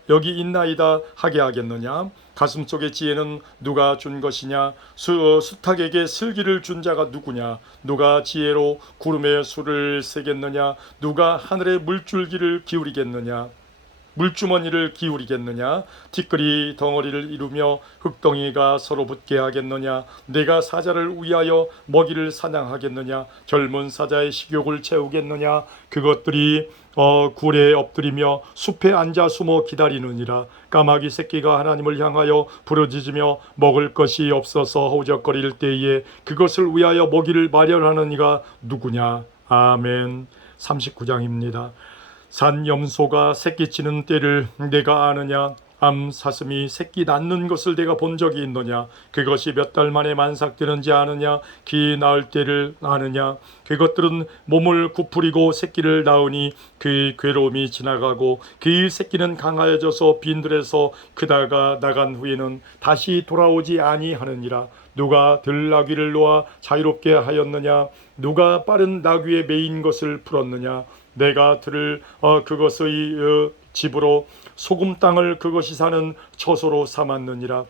있나이다 하게 하겠느냐? 가슴속의 지혜는 누가 준 것이냐? 수탉에게 슬기를 준 자가 누구냐? 누가 지혜로 구름에 수를 세겠느냐? 누가 하늘의 물줄기를 기울이겠느냐? 물주머니를 기울이겠느냐? 티끌이 덩어리를 이루며 흙덩이가 서로 붙게 하겠느냐? 내가 사자를 위하여 먹이를 사냥하겠느냐? 젊은 사자의 식욕을 채우겠느냐? 그것들이 굴에 엎드리며 숲에 앉아 숨어 기다리느니라. 까마귀 새끼가 하나님을 향하여 부르짖으며 먹을 것이 없어서 허우적거릴 때에 그것을 위하여 먹이를 마련하는 이가 누구냐? 아멘. 39장입니다. 산염소가 새끼치는 때를 내가 아느냐? 암사슴이 새끼 낳는 것을 내가 본 적이 있느냐? 그것이 몇 달 만에 만삭되는지 아느냐? 기 낳을 때를 아느냐? 그것들은 몸을 구부리고 새끼를 낳으니 그 괴로움이 지나가고 그 새끼는 강하여져서 빈들에서 크다가 나간 후에는 다시 돌아오지 아니하느니라. 누가 들나귀를 놓아 자유롭게 하였느냐? 누가 빠른 나귀에 매인 것을 풀었느냐? 내가 들을 그것의 집으로 소금 땅을 그것이 사는 처소로 삼았느니라.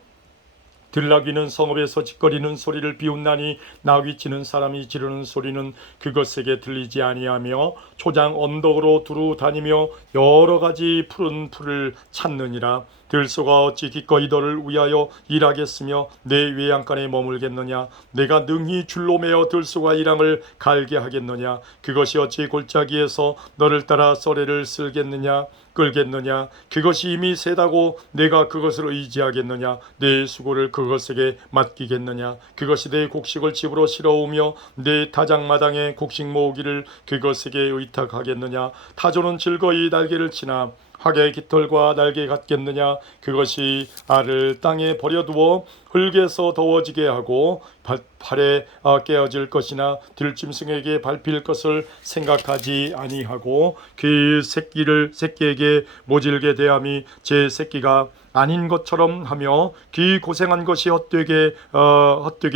들나귀는 성읍에서 짓거리는 소리를 비웃나니 나귀치는 사람이 지르는 소리는 그것에게 들리지 아니하며 초장 언덕으로 두루 다니며 여러 가지 푸른 풀을 찾느니라. 들소가 어찌 기꺼이 너를 위하여 일하겠으며 내 외양간에 머물겠느냐? 내가 능히 줄로 매어 들소가 이랑을 갈게 하겠느냐? 그것이 어찌 골짜기에서 너를 따라 썰애를 쓸겠느냐? 끌겠느냐? 그것이 이미 세다고 내가 그것을 의지하겠느냐? 내 수고를 그것에게 맡기겠느냐? 그것이 내 곡식을 집으로 실어오며 내 타작마당에 곡식 모으기를 그것에게 의탁하겠느냐? 타조는 즐거이 날개를 치나 학의 깃털과 날개 같겠느냐? 그것이 알을 땅에 버려두어 흙에서 더워지게 하고 발에 깨어질 것이나 들짐승에게 밟힐 것을 생각하지 아니하고 그 새끼에게 모질게 대함이 제 새끼가 아닌 것처럼 하며 그 고생한 것이 헛되게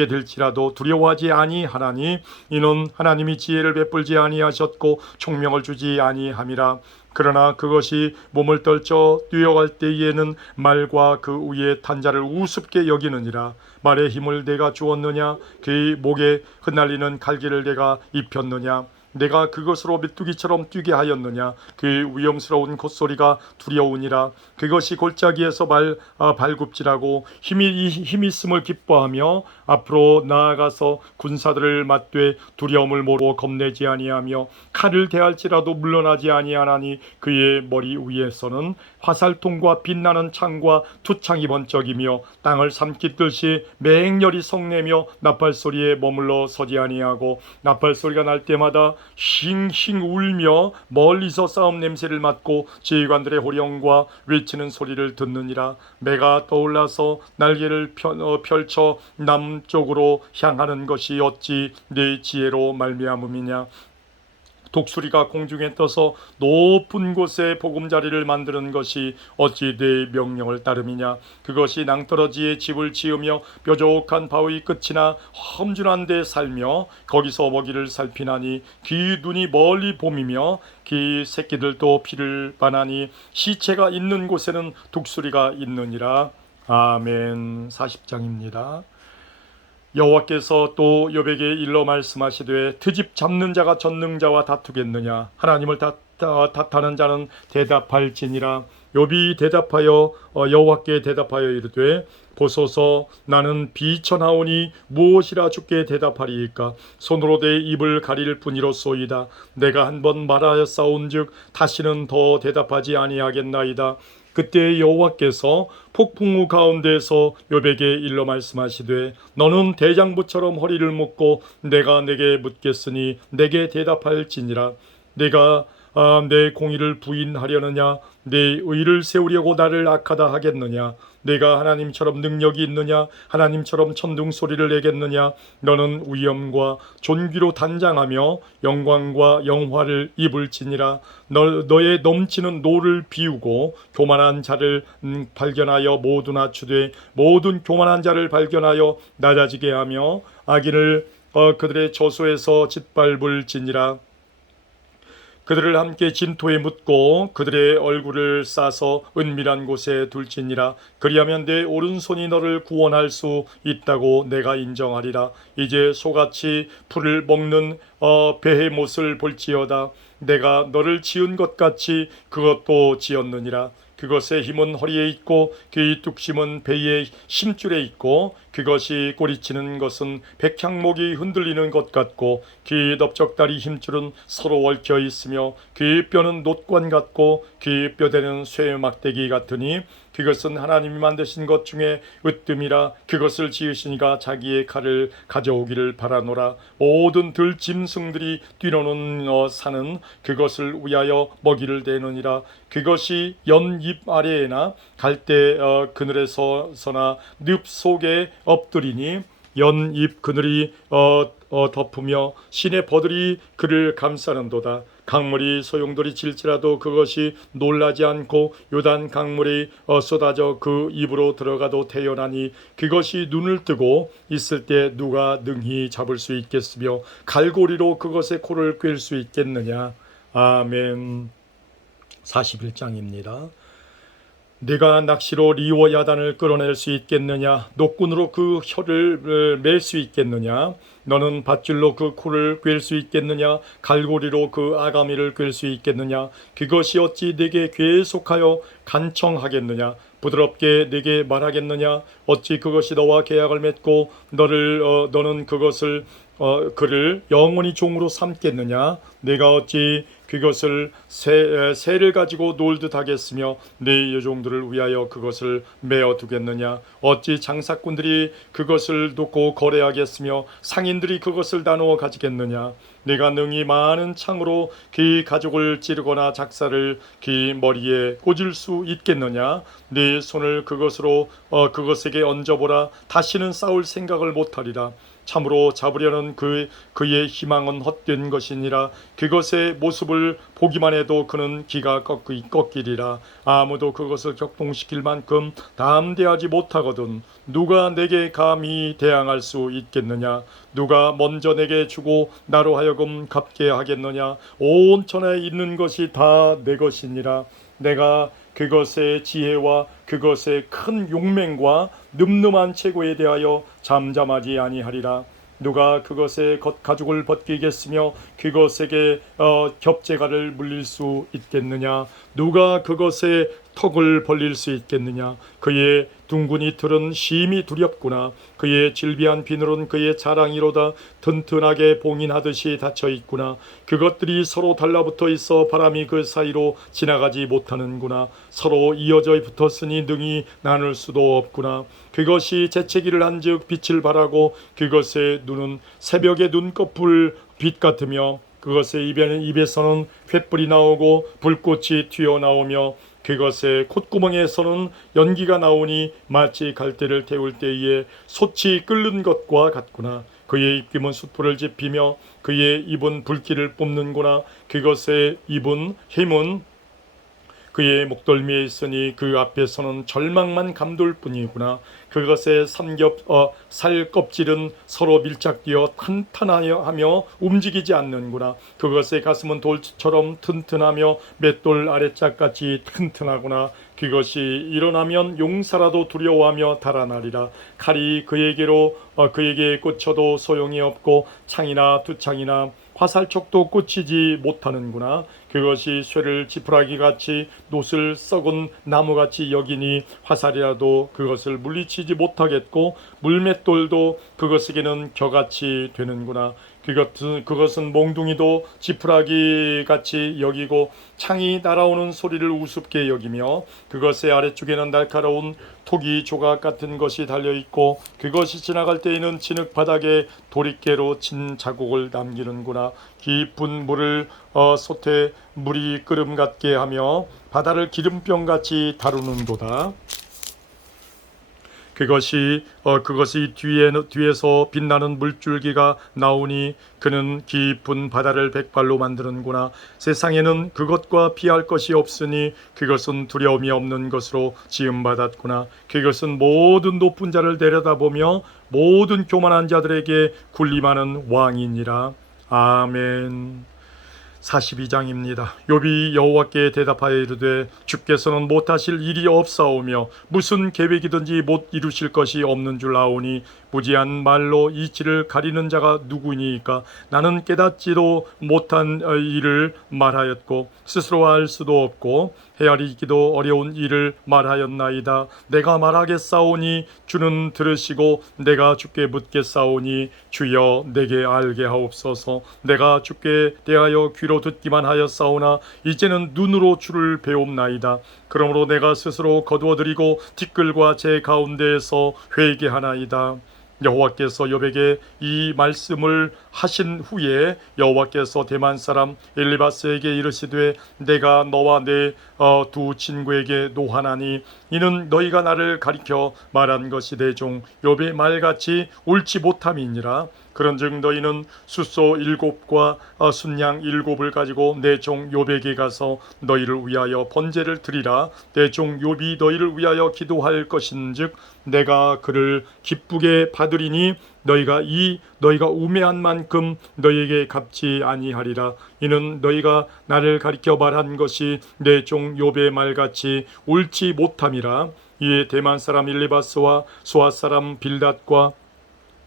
될지라도 두려워하지 아니하나니 이는 하나님이 지혜를 베풀지 아니하셨고 총명을 주지 아니함이라. 그러나 그것이 몸을 떨쳐 뛰어갈 때에는 말과 그 위에 탄 자를 우습게 여기느니라. 말의 힘을 내가 주었느냐? 그 목에 흩날리는 갈기를 내가 입혔느냐? 내가 그것으로 메뚜기처럼 뛰게 하였느냐? 그 위험스러운 콧소리가 두려우니라. 그것이 골짜기에서 발굽질하고 힘 있음을 기뻐하며 앞으로 나아가서 군사들을 맞되 두려움을 모르고 겁내지 아니하며 칼을 대할지라도 물러나지 아니하나니 그의 머리 위에서는 화살통과 빛나는 창과 투창이 번쩍이며 땅을 삼키듯이 맹렬히 성내며 나팔소리에 머물러 서지 아니하고 나팔소리가 날 때마다 힝힝 울며 멀리서 싸움 냄새를 맡고 지휘관들의 호령과 외치는 소리를 듣느니라. 매가 떠올라서 날개를 펼쳐 남쪽으로 향하는 것이 어찌 네 지혜로 말미암음이냐. 독수리가 공중에 떠서 높은 곳에 보금자리를 만드는 것이 어찌 네 명령을 따름이냐. 그것이 낭떠러지에 집을 지으며 뾰족한 바위 끝이나 험준한 데 살며 거기서 먹이를 살피나니 그 눈이 멀리 봄이며 그 새끼들도 피를 바나니 시체가 있는 곳에는 독수리가 있느니라. 아멘. 40장입니다. 여호와께서 또 욥에게 일러 말씀하시되 트집 잡는 자가 전능자와 다투겠느냐. 하나님을 탓하는 자는 대답할지니라. 욥이 대답하여 여호와께 대답하여 이르되 보소서 나는 비천하오니 무엇이라 주께 대답하리이까. 손으로 내 입을 가릴 뿐이로소이다. 내가 한번 말하였사온즉 다시는 더 대답하지 아니하겠나이다. 그때 여호와께서 폭풍우 가운데서 욥에게 일러 말씀하시되 너는 대장부처럼 허리를 묶고 내가 내게 묻겠으니 내게 대답할지니라. 내가 내 공의를 부인하려느냐? 내 의를 세우려고 나를 악하다 하겠느냐? 내가 하나님처럼 능력이 있느냐? 하나님처럼 천둥소리를 내겠느냐? 너는 위엄과 존귀로 단장하며 영광과 영화를 입을지니라. 너의 넘치는 노를 비우고 교만한 자를 발견하여 모두 낮추되 모든 교만한 자를 발견하여 낮아지게 하며 악인을 그들의 저소에서 짓밟을지니라. 그들을 함께 진토에 묻고 그들의 얼굴을 싸서 은밀한 곳에 둘지니라. 그리하면 내 오른손이 너를 구원할 수 있다고 내가 인정하리라. 이제 소같이 풀을 먹는 베헤못을 볼지어다. 내가 너를 지은 것 같이 그것도 지었느니라. 그것의 힘은 허리에 있고 그의 뚝심은 배의 심줄에 있고 그것이 꼬리치는 것은 백향목이 흔들리는 것 같고 그의 넓적다리 힘줄은 서로 얽혀 있으며 그의 뼈는 놋관 같고 그의 뼈대는 쇠 막대기 같으니 그것은 하나님이 만드신 것 중에 으뜸이라. 그것을 지으시니가 자기의 칼을 가져오기를 바라노라. 모든 들짐승들이 뛰노는 산은 그것을 위하여 먹이를 대느니라. 그것이 연잎 아래에나 갈대 그늘에서나 늪 속에 엎드리니 연잎 그늘이 덮으며 시내 버들이 그를 감싸는도다. 강물이 소용돌이 질지라도 그것이 놀라지 않고 요단 강물이 쏟아져 그 입으로 들어가도 태연하니 그것이 눈을 뜨고 있을 때 누가 능히 잡을 수 있겠으며 갈고리로 그것의 코를 꿰을 수 있겠느냐. 아멘. 41장입니다. 네가 낚시로 리워 야단을 끌어낼 수 있겠느냐? 노끈으로 그 혀를 맬 수 있겠느냐? 너는 밧줄로 그 코를 꿰을 수 있겠느냐? 갈고리로 그 아가미를 꿰을 수 있겠느냐? 그것이 어찌 네게 계속하여 간청하겠느냐? 부드럽게 네게 말하겠느냐? 어찌 그것이 너와 계약을 맺고 너는 그를 영원히 종으로 삼겠느냐? 내가 어찌 그것을 새를 가지고 놀듯 하겠으며 네 여종들을 위하여 그것을 메어 두겠느냐? 어찌 장사꾼들이 그것을 놓고 거래하겠으며 상인들이 그것을 나누어 가지겠느냐? 네가 능히 많은 창으로 그 가죽을 찌르거나 작사를 그 머리에 꽂을 수 있겠느냐? 네 손을 그것에게 얹어보라. 다시는 싸울 생각을 못하리라. 참으로 잡으려는 그의 희망은 헛된 것이니라. 그것의 모습을 보기만 해도 그는 기가 꺾이리라. 아무도 그것을 격동시킬 만큼 담대하지 못하거든 누가 내게 감히 대항할 수 있겠느냐. 누가 먼저 내게 주고 나로 하여금 갚게 하겠느냐. 온 천하에 있는 것이 다 내 것이니라. 내가 그것의 지혜와 그것의 큰 용맹과 늠름한 체고에 대하여 잠잠하지 아니하리라. 누가 그것의 가죽을 벗기겠으며 그것에게 겹재가를 물릴 수 있겠느냐. 누가 그것의 턱을 벌릴 수 있겠느냐. 그의 둥근 이틀은 심히 두렵구나. 그의 질비한 비늘은 그의 자랑이로다. 튼튼하게 봉인하듯이 닫혀 있구나. 그것들이 서로 달라붙어 있어 바람이 그 사이로 지나가지 못하는구나. 서로 이어져 붙었으니 능히 나눌 수도 없구나. 그것이 재채기를 한즉 빛을 발하고 그것의 눈은 새벽의 눈꺼풀 빛 같으며 그것의 입에서는 횃불이 나오고 불꽃이 튀어나오며 그것의 콧구멍에서는 연기가 나오니 마치 갈대를 태울 때에 솥이 끓는 것과 같구나. 그의 입김은 숯불을 지피며 그의 입은 불길을 뿜는구나. 그것의 입은 힘은 그의 목덜미에 있으니 그 앞에서는 절망만 감돌 뿐이구나. 그것의 살 껍질은 서로 밀착되어 탄탄하며 움직이지 않는구나. 그것의 가슴은 돌처럼 튼튼하며 맷돌 아래짝같이 튼튼하구나. 그것이 일어나면 용사라도 두려워하며 달아나리라. 칼이 그에게 꽂혀도 소용이 없고 창이나 두창이나 화살촉도 꽂히지 못하는구나. 그것이 쇠를 지푸라기같이 노슬 썩은 나무같이 여기니 화살이라도 그것을 물리치지 못하겠고 물맷돌도 그것에게는 겨같이 되는구나. 그것은 몽둥이도 지푸라기같이 여기고 창이 날아오는 소리를 우습게 여기며 그것의 아래쪽에는 날카로운 토기 조각 같은 것이 달려있고 그것이 지나갈 때에는 진흙 바닥에 도리깨로 친 자국을 남기는구나. 깊은 물을 솥에 물이 끓음 같게 하며 바다를 기름병같이 다루는도다. 그것이 뒤에서 빛나는 물줄기가 나오니 그는 깊은 바다를 백발로 만드는구나. 세상에는 그것과 비할 것이 없으니 그것은 두려움이 없는 것으로 지음받았구나. 그것은 모든 높은 자를 내려다보며 모든 교만한 자들에게 군림하는 왕이니라. 아멘. 42장입니다. 욥이 여호와께 대답하여 이르되 주께서는 못하실 일이 없사오며 무슨 계획이든지 못 이루실 것이 없는 줄 아오니 무지한 말로 이치를 가리는 자가 누구니까. 나는 깨닫지도 못한 일을 말하였고 스스로 알 수도 없고 헤아리기도 어려운 일을 말하였나이다. 내가 말하겠사오니 주는 들으시고 내가 주께 묻겠사오니 주여 내게 알게 하옵소서. 내가 주께 대하여 귀로 듣기만 하였사오나 이제는 눈으로 주를 배옵나이다. 그러므로 내가 스스로 거두어드리고 티끌과 제 가운데에서 회개하나이다. 여호와께서 욥에게 이 말씀을 하신 후에 여호와께서 대만 사람 엘리바스에게 이르시되 내가 너와 내 두 친구에게 노하나니 이는 너희가 나를 가리켜 말한 것이 내 종 욥의 말같이 옳지 못함이니라. 그런즉 너희는 숫소 7과 순양 7을 가지고 내 종 욥에게 가서 너희를 위하여 번제를 드리라. 내 종 욥이 너희를 위하여 기도할 것인즉 내가 그를 기쁘게 받으리니 너희가 우매한 만큼 너희에게 갚지 아니하리라. 이는 너희가 나를 가리켜 말한 것이 내 종 욥의 말같이 옳지 못함이라. 이에 대만 사람 일리바스와 수아 사람 빌닷과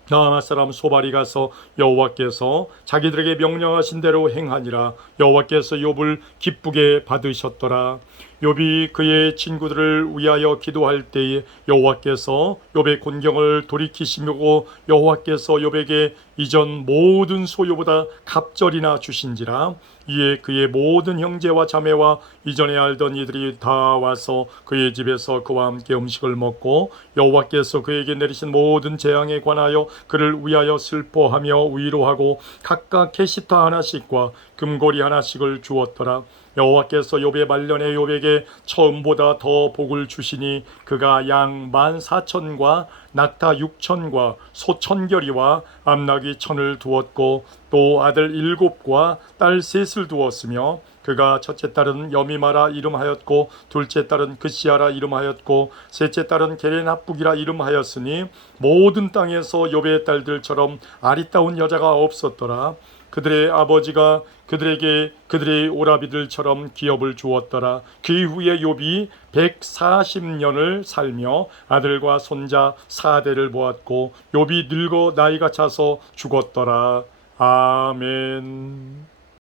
나아마 사람 소발이 가서 여호와께서 자기들에게 명령하신 대로 행하니라. 여호와께서 욥을 기쁘게 받으셨더라. 욥이 그의 친구들을 위하여 기도할 때에 여호와께서 욥의 곤경을 돌이키시고 여호와께서 욥에게 이전 모든 소유보다 갑절이나 주신지라. 이에 그의 모든 형제와 자매와 이전에 알던 이들이 다 와서 그의 집에서 그와 함께 음식을 먹고 여호와께서 그에게 내리신 모든 재앙에 관하여 그를 위하여 슬퍼하며 위로하고 각각 게시타 하나씩과 금고리 하나씩을 주었더라. 여호와께서 욥의 말년에 욥에게 처음보다 더 복을 주시니 그가 양 14,000과 낙타 6,000과 소 1,000결이와 암나귀 1,000을 두었고 또 아들 7과 딸 3을 두었으며 그가 첫째 딸은 여미마라 이름하였고 둘째 딸은 그시아라 이름하였고 셋째 딸은 게레나북이라 이름하였으니 모든 땅에서 욥의 딸들처럼 아리따운 여자가 없었더라. 그들의 아버지가 그들에게 그들의 오라비들처럼 기업을 주었더라. 그 이후에 욥이 140년을 살며 아들과 손자 4대를 보았고 욥이 늙어 나이가 차서 죽었더라. 아멘.